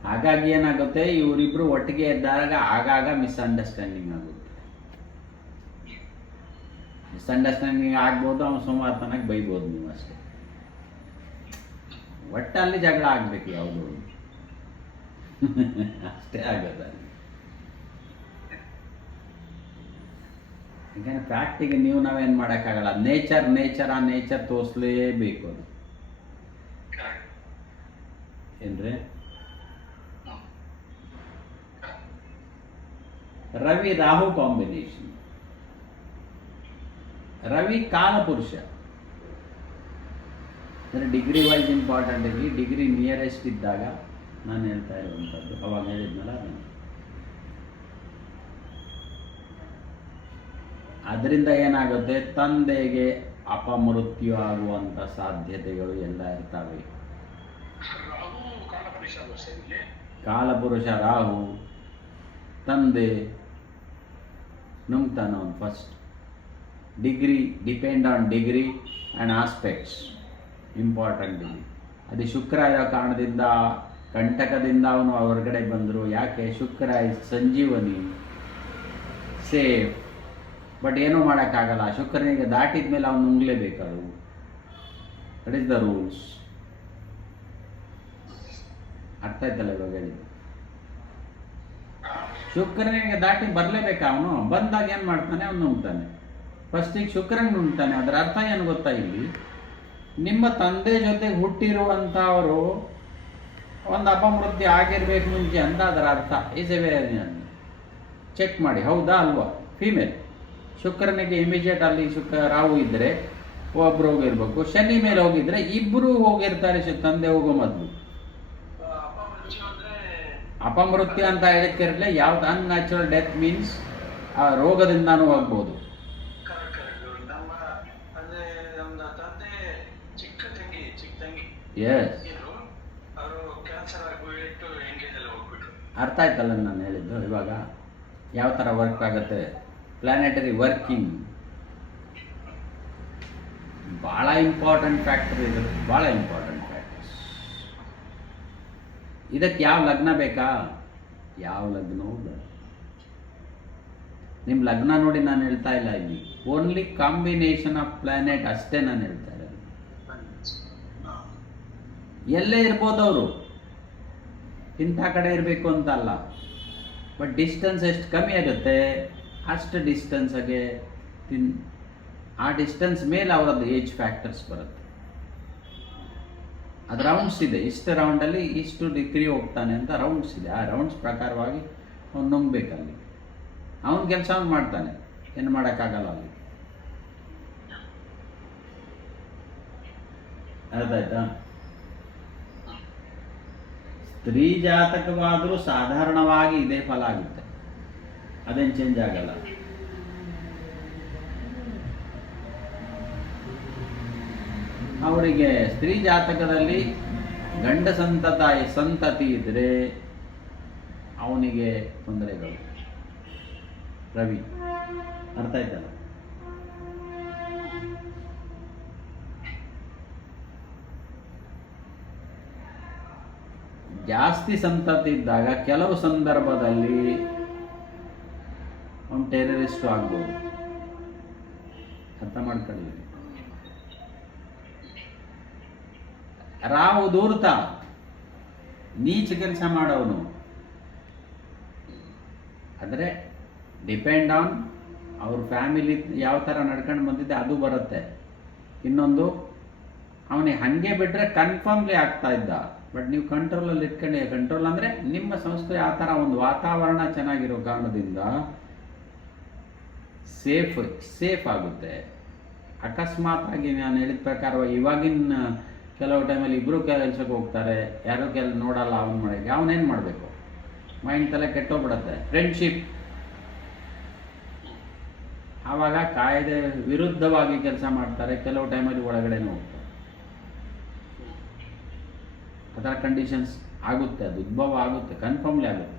ಹಾಗಾಗಿ ಏನಾಗುತ್ತೆ, ಇವರಿಬ್ರು ಒಟ್ಟಿಗೆ ಇದ್ದಾಗ ಆಗಾಗ ಮಿಸ್ಅಂಡರ್ಸ್ಟ್ಯಾಂಡಿಂಗ್ ಆಗುತ್ತೆ. ಮಿಸ್ಅಂಡರ್ಸ್ಟ್ಯಾಂಡಿಂಗ್ ಆಗ್ಬೋದು, ಅವ್ನು ಸುಮಾರು ತನಕ ಬೈಬೋದು ನೀವು ಅಷ್ಟೇ. ಒಟ್ಟಲ್ಲಿ ಜಗಳ ಆಗ್ಬೇಕು ಯಾವುದು ಅಷ್ಟೇ ಆಗೋದಲ್ಲಿ. ಯಾಕಂದ್ರೆ ಫ್ಯಾಕ್ಟಿಗೆ ನಾವೇನು ಮಾಡೋಕ್ಕಾಗಲ್ಲ. ನೇಚರ್ ಆ ನೇಚರ್ ತೋರಿಸ್ಲೇಬೇಕು. ಅದು ಏನ್ರಿ? ರವಿ ರಾಹು ಕಾಂಬಿನೇಷನ್. ರವಿ ಕಾಲಪುರುಷ ಅಂದರೆ ಡಿಗ್ರಿ ವೈಸ್ ಇಂಪಾರ್ಟೆಂಟ್ ಆಗಿ ಡಿಗ್ರಿ ನಿಯರೆಸ್ಟ್ ಇದ್ದಾಗ ನಾನು ಹೇಳ್ತಾ ಇರುವಂಥದ್ದು. ಅವಾಗ ಹೇಳಿದ್ನಲ್ಲ ಅದನ್ನು. ಅದರಿಂದ ಏನಾಗುತ್ತೆ, ತಂದೆಗೆ ಅಪಮೃತ್ಯು ಆಗುವಂಥ ಸಾಧ್ಯತೆಗಳು ಎಲ್ಲ ಇರ್ತವೆ. ಕಾಲಪುರುಷ ರಾಹು ತಂದೆ ನುಂಗ್ತಾನೆ ಅವನು first. Degree depend on degree and aspects important ಇಲ್ಲಿ. ಅದು ಶುಕ್ರ ಇರೋ ಕಾರಣದಿಂದ ಕಂಟಕದಿಂದ ಅವನು ಹೊರಗಡೆ ಬಂದರು. ಯಾಕೆ? Shukra is Sanjeevani, safe. But ಏನೂ ಮಾಡೋಕ್ಕಾಗಲ್ಲ. ಶುಕ್ರನಿಗೆ ದಾಟಿದ ಮೇಲೆ ಅವನು ನುಂಗ್ಲೇಬೇಕದು. That is the rules. ಅರ್ಥ ಆಯ್ತಲ್ಲ ಇವಾಗ ಹೇಳಿದ್ದು? ಶುಕ್ರನಿಗೆ ದಾಟಿ ಬರಲೇಬೇಕು. ಅವನು ಬಂದಾಗ ಏನು ಮಾಡ್ತಾನೆ, ಅವನು ನುಂಗ್ತಾನೆ. ಫಸ್ಟಿಗೆ ಶುಕ್ರನ್ ನುಂಗ್ತಾನೆ. ಅದರ ಅರ್ಥ ಏನು ಗೊತ್ತಾ? ಇಲ್ಲಿ ನಿಮ್ಮ ತಂದೆ ಜೊತೆಗೆ ಹುಟ್ಟಿರುವಂಥವರು ಒಂದು ಅಪಮೃತ್ಯು ಆಗಿರ್ಬೇಕು ಮುಂಚೆ ಅಂತ ಅದರ ಅರ್ಥ. ಈಸ್ ಎ ವೇರಿ ಚೆಕ್ ಮಾಡಿ, ಹೌದಾ ಅಲ್ವಾ? ಫೀಮೇಲ್ ಶುಕ್ರನಿಗೆ ಇಮಿಡಿಯೇಟ್ ಅಲ್ಲಿ ರಾಹು ಇದ್ದರೆ ಒಬ್ಬರು ಹೋಗಿರ್ಬೇಕು. ಶನಿ ಮೇಲೆ ಹೋಗಿದ್ರೆ ಇಬ್ಬರು ಹೋಗಿರ್ತಾರೆ. ತಂದೆ ಹೋಗೋ ಮೊದಲು. ಅಪಮೃತ್ಯು ಅಂತ ಹೇಳಕ್ಕಿರಲಿ, ಯಾವ್ದು ಅನ್ಯಾಚುರಲ್ ಡೆತ್ ಮೀನ್ಸ್ ಆ ರೋಗದಿಂದಾನು ಹೋಗ್ಬೋದು. ಎಸ್, ಅರ್ಥ ಆಯ್ತಲ್ಲ ನಾನು ಹೇಳಿದ್ದು? ಇವಾಗ ಯಾವ ಥರ ವರ್ಕ್ ಆಗುತ್ತೆ ಪ್ಲಾನೆಟರಿ ವರ್ಕಿಂಗ್. ಭಾಳ ಇಂಪಾರ್ಟೆಂಟ್ ಫ್ಯಾಕ್ಟರ್ ಇದು, ಭಾಳ ಇಂಪಾರ್ಟೆಂಟ್ ಫ್ಯಾಕ್ಟರ್ಸ್. ಇದಕ್ಕೆ ಯಾವ ಲಗ್ನ ಬೇಕಾ? ಯಾವ ಲಗ್ನವೂ ಬೇಡ. ನಿಮ್ಮ ಲಗ್ನ ನೋಡಿ ನಾನು ಹೇಳ್ತಾ ಇಲ್ಲ ಇಲ್ಲಿ. ಓನ್ಲಿ ಕಾಂಬಿನೇಷನ್ ಆಫ್ ಪ್ಲಾನೆಟ್ ಅಷ್ಟೇ ನಾನು ಹೇಳ್ತಾ ಇರೋದು. ಎಲ್ಲೇ ಇರ್ಬೋದು ಅವರು, ಇಂಥ ಕಡೆ ಇರಬೇಕು ಅಂತ ಅಲ್ಲ. ಬಟ್ ಡಿಸ್ಟೆನ್ಸ್ ಎಷ್ಟು ಕಮ್ಮಿ ಆಗುತ್ತೆ ಅಷ್ಟು ಡಿಸ್ಟೆನ್ಸಾಗೆ ಆ ಡಿಸ್ಟೆನ್ಸ್ ಮೇಲೆ ಅವರದ್ದು ಏಜ್ ಫ್ಯಾಕ್ಟರ್ಸ್ ಬರುತ್ತೆ. ಅದು ರೌಂಡ್ಸ್ ಇದೆ. ಇಷ್ಟು ರೌಂಡಲ್ಲಿ ಇಷ್ಟು ಡಿಗ್ರಿ ಹೋಗ್ತಾನೆ ಅಂತ ರೌಂಡ್ಸ್ ಇದೆ. ಆ ರೌಂಡ್ಸ್ ಪ್ರಕಾರವಾಗಿ ಅವ್ನು ನುಂಗ್ಬೇಕಲ್ಲಿ. ಅವನ ಕೆಲಸ ಅವ್ನು ಮಾಡ್ತಾನೆ, ಏನು ಮಾಡೋಕ್ಕಾಗಲ್ಲ ಅಲ್ಲಿ. ಅರ್ಥ ಆಯ್ತಾ? ಸ್ತ್ರೀ ಜಾತಕವಾದರೂ ಸಾಧಾರಣವಾಗಿ ಇದೇ ಫಲ ಆಗುತ್ತೆ, ಅದೇನು ಚೇಂಜ್ ಆಗಲ್ಲ. ಅವರಿಗೆ ಸ್ತ್ರೀ ಜಾತಕದಲ್ಲಿ ಗಂಡ ಸಂತತಿ ಇದ್ರೆ ಅವನಿಗೆ ತೊಂದರೆಗಳು. ರವಿ, ಅರ್ಥ ಆಯ್ತಲ್ಲ? ಜಾಸ್ತಿ ಸಂತತಿ ಇದ್ದಾಗ ಕೆಲವು ಸಂದರ್ಭದಲ್ಲಿ ಅವನು ಟೆರರಿಸ್ಟು ಆಗ್ಬೋದು. ಅರ್ಥ ಮಾಡ್ಕೊಳ್ಳಿ. ರಾವು ದೂರ್ತ ನೀಚ ಕೆಲಸ ಮಾಡೋನು. ಆದರೆ ಡಿಪೆಂಡ್ ಆನ್ ಅವ್ರ ಫ್ಯಾಮಿಲಿ ಯಾವ ಥರ ನಡ್ಕೊಂಡು ಬಂದಿದ್ದೆ ಅದು ಬರುತ್ತೆ. ಇನ್ನೊಂದು, ಅವನಿಗೆ ಹಾಗೆ ಬಿಟ್ಟರೆ ಕನ್ಫರ್ಮ್ಲಿ ಆಗ್ತಾ ಇದ್ದ. ಬಟ್ ನೀವು ಕಂಟ್ರೋಲಲ್ಲಿ ಇಟ್ಕೊಂಡು, ಕಂಟ್ರೋಲ್ ಅಂದರೆ ನಿಮ್ಮ ಸಂಸ್ಕೃತಿ ಆ ಥರ ಒಂದು ವಾತಾವರಣ ಚೆನ್ನಾಗಿರೋ ಕಾರಣದಿಂದ ಸೇಫ್ ಆಗುತ್ತೆ. ಅಕಸ್ಮಾತ್ ಆಗಿ ನಾನು ಹೇಳಿದ ಪ್ರಕಾರ ಇವಾಗಿನ ಕೆಲವು ಟೈಮಲ್ಲಿ ಇಬ್ಬರು ಕೆಲಸಕ್ಕೆ ಹೋಗ್ತಾರೆ, ಯಾರೋ ನೋಡಲ್ಲ, ಅವನು ಮಾಡೋಕ್ಕೆ ಅವನೇನು ಮಾಡಬೇಕು, ಮೈಂಡ್ ತಲೆ ಕೆಟ್ಟೋಗ್ಬಿಡತ್ತೆ. ಫ್ರೆಂಡ್ಶಿಪ್ ಆವಾಗ ಕಾಯ್ದೆ ವಿರುದ್ಧವಾಗಿ ಕೆಲಸ ಮಾಡ್ತಾರೆ, ಕೆಲವು ಟೈಮಲ್ಲಿ ಒಳಗಡೆನೂ ಹೋಗ್ತಾರೆ. ಆ ಥರ ಕಂಡೀಷನ್ಸ್ ಆಗುತ್ತೆ, ಅದು ಉದ್ಭವ ಆಗುತ್ತೆ, ಕನ್ಫರ್ಮ್ಲಿ ಆಗುತ್ತೆ.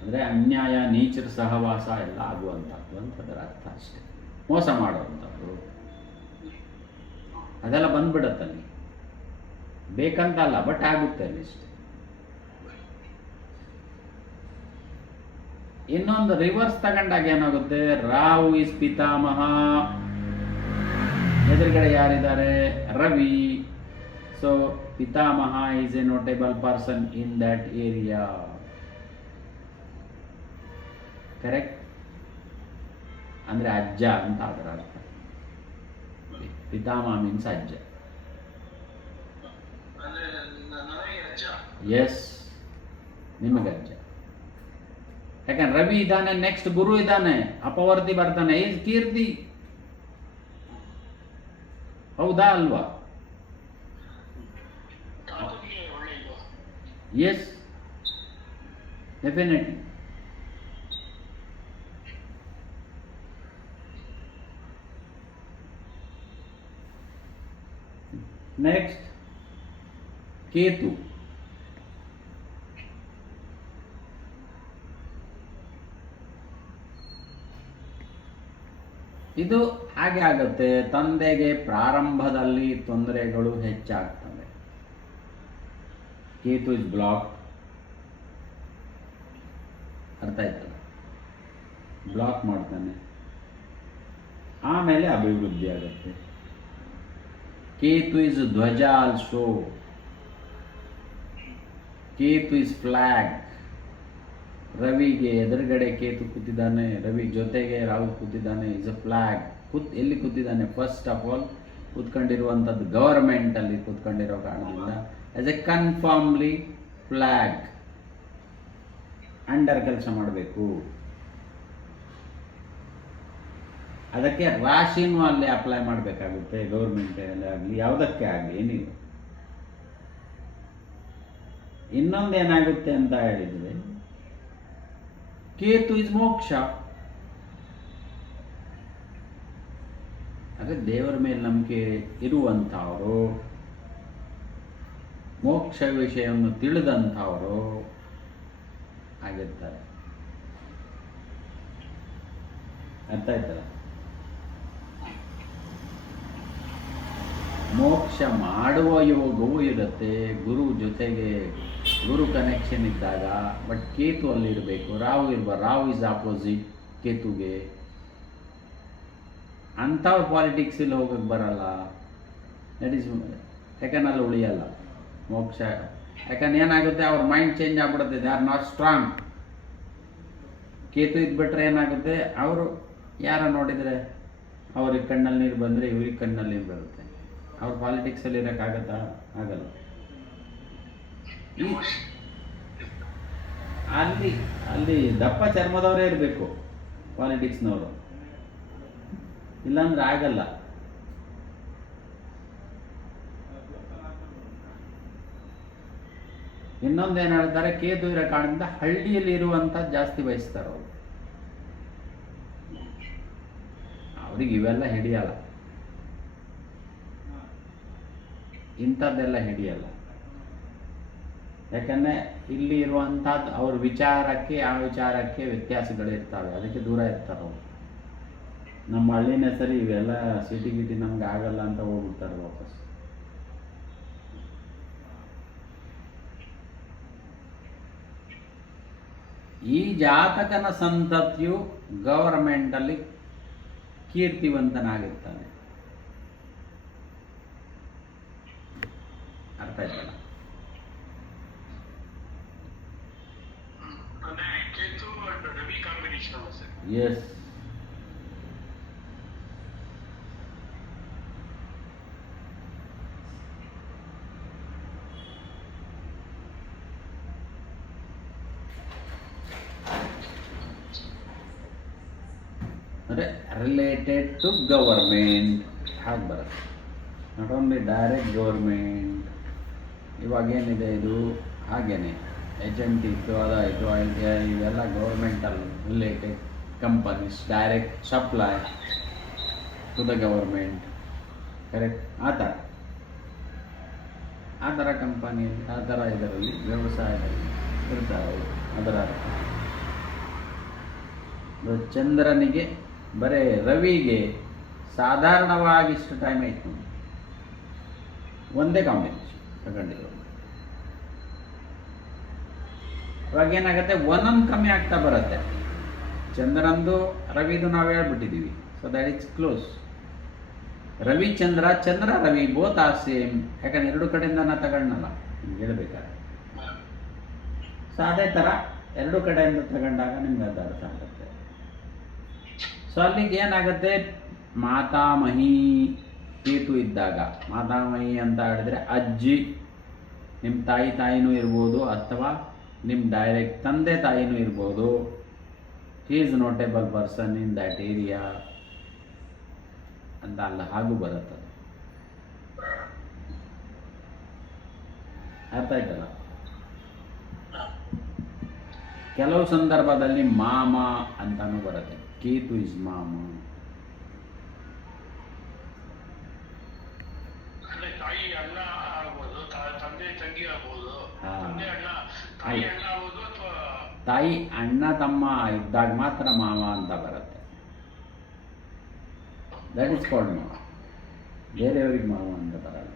ಅಂದರೆ ಅನ್ಯಾಯ, ನೀಚರ ಸಹವಾಸ ಎಲ್ಲ ಆಗುವಂಥದ್ದು ಅಂತದರ ಅರ್ಥ ಅಷ್ಟೇ. ಮೋಸ ಮಾಡುವಂಥದ್ದು ಅದೆಲ್ಲ ಬಂದ್ಬಿಡತ್ತಲ್ಲಿ, ಬೇಕಂತ ಅಲ್ಲ, ಬಟ್ ಆಗುತ್ತೆ ಅಲ್ಲಿ ಅಷ್ಟೇ. ಇನ್ನೊಂದು ರಿವರ್ಸ್ ತಗೊಂಡಾಗ ಏನಾಗುತ್ತೆ, ರಾಹು ಇಸ್ ಪಿತಾಮಹ, ಎದುರುಗಡೆ ಯಾರಿದ್ದಾರೆ, ರವಿ. ಸೊ ಪಿತಾಮಹ is A notable person in that area. Correct? ಅಂದರೆ ಅಜ್ಜ ಅಂತ ಅದರ ಅರ್ಥ. ಪಿತಾಮಹ ಮೀನ್ಸ್ ಅಜ್ಜ. ಎಸ್, ನಿಮಗೆ ಅಜ್ಜ. ಯಾಕಂದ್ರೆ ರವಿ ಇದ್ದಾನೆ, ನೆಕ್ಸ್ಟ್ ಗುರು ಇದ್ದಾನೆ, ಅಪವರ್ತಿ ಬರ್ತಾನೆ, ಈಸ್ ಕೀರ್ತಿ. ಹೌದಾ ಅಲ್ವಾ? Yes, definitely. ನೆಕ್ಸ್ಟ್ ಕೇತು. ಇದು ಹಾಗೆ ಆಗುತ್ತೆ, ತಂದೆಗೆ ಪ್ರಾರಂಭದಲ್ಲಿ ತೊಂದರೆಗಳು ಹೆಚ್ಚಾಗ್ತವೆ. ಕೇತು ಇಸ್ ಬ್ಲಾಕ್, ಅರ್ಥ ಆಯ್ತಲ್ಲ, ಬ್ಲಾಕ್ ಮಾಡ್ತಾನೆ, ಆಮೇಲೆ ಅಭಿವೃದ್ಧಿ ಆಗುತ್ತೆ. ಕೇತು ಇಸ್ ಧ್ವಜ ಆಲ್ಸೋ, ಕೇತು ಇಸ್ ಫ್ಲಾಗ್. ರವಿಗೆ ಎದುರುಗಡೆ ಕೇತು ಕೂತಿದ್ದಾನೆ, ರವಿ ಜೊತೆಗೆ ರಾಹು ಕೂತಿದ್ದಾನೆ, ಇಸ್ ಅ ಫ್ಲಾಗ್. ಎಲ್ಲಿ ಕೂತಿದ್ದಾನೆ? ಫಸ್ಟ್ ಆಫ್ ಆಲ್ ಕೂತ್ಕೊಂಡಿರುವಂಥದ್ದು ಗವರ್ಮೆಂಟಲ್ಲಿ ಕೂತ್ಕೊಂಡಿರೋ ಕಾರಣದಿಂದ ಆಸ್ ಎ ಕನ್ಫರ್ಮ್ಲಿ ಫ್ಲಾಗ್. ಅಂಡರ್ ಕೆಲಸ ಮಾಡಬೇಕು, ಅದಕ್ಕೆ ರಾಶಿನೂ ಅಲ್ಲೇ ಅಪ್ಲೈ ಮಾಡಬೇಕಾಗುತ್ತೆ, ಗೌರ್ಮೆಂಟಲ್ಲಿ ಆಗಲಿ ಯಾವುದಕ್ಕೆ ಆಗಲಿ ಏನಿಲ್ಲ. ಇನ್ನೊಂದೇನಾಗುತ್ತೆ ಅಂತ ಹೇಳಿದರೆ, ಕೇತು ಇಸ್ ಮೋಕ್ಷ. ಅದೇ ದೇವರ ಮೇಲೆ ನಂಬಿಕೆ ಇರುವಂಥವರು, ಮೋಕ್ಷ ವಿಷಯವನ್ನು ತಿಳಿದಂಥವರು ಆಗಿರ್ತಾರೆ. ಅರ್ಥ ಆಯ್ತಲ್ಲ? ಮೋಕ್ಷ ಮಾಡುವ ಯೋಗವೂ ಇರುತ್ತೆ ಗುರು ಜೊತೆಗೆ, ಗುರು ಕನೆಕ್ಷನ್ ಇದ್ದಾಗ. ಬಟ್ ಕೇತು ಅಲ್ಲಿರಬೇಕು, ರಾಹು ರಾಹು ಇಸ್ ಆಪೋಸಿಟ್ ಕೇತುಗೆ. ಅಂಥವ್ರು ಪಾಲಿಟಿಕ್ಸಲ್ಲಿ ಹೋಗಕ್ಕೆ ಬರಲ್ಲ, ದಟ್ ಈಸ್ ಯಾಕಂದ್ರೆ ಅಲ್ಲಿ ಉಳಿಯಲ್ಲ ಮೋಕ್ಷ. ಯಾಕಂದ್ರೆ ಏನಾಗುತ್ತೆ, ಅವ್ರ ಮೈಂಡ್ ಚೇಂಜ್ ಆಗ್ಬಿಡುತ್ತೆ, they are not strong. Ketu ಇದ್ಬಿಟ್ರೆ ಏನಾಗುತ್ತೆ, ಅವರು ಯಾರ ನೋಡಿದರೆ ಅವ್ರಿಗೆ ಕಣ್ಣಲ್ಲಿ ನೀರು ಬಂದರೆ ಇವ್ರಿಗೆ ಕಣ್ಣಲ್ಲಿ ನೀರು ಬರುತ್ತೆ. ಅವ್ರು ಪಾಲಿಟಿಕ್ಸಲ್ಲಿ ಇರೋಕ್ಕಾಗತ್ತಾ? ಆಗಲ್ಲ. ಅಲ್ಲಿ ದಪ್ಪ ಚರ್ಮದವರೇ ಇರಬೇಕು ಪಾಲಿಟಿಕ್ಸ್ನವರು, ಇಲ್ಲಾಂದ್ರೆ ಆಗಲ್ಲ. ಇನ್ನೊಂದೇನು ಹೇಳ್ತಾರೆ, ಕೇತು ಇರೋ ಕಾರಣದಿಂದ ಹಳ್ಳಿಯಲ್ಲಿ ಇರುವಂಥ ಜಾಸ್ತಿ ಬಯಸ್ತಾರೆ ಅವರು. ಅವ್ರಿಗೆ ಇವೆಲ್ಲ ಹಿಡಿಯಲ್ಲ, ಇಂಥದ್ದೆಲ್ಲ ಹಿಡಿಯಲ್ಲ. ಯಾಕಂದರೆ ಇಲ್ಲಿ ಇರುವಂಥದ್ದು ಅವ್ರ ವಿಚಾರಕ್ಕೆ ಆ ವಿಚಾರಕ್ಕೆ ವ್ಯತ್ಯಾಸಗಳಿರ್ತವೆ, ಅದಕ್ಕೆ ದೂರ ಇರ್ತಾರೆ ಅವರು. ನಮ್ಮ ಹಳ್ಳಿನೇ ಸರಿ, ಇವೆಲ್ಲ ಸಿಟಿ ಗಿಟಿ ನಮ್ಗೆ ಆಗಲ್ಲ ಅಂತ ಹೋಗ್ಬಿಡ್ತಾರೆ ವಾಪಸ್. ಈ ಜಾತಕನ ಸಂತತಿಯು ಗವರ್ಮೆಂಟಲ್ಲಿ ಕೀರ್ತಿವಂತನಾಗಿರ್ತಾನೆ. ಅರ್ಥ ಆಯ್ತಲ್ಲ? ಅಂದ್ರೆ ಕೇತು and ರವಿ ಕಾಂಬಿನೇಷನ್ ಅಲ್ಲ ಸರ್? ಎಸ್. ಅಂದರೆ ರಿಲೇಟೆಡ್ ಟು ಗವರ್ಮೆಂಟ್ ಹಾಗೆ ಬರುತ್ತೆ. Not only direct government. ಇವಾಗೇನಿದೆ ಇದು ಹಾಗೇನೆ ಏಜೆಂಟ್ ಇತ್ತು, ಅದಾಯಿತು, ಇವೆಲ್ಲ governmental related companies, direct supply to the government. Correct? ಆ ಥರ ಕಂಪನಿಯಲ್ಲಿ, ಆ ಥರ ಇದರಲ್ಲಿ ವ್ಯವಸಾಯದಲ್ಲಿ ಇರ್ತಾರೆ. ಅದರ ಅರ್ಥ ಚಂದ್ರನಿಗೆ ಬರೇ ರವಿಗೆ ಸಾಧಾರಣವಾಗಿ ಇಷ್ಟು ಟೈಮ್ ಆಯ್ತು ನೋಡಿ, ಒಂದೇ ಕಾಂಬಿನೇಷನ್ ತಗೊಂಡಿರೋ. ಇವಾಗ ಏನಾಗುತ್ತೆ, ಒಂದೊಂದು ಕಮ್ಮಿ ಆಗ್ತಾ ಬರುತ್ತೆ. ಚಂದ್ರಂದು ರವಿದು ನಾವು ಹೇಳ್ಬಿಟ್ಟಿದ್ದೀವಿ, so that it's close. Ravi Chandra, Chandra Ravi both are same. ಯಾಕಂದ್ರೆ ಎರಡು ಕಡೆಯಿಂದ ನಾ ತಗೊಂಡಲ್ಲ ನಿಮ್ಗೆ ಹೇಳ್ಬೇಕಾದ್ರೆ. ಸೊ ಅದೇ ಥರ ಎರಡು ಕಡೆಯಿಂದ ತಗೊಂಡಾಗ ನಿಮ್ಗೆ ಅದು ಅರ್ಥ ಆಗುತ್ತೆ. ಸೊ ಅಲ್ಲಿಗೆ ಏನಾಗುತ್ತೆ, ಮಾತಾಮಹಿ ಕೇತು ಇದ್ದಾಗ, ಮಾತಾಮಹಿ ಅಂತ ಹೇಳಿದ್ರೆ ಅಜ್ಜಿ, ನಿಮ್ಮ ತಾಯಿನೂ ಇರ್ಬೋದು, ಅಥವಾ ನಿಮ್ಮ ಡೈರೆಕ್ಟ್ ತಂದೆ ತಾಯಿನೂ ಇರ್ಬೋದು. He is notable person in that area ಅಂತ ಅಲ್ಲ, ಹಾಗೂ ಬರುತ್ತೆ. ಅರ್ಥ ಆಯ್ತಲ್ಲ? ಕೆಲವು ಸಂದರ್ಭದಲ್ಲಿ ಮಾಮ ಅಂತಾನೂ ಬರುತ್ತೆ. ಕೇತು ಇಸ್ ಮಾಮ. ತಾಯಿ ಅಣ್ಣ ಆಗ್ಬೋದು, ತಂದೆ ತಂಗಿ ಆಗ್ಬೋದು, ತಂದೆ ಅಣ್ಣ ತಾಯಿ ಅಣ್ಣ ಆಗ್ಬೋದು, ಅಥವಾ ತಾಯಿ ಅಣ್ಣ ತಮ್ಮ ಇದ್ದಾಗ ಮಾತ್ರ ಮಾವ ಅಂತ ಬರುತ್ತೆ. ದಟ್ ಇಸ್ ಕಾಲ್ಡ್ ಮಾವ. ಬೇರೆಯವ್ರಿಗೆ ಮಾವ ಅಂತ ಬರಲ್ಲ.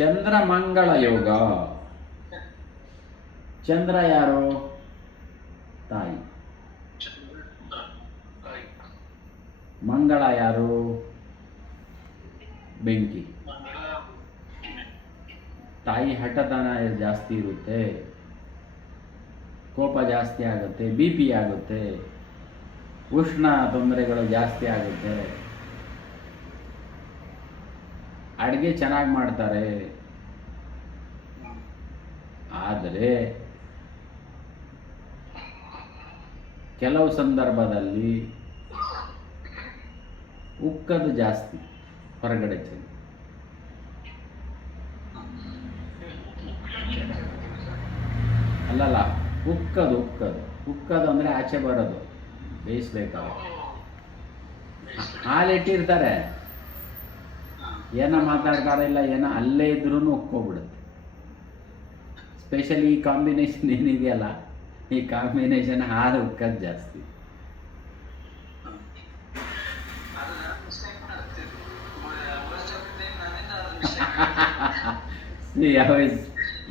ಚಂದ್ರ ಮಂಗಳ ಯೋಗ. ಚಂದ್ರ ಯಾರು? ತಾಯಿ. ಮಂಗಳ ಯಾರು? ಬೆಂಕಿ. ತಾಯಿ ಹಠತನ ಜಾಸ್ತಿ ಇರುತ್ತೆ, ಕೋಪ ಜಾಸ್ತಿ ಆಗುತ್ತೆ, ಬಿ ಪಿ ಆಗುತ್ತೆ, ಉಷ್ಣ ತೊಂದರೆಗಳು ಜಾಸ್ತಿ ಆಗುತ್ತೆ. ಅಡುಗೆ ಚೆನ್ನಾಗಿ ಮಾಡ್ತಾರೆ, ಆದರೆ ಕೆಲವು ಸಂದರ್ಭದಲ್ಲಿ ಉಕ್ಕದು ಜಾಸ್ತಿ ಹೊರಗಡೆ ಚೆಲ್ಲಿ. ಅಲ್ಲಲ್ಲ, ಉಕ್ಕದು ಅಂದರೆ ಆಚೆ ಬರೋದು, ಬೇಯಿಸ್ಬೇಕಾದ್ರೆ. ಹಾಲಿಟ್ಟಿರ್ತಾರೆ, ಏನೋ ಮಾತಾಡ್ತಾರೆ, ಇಲ್ಲ ಏನೋ ಅಲ್ಲೇ ಇದ್ರೂ ಉಕ್ಕೋಗ್ಬಿಡುತ್ತೆ. ಸ್ಪೆಷಲಿ ಈ ಕಾಂಬಿನೇಷನ್ ಏನಿದೆಯಲ್ಲ, ಈ ಕಾಂಬಿನೇಷನ್ ಹಾಲು ಉಕ್ಕದು ಜಾಸ್ತಿ.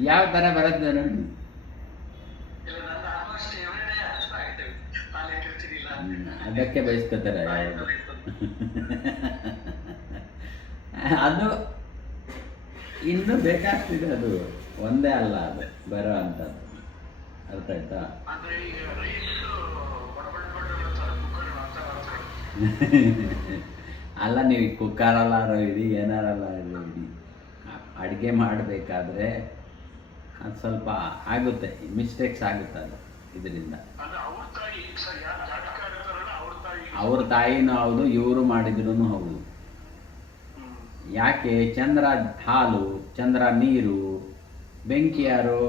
ಯಾವ ಥರ ಬರುತ್ತೆ ನೋಡಿ. ಅದಕ್ಕೆ ಬಯಸ್ಕೊತಾರೆ ಯಾವುದು. ಅದು ಇನ್ನೂ ಬೇಕಾಗ್ತಿದೆ, ಅದು ಒಂದೇ ಅಲ್ಲ, ಅದು ಬರೋ ಅಂಥದ್ದು. ಅರ್ಥ ಆಯ್ತಾ? ಅಲ್ಲ, ನೀವು ಕುಕ್ಕರಲ್ಲಾರೋ ಇಡಿ, ಏನಾರಲ್ಲ ಇಡಿ, ಅಡುಗೆ ಮಾಡಬೇಕಾದ್ರೆ ಅದು ಸ್ವಲ್ಪ ಆಗುತ್ತೆ, ಮಿಸ್ಟೇಕ್ಸ್ ಆಗುತ್ತೆ ಅದು ಇದರಿಂದ. ಅವ್ರ ತಾಯಿನೂ ಹೌದು, ಇವರು ಮಾಡಿದ್ರು ಹೌದು. ಯಾಕೆ? ಚಂದ್ರ ಹಾಲು, ಚಂದ್ರ ನೀರು, ಬೆಂಕಿ ಯಾರು?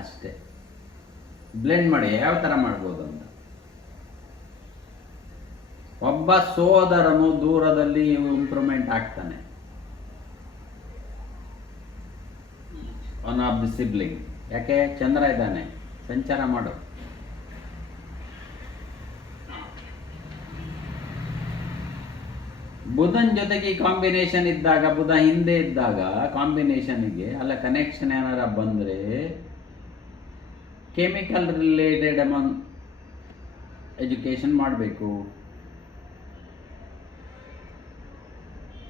ಅಷ್ಟೇ. ಬ್ಲೆಂಡ್ ಮಾಡಿ ಯಾವ ಥರ ಮಾಡ್ಬೋದು ಅಂತ. ಒಬ್ಬ ಸೋದರನು ದೂರದಲ್ಲಿ ಇಂಪ್ರೂವ್ಮೆಂಟ್ ಆಗ್ತಾನೆ, ಒನ್ ಆಫ್ ದಿ ಸಿಬ್ಲಿಂಗ್. ಯಾಕೆ? ಚಂದ್ರ ಇದ್ದಾನೆ, ಸಂಚಾರ ಮಾಡು. ಬುಧನ್ ಜೊತೆಗೆ ಈ ಕಾಂಬಿನೇಷನ್ ಇದ್ದಾಗ, ಬುಧ ಹಿಂದೆ ಇದ್ದಾಗ ಕಾಂಬಿನೇಷನ್ಗೆ ಅಲ್ಲ ಕನೆಕ್ಷನ್ ಏನಾರ ಬಂದರೆ ಕೆಮಿಕಲ್ ರಿಲೇಟೆಡ್ ಅಮಂಗ್ ಎಜುಕೇಷನ್ ಮಾಡಬೇಕು.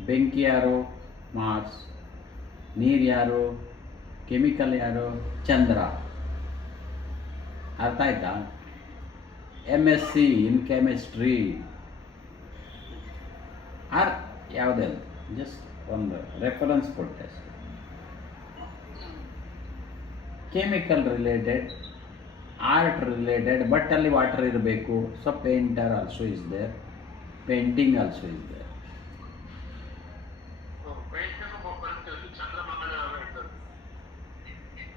ಬೆಂಕಿ ಯಾರು? ಮಾರ್ಸ್. ನೀರು ಯಾರು? ಕೆಮಿಕಲ್ ಯಾರು? ಚಂದ್ರ. ಅರ್ಥ ಆಯ್ತಾ? MSc ಇನ್ ಕೆಮಿಸ್ಟ್ರಿ ಆರ್ ಯಾವುದೇ ಜಸ್ಟ್ ಒಂದು ರೆಫರೆನ್ಸ್ ಕೊಟ್ಟೆ. Chemical related, art related, but ಅಲ್ಲಿ ವಾಟರ್ ಇರಬೇಕು. So painter also is there, painting also is there.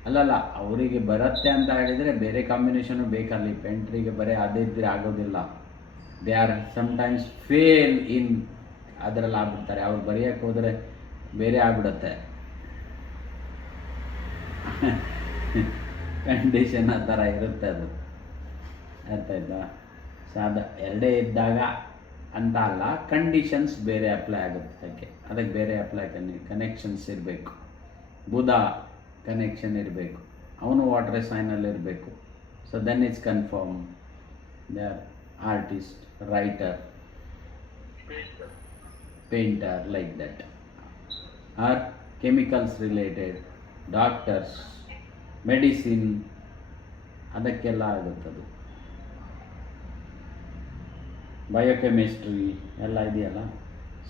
ಅಲ್ಲಲ್ಲ, ಅವರಿಗೆ ಬರುತ್ತೆ ಅಂತ ಹೇಳಿದರೆ ಬೇರೆ ಕಾಂಬಿನೇಷನು ಬೇಕಲ್ಲಿ. ಪೇಂಟ್ರಿಗೆ ಬರೀ ಅದೇ ಇದ್ದರೆ ಆಗೋದಿಲ್ಲ. They are sometimes fail in ಅದರಲ್ಲಿ ಆಗ್ಬಿಡ್ತಾರೆ. ಅವ್ರು ಬರೆಯೋಕ್ಕೆ ಹೋದರೆ ಬೇರೆ ಆಗ್ಬಿಡುತ್ತೆ. ಕಂಡೀಷನ್ ಆ ಥರ ಇರುತ್ತೆ ಅದು. ಅರ್ಥ ಆಯ್ತಾ? ಎರಡೇ ಇದ್ದಾಗ ಅಂತ ಅಲ್ಲ, ಕಂಡೀಷನ್ಸ್ ಬೇರೆ ಅಪ್ಲೈ ಆಗುತ್ತೆ. ಅದಕ್ಕೆ ಬೇರೆ ಅಪ್ಲೈ ಕನೆಕ್ಷನ್ಸ್ ಇರಬೇಕು. ಬುಧ ಕನೆಕ್ಷನ್ ಇರಬೇಕು, ಅವನು ವಾಟರ್ ಸೈನಲ್ಲಿ ಇರಬೇಕು. So then it's confirm they are artist, writer, painter, like that. Or chemicals related, doctors, medicine, ಅದಕ್ಕೆಲ್ಲ ಆಗುತ್ತದು. ಬಯೋಕೆಮಿಸ್ಟ್ರಿ ಎಲ್ಲ ಇದೆಯಲ್ಲ.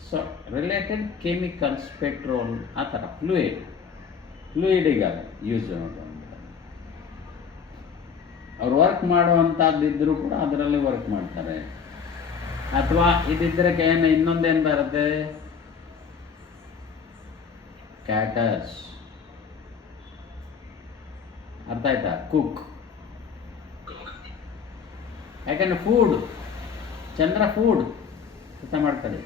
ಸೊ ರಿಲೇಟೆಡ್ ಕೆಮಿಕಲ್ಸ್, ಪೆಟ್ರೋಲ್, ಆ ಥರ ಫ್ಲೂಯಿಡಿಗೆ ಯೂಸ್ ಮಾಡುವಂಥ. ಅವ್ರು ವರ್ಕ್ ಮಾಡುವಂಥದ್ದಿದ್ದರೂ ಕೂಡ ಅದರಲ್ಲಿ ವರ್ಕ್ ಮಾಡ್ತಾರೆ. ಅಥವಾ ಇದಿದ್ರೆ ಏನು ಇನ್ನೊಂದೇನು ಬರುತ್ತೆ? ಕ್ಯಾಟರ್ಸ್. ಅರ್ಥ ಆಯ್ತಾ? ಕುಕ್. ಯಾಕಂದ್ರೆ ಫುಡ್, ಚಂದ್ರ ಫುಡ್ ಅರ್ಥ ಮಾಡ್ಕೊಳ್ಳಿ.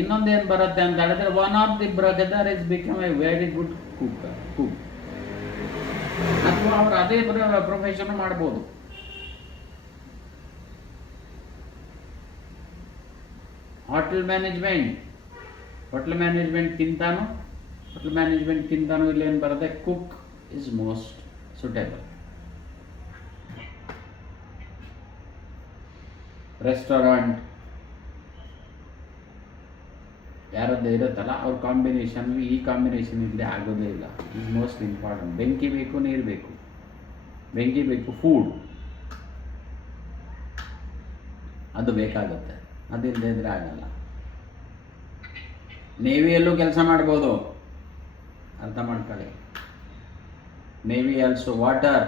ಇನ್ನೊಂದೇನು ಬರುತ್ತೆ ಅಂತ ಹೇಳಿದ್ರೆ, one of the brother is become A very good cook. ಅಥವಾ ಅವ್ರು ಅದೇ ಪ್ರೊಫೆಷನ್ ಮಾಡ್ಬೋದು. ಹೋಟೆಲ್ ಮ್ಯಾನೇಜ್ಮೆಂಟ್ಗಿಂತಾನು ಇಲ್ಲೇನು ಬರುತ್ತೆ? Cook is most suitable. Restaurant ಯಾರದ್ದು ಇರುತ್ತಲ್ಲ, ಅವ್ರ ಕಾಂಬಿನೇಷನ್ ಈ ಕಾಂಬಿನೇಷನ್ ಇಲ್ಲದೆ ಆಗೋದೇ ಇಲ್ಲ. Is most important. ಬೆಂಕಿ ಬೇಕು, ನೀರು ಬೇಕು. ಬೆಂಕಿ ಬೇಕು, ಫುಡ್ ಅದು ಬೇಕಾಗುತ್ತೆ. ಅದಿಲ್ಲದೆ ಇದ್ರೆ ಆಗಲ್ಲ. ನೇವಿಯಲ್ಲೂ ಕೆಲಸ ಮಾಡ್ಬೋದು, ಅರ್ಥ ಮಾಡ್ಕೊಳ್ಳಿ. Navy also water.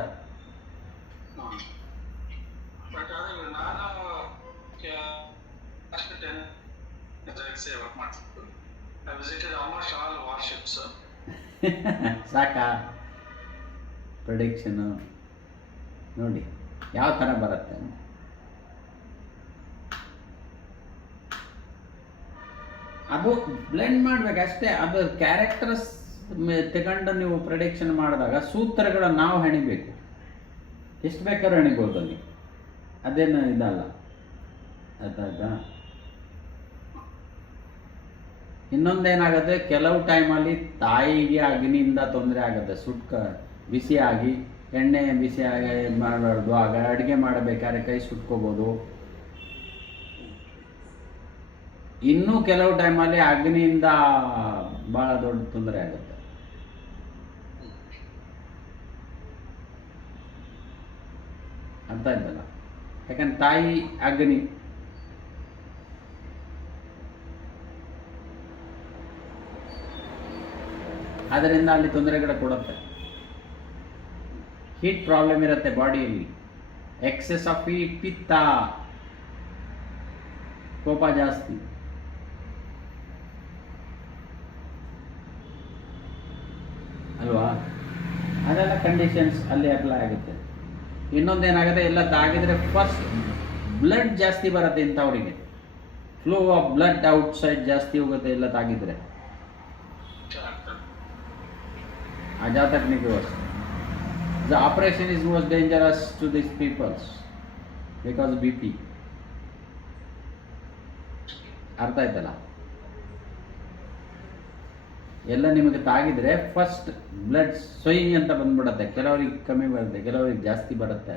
ಸಾಕಾ ಪ್ರೊಡಿಕ್ಷನು ನೋಡಿ ಯಾವ ಥರ ಬರುತ್ತೆ ಅಂತ. ಅದು ಬ್ಲೆಂಡ್ ಮಾಡ್ಬೇಕಷ್ಟೇ. ಅದು ಕ್ಯಾರೆಕ್ಟರ್ಸ್ ತಗೊಂಡು ನೀವು ಪ್ರೊಡಿಕ್ಷನ್ ಮಾಡಿದಾಗ ಸೂತ್ರಗಳನ್ನು ನಾವು ಹೆಣಿಬೇಕು. ಎಷ್ಟು ಬೇಕಾದ್ರೂ ಹೆಣಿಬೋದು ಅಲ್ಲಿ, ಅದೇನು ಇದಲ್ಲ. ಆಯ್ತಾ? ಇನ್ನೊಂದೇನಾಗುತ್ತೆ, ಕೆಲವು ಟೈಮಲ್ಲಿ ತಾಯಿಗೆ ಅಗ್ನಿಯಿಂದ ತೊಂದರೆ ಆಗುತ್ತೆ. ಬಿಸಿಯಾಗಿ ಎಣ್ಣೆ ಬಿಸಿಯಾಗಿ ಮಾಡಬಾರ್ದು. ಆಗ ಅಡುಗೆ ಮಾಡಬೇಕಾದ್ರೆ ಕೈ ಸುಟ್ಕೋಬೋದು. ಇನ್ನೂ ಕೆಲವು ಟೈಮಲ್ಲಿ ಅಗ್ನಿಯಿಂದ ಭಾಳ ದೊಡ್ಡ ತೊಂದರೆ ಆಗುತ್ತೆ. ಅರ್ಥ ಆಯ್ತಲ್ಲ? ಯಾಕಂದ್ರೆ ತಾಯಿ ಅಗ್ನಿ. ಅದರಿಂದ ಅಲ್ಲಿ ತೊಂದರೆಗಳು ಕೊಡುತ್ತೆ. ಹೀಟ್ ಪ್ರಾಬ್ಲಮ್ ಇರುತ್ತೆ ಬಾಡಿಯಲ್ಲಿ. ಎಕ್ಸೆಸ್ ಆಫ್ ಹೀಟ್, ಪಿತ್ತ, ಕೋಪ ಜಾಸ್ತಿ. ಅಲ್ವಾ? ಅದೆಲ್ಲ ಕಂಡೀಷನ್ಸ್ ಅಲ್ಲಿ ಅಪ್ಲೈ ಆಗುತ್ತೆ. ಇನ್ನೊಂದೇನಾಗುತ್ತೆ, ಎಲ್ಲ ತಾಗಿದ್ರೆ ಫಸ್ಟ್ ಬ್ಲಡ್ ಜಾಸ್ತಿ ಬರುತ್ತೆ ಇಂಥವರಿಗೆ. ಫ್ಲೋ ಆಫ್ ಬ್ಲಡ್ ಔಟ್ಸೈಡ್ ಜಾಸ್ತಿ ಹೋಗುತ್ತೆ ಎಲ್ಲ ತಾಗಿದ್ರೆ. ಆ ಜಾತಕನಿಗೆ ಅಷ್ಟೇ. The operation is most dangerous to these peoples because BP. ಅರ್ಥ ಆಯ್ತಲ್ಲ? ಎಲ್ಲ ನಿಮಗೆ ತಾಗಿದ್ರೆ ಫಸ್ಟ್ ಬ್ಲಡ್ ಸೊಯ್ ಅಂತ ಬಂದ್ಬಿಡುತ್ತೆ. ಕೆಲವರಿಗೆ ಕಮ್ಮಿ ಬರುತ್ತೆ, ಕೆಲವರಿಗೆ ಜಾಸ್ತಿ ಬರುತ್ತೆ.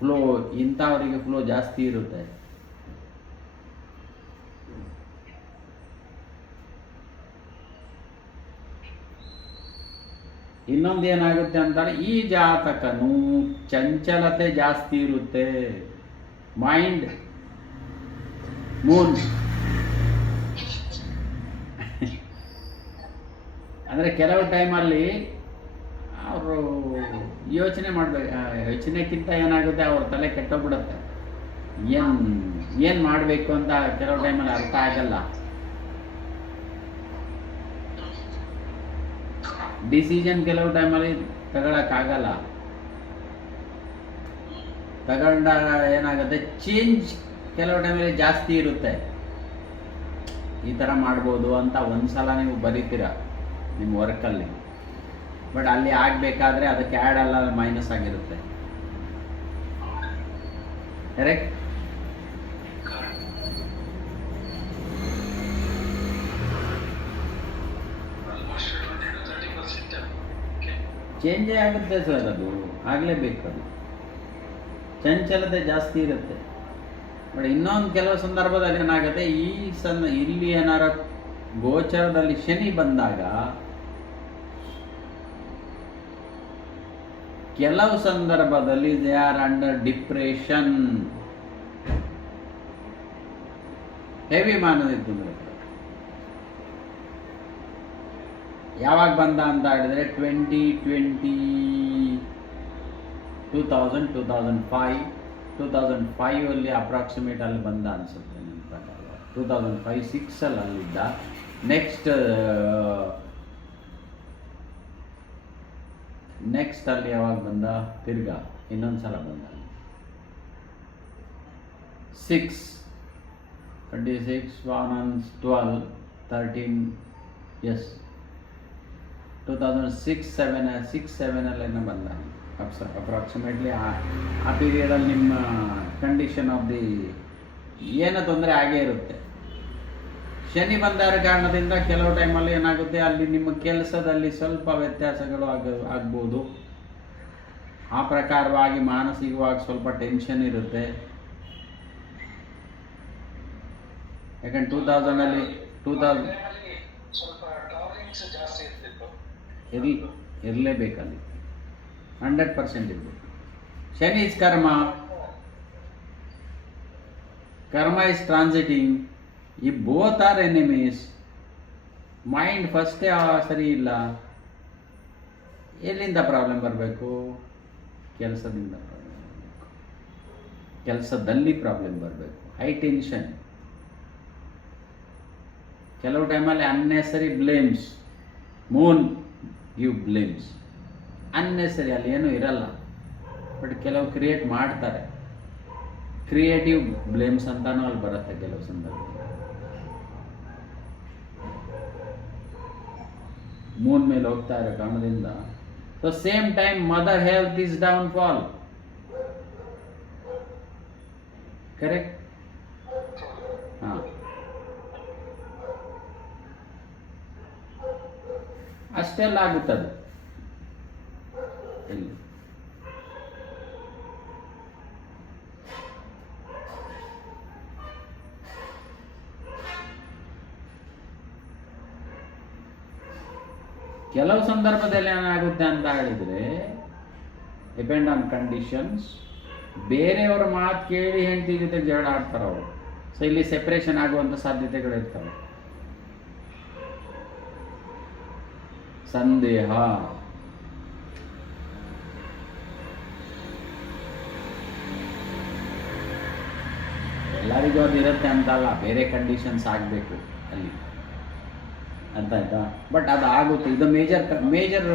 ಫ್ಲೋ ಇಂಥವರಿಗೆ ಫ್ಲೋ ಜಾಸ್ತಿ ಇರುತ್ತೆ. ಇನ್ನೊಂದು ಏನಾಗುತ್ತೆ ಅಂತಾರೆ, ಈ ಜಾತಕನು ಚಂಚಲತೆ ಜಾಸ್ತಿ ಇರುತ್ತೆ. ಮೈಂಡ್ ಮೂನ್ ಅಂದರೆ ಕೆಲವು ಟೈಮಲ್ಲಿ ಅವರು ಯೋಚನೆ ಯೋಚನೆಕ್ಕಿಂತ ಏನಾಗುತ್ತೆ, ಅವ್ರ ತಲೆ ಕೆಟ್ಟೋಗ್ಬಿಡುತ್ತೆ. ಏನು ಮಾಡಬೇಕು ಅಂತ ಕೆಲವು ಟೈಮಲ್ಲಿ ಅರ್ಥ ಆಗಲ್ಲ. ಡಿಸಿಷನ್ ಕೆಲವು ಟೈಮಲ್ಲಿ ತಗೊಳಕ್ಕಾಗಲ್ಲ. ತಗೊಂಡಾಗ ಏನಾಗುತ್ತೆ, ಚೇಂಜ್ ಕೆಲವು ಟೈಮಲ್ಲಿ ಜಾಸ್ತಿ ಇರುತ್ತೆ. ಈ ಥರ ಮಾಡ್ಬೋದು ಅಂತ ಒಂದ್ಸಲ ನೀವು ಬರೀತೀರ ನಿಮ್ಮ ವರ್ಕಲ್ಲಿ, ಬಟ್ ಅಲ್ಲಿ ಆಗಬೇಕಾದ್ರೆ ಅದಕ್ಕೆ ಆ್ಯಡ್ ಅಲ್ಲ, ಮೈನಸ್ ಆಗಿರುತ್ತೆ. ಕರೆಕ್ಟ್? ಚೇಂಜೇ ಆಗುತ್ತೆ ಸರ್, ಅದು ಆಗಲೇಬೇಕು. ಅದು ಚಂಚಲತೆ ಜಾಸ್ತಿ ಇರುತ್ತೆ. ಬಟ್ ಇನ್ನೊಂದು ಕೆಲವು ಸಂದರ್ಭದಲ್ಲಿ ಏನಾಗುತ್ತೆ, ಇಲ್ಲಿ ಏನಾರ ಗೋಚರದಲ್ಲಿ ಶನಿ ಬಂದಾಗ ಕೆಲವು ಸಂದರ್ಭದಲ್ಲಿ they are under depression. Heavy ಮಾನಸಿಕ ತೊಂದರೆ. ಯಾವಾಗ ಬಂದ ಅಂತ ಹೇಳಿದ್ರೆ 2005 ಅಲ್ಲಿ ಅಪ್ರಾಕ್ಸಿಮೇಟ್ ಅಲ್ಲಿ ಬಂದ ಅನಿಸುತ್ತೆ ನನ್ನ ಪ್ರಕಾರ. 2005-06 ಅಲ್ಲಿದ್ದ. ನೆಕ್ಸ್ಟ್ ಅಲ್ಲಿ ಯಾವಾಗ ಬಂದ, ತಿರ್ಗಾ ಇನ್ನೊಂದ್ಸಲ ಬಂದ 26 12 13 ಎಸ್ 2006-07 ಅಲ್ಲೇನೋ ಬಂದ ಅಪ್ರಾಕ್ಸಿಮೇಟ್ಲಿ. ಆ ಪೀರಿಯಡಲ್ಲಿ ನಿಮ್ಮ ಕಂಡೀಷನ್ ಆಫ್ ದಿ ಏನೋ ತೊಂದರೆ ಆಗೇ ಇರುತ್ತೆ. ಶನಿ ಬಂದ ಕಾರಣದಿಂದ ಕೆಲವು ಟೈಮಲ್ಲಿ ಏನಾಗುತ್ತೆ, ಅಲ್ಲಿ ನಿಮ್ಮ ಕೆಲಸದಲ್ಲಿ ಸ್ವಲ್ಪ ವ್ಯತ್ಯಾಸಗಳು ಆಗ್ಬೋದು. ಆ ಪ್ರಕಾರವಾಗಿ ಮಾನಸಿಕವಾಗಿ ಸ್ವಲ್ಪ ಟೆನ್ಷನ್ ಇರುತ್ತೆ. ಯಾಕಂದ್ರೆ 2000 ಸ್ವಲ್ಪ ಟ್ರಾವೆಲಿಂಗ್ಸ್ ಜಾಸ್ತಿ ಇರ್ತಿತ್ತು. ಇರಲೇಬೇಕಲ್ಲಿ 100% ಇರಬೇಕು. ಶನಿ ಇಸ್ ಕರ್ಮ ಇಸ್ ಟ್ರಾನ್ಸಿಟಿಂಗ್. ಈ ಬೋತ್ ಆರ್ ಎನಿಮೀಸ್. ಮೈಂಡ್ ಫಸ್ಟೇ ಸರಿ ಇಲ್ಲ. ಎಲ್ಲಿಂದ ಪ್ರಾಬ್ಲಮ್ ಬರಬೇಕು? ಕೆಲಸದಿಂದ ಪ್ರಾಬ್ಲಮ್ ಬರಬೇಕು. ಕೆಲಸದಲ್ಲಿ ಪ್ರಾಬ್ಲಮ್ ಬರಬೇಕು. High tension. ಕೆಲವು ಟೈಮಲ್ಲಿ unnecessary blames. Moon give blames. Unnecessary ಅಲ್ಲಿ ಏನೂ ಇರಲ್ಲ, ಬಟ್ ಕೆಲವು ಕ್ರಿಯೇಟ್ ಮಾಡ್ತಾರೆ. ಕ್ರಿಯೇಟಿವ್ ಬ್ಲೇಮ್ಸ್ ಅಂತಾನೂ ಅಲ್ಲಿ ಬರುತ್ತೆ ಕೆಲವು ಸಂದರ್ಭ. ಮೂನ್ ಮೇಲೆ ಹೋಗ್ತಾ ಇರೋ ಕಾರಣದಿಂದ. So same time mother health is down fall. Correct? ಹಾ, ಅಷ್ಟೆಲ್ಲ ಆಗುತ್ತದೆ ಇಲ್ಲಿ. ಕೆಲವು ಸಂದರ್ಭದಲ್ಲಿ ಏನಾಗುತ್ತೆ ಅಂತ ಹೇಳಿದ್ರೆ, ಡಿಪೆಂಡ್ ಆನ್ ಕಂಡೀಷನ್ಸ್, ಬೇರೆಯವರ ಮಾತು ಕೇಳಿ ಹೆಂಡತಿ ಜೊತೆ ಜಗಳ ಆಡ್ತಾರೆ ಅವರು. ಸೊ ಇಲ್ಲಿ ಸೆಪರೇಷನ್ ಆಗುವಂಥ ಸಾಧ್ಯತೆಗಳಿರ್ತವೆ. ಸಂದೇಹ, ಎಲ್ಲರಿಗೂ ಅದು ಇರುತ್ತೆ ಅಂತಲ್ಲ, ಬೇರೆ ಕಂಡೀಷನ್ಸ್ ಆಗಬೇಕು ಅಲ್ಲಿ. ಅರ್ಥ ಆಯ್ತಾ? ಬಟ್ ಅದು ಆಗುತ್ತೆ. ಇದು ಮೇಜರ್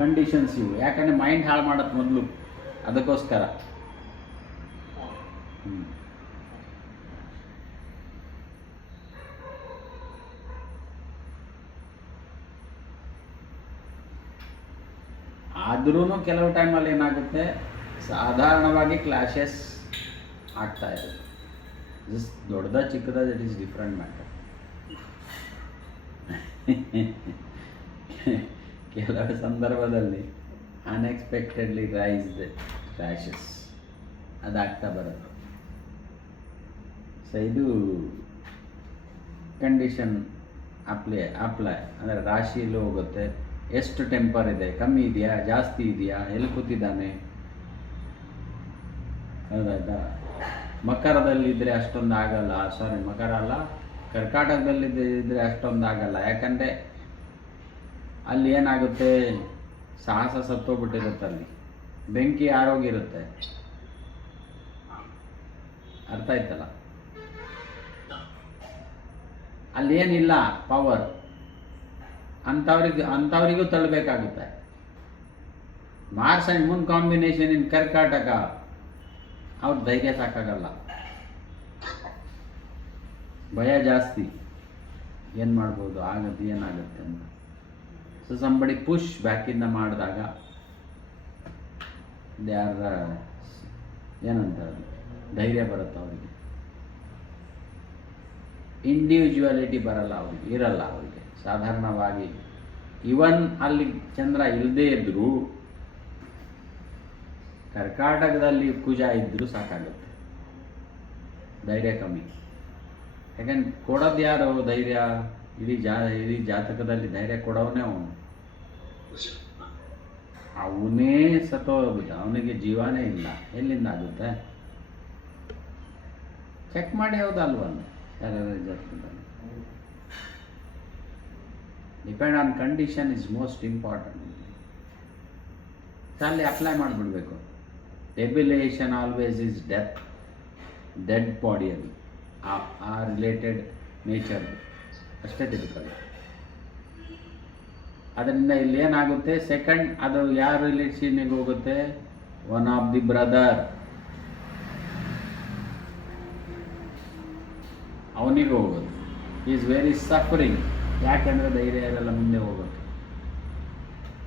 ಕಂಡೀಷನ್ಸ್ ಇವು. ಯಾಕಂದರೆ ಮೈಂಡ್ ಹಾಳು ಮಾಡೋದು ಮೊದಲು, ಅದಕ್ಕೋಸ್ಕರ. ಆದ್ರೂ ಕೆಲವು ಟೈಮಲ್ಲಿ ಏನಾಗುತ್ತೆ, ಸಾಧಾರಣವಾಗಿ ಕ್ಲಾಶಸ್ ಆಗ್ತಾ ಇರುತ್ತೆ. ಜಸ್ಟ್ ದೊಡ್ಡದ ಚಿಕ್ಕದ ದಟ್ ಈಸ್ ಡಿಫ್ರೆಂಟ್ ಮ್ಯಾಟರ್. ಕೆಲವು ಸಂದರ್ಭದಲ್ಲಿ ಅನ್ಎಕ್ಸ್ಪೆಕ್ಟೆಡ್ಲಿ ರೈಸ್ಡ್ ರ್ಯಾಷಸ್ ಅದಾಗ್ತಾ ಬರುತ್ತೆ. ಸೊ ಇದು ಕಂಡೀಷನ್ ಅಪ್ಲೈ ಅಂದರೆ ರಾಶಿಯಲ್ಲಿ ಹೋಗುತ್ತೆ. ಎಷ್ಟು ಟೆಂಪರ್ ಇದೆ, ಕಮ್ಮಿ ಇದೆಯಾ, ಜಾಸ್ತಿ ಇದೆಯಾ, ಎಲ್ಲಿ ಕೂತಿದ್ದಾನೆ, ಹೌದಾಯ್ತಾ. ಮಕರದಲ್ಲಿದ್ದರೆ ಅಷ್ಟೊಂದು ಆಗಲ್ಲ, ಮಕರ ಅಲ್ಲ, ಕರ್ಕಾಟಕದಲ್ಲಿದ್ದರೆ ಅಷ್ಟೊಂದು ಆಗಲ್ಲ. ಯಾಕಂದರೆ ಅಲ್ಲಿ ಏನಾಗುತ್ತೆ, ಸಾಹಸ ಸತ್ತೋಗ್ಬಿಟ್ಟಿರುತ್ತೆ, ಅಲ್ಲಿ ಬೆಂಕಿ ಆರೋಗಿರುತ್ತೆ. ಅರ್ಥ ಆಯ್ತಲ್ಲ, ಅಲ್ಲೇನಿಲ್ಲ ಪವರ್, ಅಂಥವ್ರಿಗೂ ತಳ್ಳಬೇಕಾಗುತ್ತೆ. Mars and Moon combination in Karkataka, ಅವ್ರ ಧೈರ್ಯ ಸಾಕಾಗಲ್ಲ, ಭಯ ಜಾಸ್ತಿ, ಏನು ಮಾಡ್ಬೋದು, ಆಗತ್ತೆ ಏನಾಗುತ್ತೆ ಅಂತ. ಸೊ ಸಂಬಡಿ ಪುಷ್ ಬ್ಯಾಕಿಂದ ಮಾಡಿದಾಗ ದೇ ಆರ್ ಏನಂತಾರೆ, ಧೈರ್ಯ ಬರುತ್ತೆ ಅವರಿಗೆ. ಇಂಡಿವಿಜುವಾಲಿಟಿ ಬರಲ್ಲ ಅವರಿಗೆ, ಇರಲ್ಲ ಅವರಿಗೆ ಸಾಧಾರಣವಾಗಿ. ಇವನ್ ಅಲ್ಲಿ ಚಂದ್ರ ಇಲ್ಲದೇ ಇದ್ದರೂ ಕರ್ಕಾಟಕದಲ್ಲಿ ಕುಜ ಇದ್ದರೂ ಸಾಕಾಗುತ್ತೆ, ಧೈರ್ಯ ಕಮ್ಮಿ. ಯಾಕಂದ್ರೆ ಕೊಡೋದು ಯಾರು ಧೈರ್ಯ? ಇಡೀ ಜಾತಕದಲ್ಲಿ ಧೈರ್ಯ ಕೊಡೋವನೇ ಅವನೇ ಸತ್ತೋಗ್ಬಿಟ್ಟ, ಅವನಿಗೆ ಜೀವನೇ ಇಲ್ಲ, ಎಲ್ಲಿಂದ ಆಗುತ್ತೆ? ಚೆಕ್ ಮಾಡಿ, ಹೌದಲ್ವ? ಯಾರ್ಯಾರ ಜಾತಕದಲ್ಲಿ depend on condition is most important. ಅಲ್ಲಿ ಅಪ್ಲೈ ಮಾಡಿಬಿಡ್ಬೇಕು. ಡೆಬಿಲೇಷನ್ ಆಲ್ವೇಸ್ ಇಸ್ ಡೆಡ್ ಬಾಡಿಯಲ್ಲಿ ಆ ರಿಲೇಟೆಡ್ ನೇಚರ್ ಅಷ್ಟೇ ತಿಳ್ಕೊಳ್ಳಿ. ಅದರಿಂದ ಇಲ್ಲಿ ಏನಾಗುತ್ತೆ, ಸೆಕೆಂಡ್ ಅದು ಯಾರ ರಿಲೇಷನ್ಗೆ ಹೋಗುತ್ತೆ? ಒನ್ ಆಫ್ ದಿ ಬ್ರದರ್, ಅವನಿಗೆ ಹೋಗೋದು. ಈಸ್ ವೆರಿ ಸಫರಿಂಗ್, ಯಾಕೆಂದರೆ ಧೈರ್ಯ ಇರಲ್ಲ ಮುಂದೆ ಹೋಗೋಕ್ಕೆ.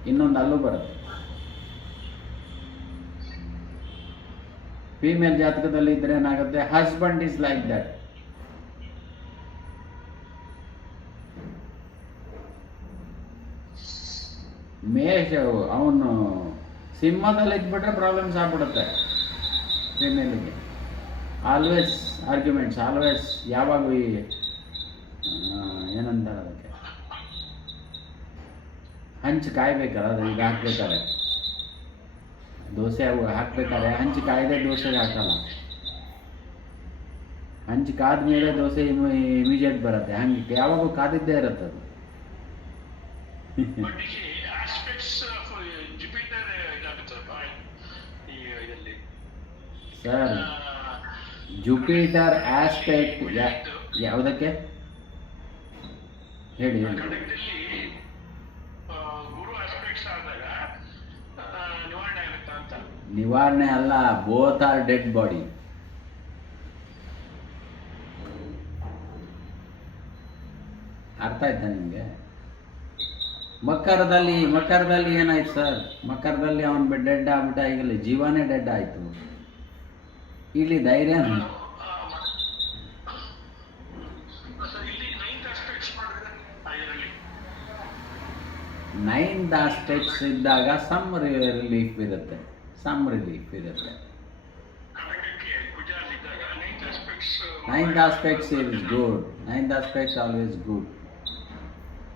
ಇನ್ನೊಂದು ಅಲ್ಲೂ ಬರುತ್ತೆ. ಫೀಮೇಲ್ ಜಾತಕದಲ್ಲಿ ಇದ್ರೆ ಏನಾಗುತ್ತೆ, ಹಸ್ಬೆಂಡ್ ಇಸ್ ಲೈಕ್ ದಟ್. ಮೇಷ ಅವನು ಸಿಂಹದಲ್ಲಿ ಇದ್ಬಿಟ್ರೆ ಪ್ರಾಬ್ಲಮ್ಸ್ ಆಗ್ಬಿಡುತ್ತೆ ಫೀಮೇಲಿಗೆ. ಆಲ್ವೇಸ್ ಆರ್ಗ್ಯುಮೆಂಟ್ಸ್, ಆಲ್ವೇಸ್ ಯಾವಾಗೂ ಏನಂತಾರೆ ಅದಕ್ಕೆ, ಹಂಚು ಕಾಯ್ಬೇಕಲ್ಲ. ಅದು ಈಗ ಹಾಕ್ಬೇಕಾದ್ರೆ ದೋಸೆ ಹಾಕ್ಬೇಕಾದ್ರೆ ಹಂಚು ಕಾಯ್ದೆ ದೋಸೆಗೆ ಹಾಕಲ್ಲ. ಹಂಚು ಕಾದ ಮೇಲೆ ದೋಸೆ ಇಮಿಡಿಯೇಟ್ ಬರುತ್ತೆ. ಹಂಗೆ ಯಾವಾಗೂ ಕಾದಿದ್ದೇ ಇರುತ್ತೆ ಅದು. ಸರ್, ಜುಪಿಟರ್ ಆಸ್ಪೆಕ್ಟ್ ಯಾವುದಕ್ಕೆ ಹೇಳಿ? ನಿವಾರಣೆ ಅಲ್ಲ, ಬೋತ್ ಆರ್ ಡೆಡ್ ಬಾಡಿ. ಅರ್ಥ ಆಯ್ತಾ ನಿಮಗೆ? ಮಕರದಲ್ಲಿ ಏನಾಯ್ತು ಸರ್? ಮಕರದಲ್ಲಿ ಅವನು ಡೆಡ್ ಆಗ್ಬಿಟ್ಟ, ಈಗಲೇ ಜೀವನೇ ಡೆಡ್ ಆಯ್ತು. ಇಲ್ಲಿ ಧೈರ್ಯ ನೈನ್ತ್ ಆಸ್ಪೆಕ್ಟ್ಸ್ ಇದ್ದಾಗ ಸಮ್ ರಿಲೀಫ್ ಇರುತ್ತೆ. Ninth aspects is good. Ninth aspects always good,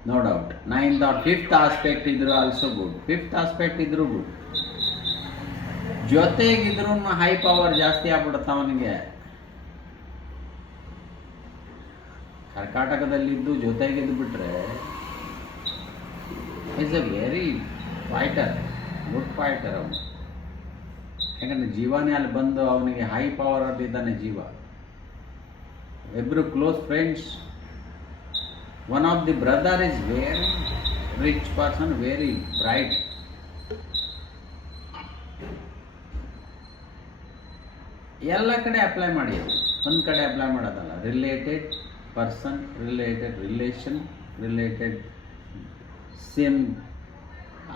no doubt. Ninth or fifth aspect ಇದ್ರು ಆಲ್ಸೋ ಗುಡ್. ಫಿಫ್ತ್ ಆಸ್ಪೆಕ್ಟ್ ಇದ್ರು ಗುಡ್. ಜೊತೆಗಿದ್ರು ಹೈ ಪವರ್ ಜಾಸ್ತಿ ಆಗ್ಬಿಡುತ್ತೆ ಅವನಿಗೆ. ಕರ್ಕಾಟಕದಲ್ಲಿದ್ದು ಜೊತೆಗಿದ್ದು ಬಿಟ್ರೆ is a very fighter, good fighter ಅವನು. ಯಾಕಂದರೆ ಜೀವನೇ ಅಲ್ಲಿ ಬಂದು ಅವನಿಗೆ ಹೈ ಪವರ್ ಅದಿದ್ದಾನೆ ಜೀವ. ಇಬ್ಬರು close friends. One of the brother is very rich person, very bright. ಎಲ್ಲ ಕಡೆ ಅಪ್ಲೈ ಮಾಡಿ, ಒಂದು ಕಡೆ ಅಪ್ಲೈ ಮಾಡೋದಲ್ಲ. Related person, related relation, related same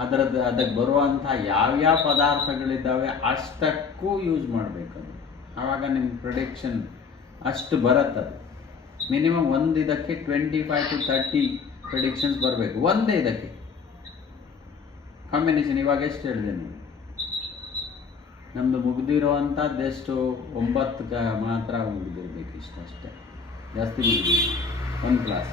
ಅದಕ್ಕೆ ಬರುವಂಥ ಯಾವ್ಯಾವ ಪದಾರ್ಥಗಳಿದ್ದಾವೆ ಅಷ್ಟಕ್ಕೂ ಯೂಸ್ ಮಾಡಬೇಕು. ಆವಾಗ ನಿಮ್ಮ ಪ್ರೊಡಿಕ್ಷನ್ ಅಷ್ಟು ಬರುತ್ತದು. ಮಿನಿಮಮ್ ಒಂದು ಇದಕ್ಕೆ 25 to 30 ಪ್ರಿಡಿಕ್ಷನ್ಸ್ ಬರಬೇಕು ಒಂದೇ ಇದಕ್ಕೆ. ಕಾಂಬಿನೇಷನ್ ಇವಾಗ ಎಷ್ಟು ಹೇಳಿದೆ ನೀವು? ನಮ್ಮದು ಮುಗಿದಿರುವಂಥದ್ದು ಎಷ್ಟು 9 ಮಾತ್ರ ಮುಗಿದಿರ್ಬೇಕು, ಇಷ್ಟು ಅಷ್ಟೇ, ಜಾಸ್ತಿ ಮುಗಿದಿಲ್ಲ ಒಂದು ಕ್ಲಾಸ್.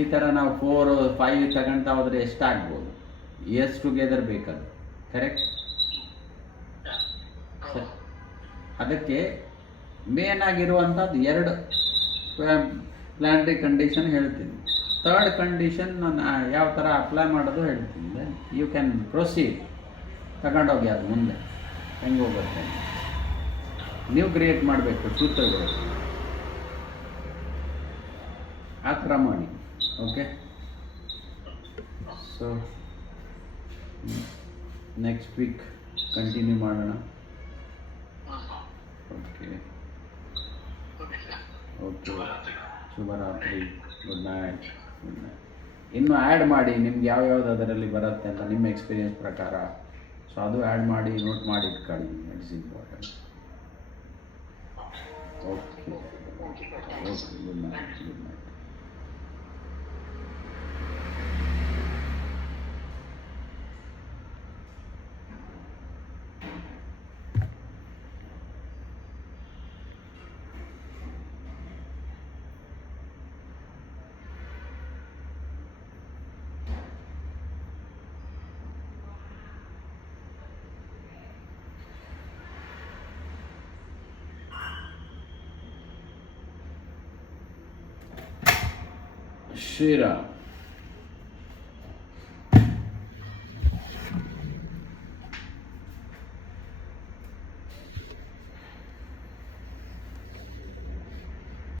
ಈ ಥರ ನಾವು 4, 5 ತಗೊಳ್ತಾ ಹೋದರೆ ಎಷ್ಟಾಗ್ಬೋದು? ಇಯರ್ಸ್ ಟುಗೆದರ್ ಬೇಕದು, ಕರೆಕ್ಟ್? ಅದಕ್ಕೆ ಮೇನ್ ಆಗಿರುವಂಥದ್ದು 2 ಪ್ಲಾನೆಟರಿ ಕಂಡೀಷನ್ ಹೇಳ್ತೀನಿ. ಥರ್ಡ್ ಕಂಡೀಷನ್ ನಾನು ಯಾವ ಥರ ಅಪ್ಲೈ ಮಾಡೋದು ಹೇಳ್ತೀನಿ. ದೆನ್ ಯು ಕ್ಯಾನ್ ಪ್ರೊಸೀಡ್, ತಗೊಂಡೋಗಿ ಅದು ಮುಂದೆ ಹೆಂಗೆ ಹೋಗುತ್ತೆ ನೀವು ಕ್ರಿಯೇಟ್ ಮಾಡಬೇಕು ಸೂತ್ರಗಳು, ಆ ಥರ ಮಾಡಿ. Okay, so next week continue ಮಾಡೋಣ. ಓಕೆ ಓಕೆ, ಶುಭರಾತ್ರಿ, ಗುಡ್ ನೈಟ್. Good night. ಇನ್ನು ಆ್ಯಡ್ ಮಾಡಿ ನಿಮ್ಗೆ ಯಾವ್ಯಾವ್ದು ಅದರಲ್ಲಿ ಬರುತ್ತೆ ಅಂತ ನಿಮ್ಮ ಎಕ್ಸ್ಪೀರಿಯನ್ಸ್ ಪ್ರಕಾರ. ಸೊ ಅದು ಆ್ಯಡ್ ಮಾಡಿ ನೋಟ್ ಮಾಡಿ ಇಟ್ಕೊಳ್ಳಿ, it's important. Okay okay, good night, good night. Shriram.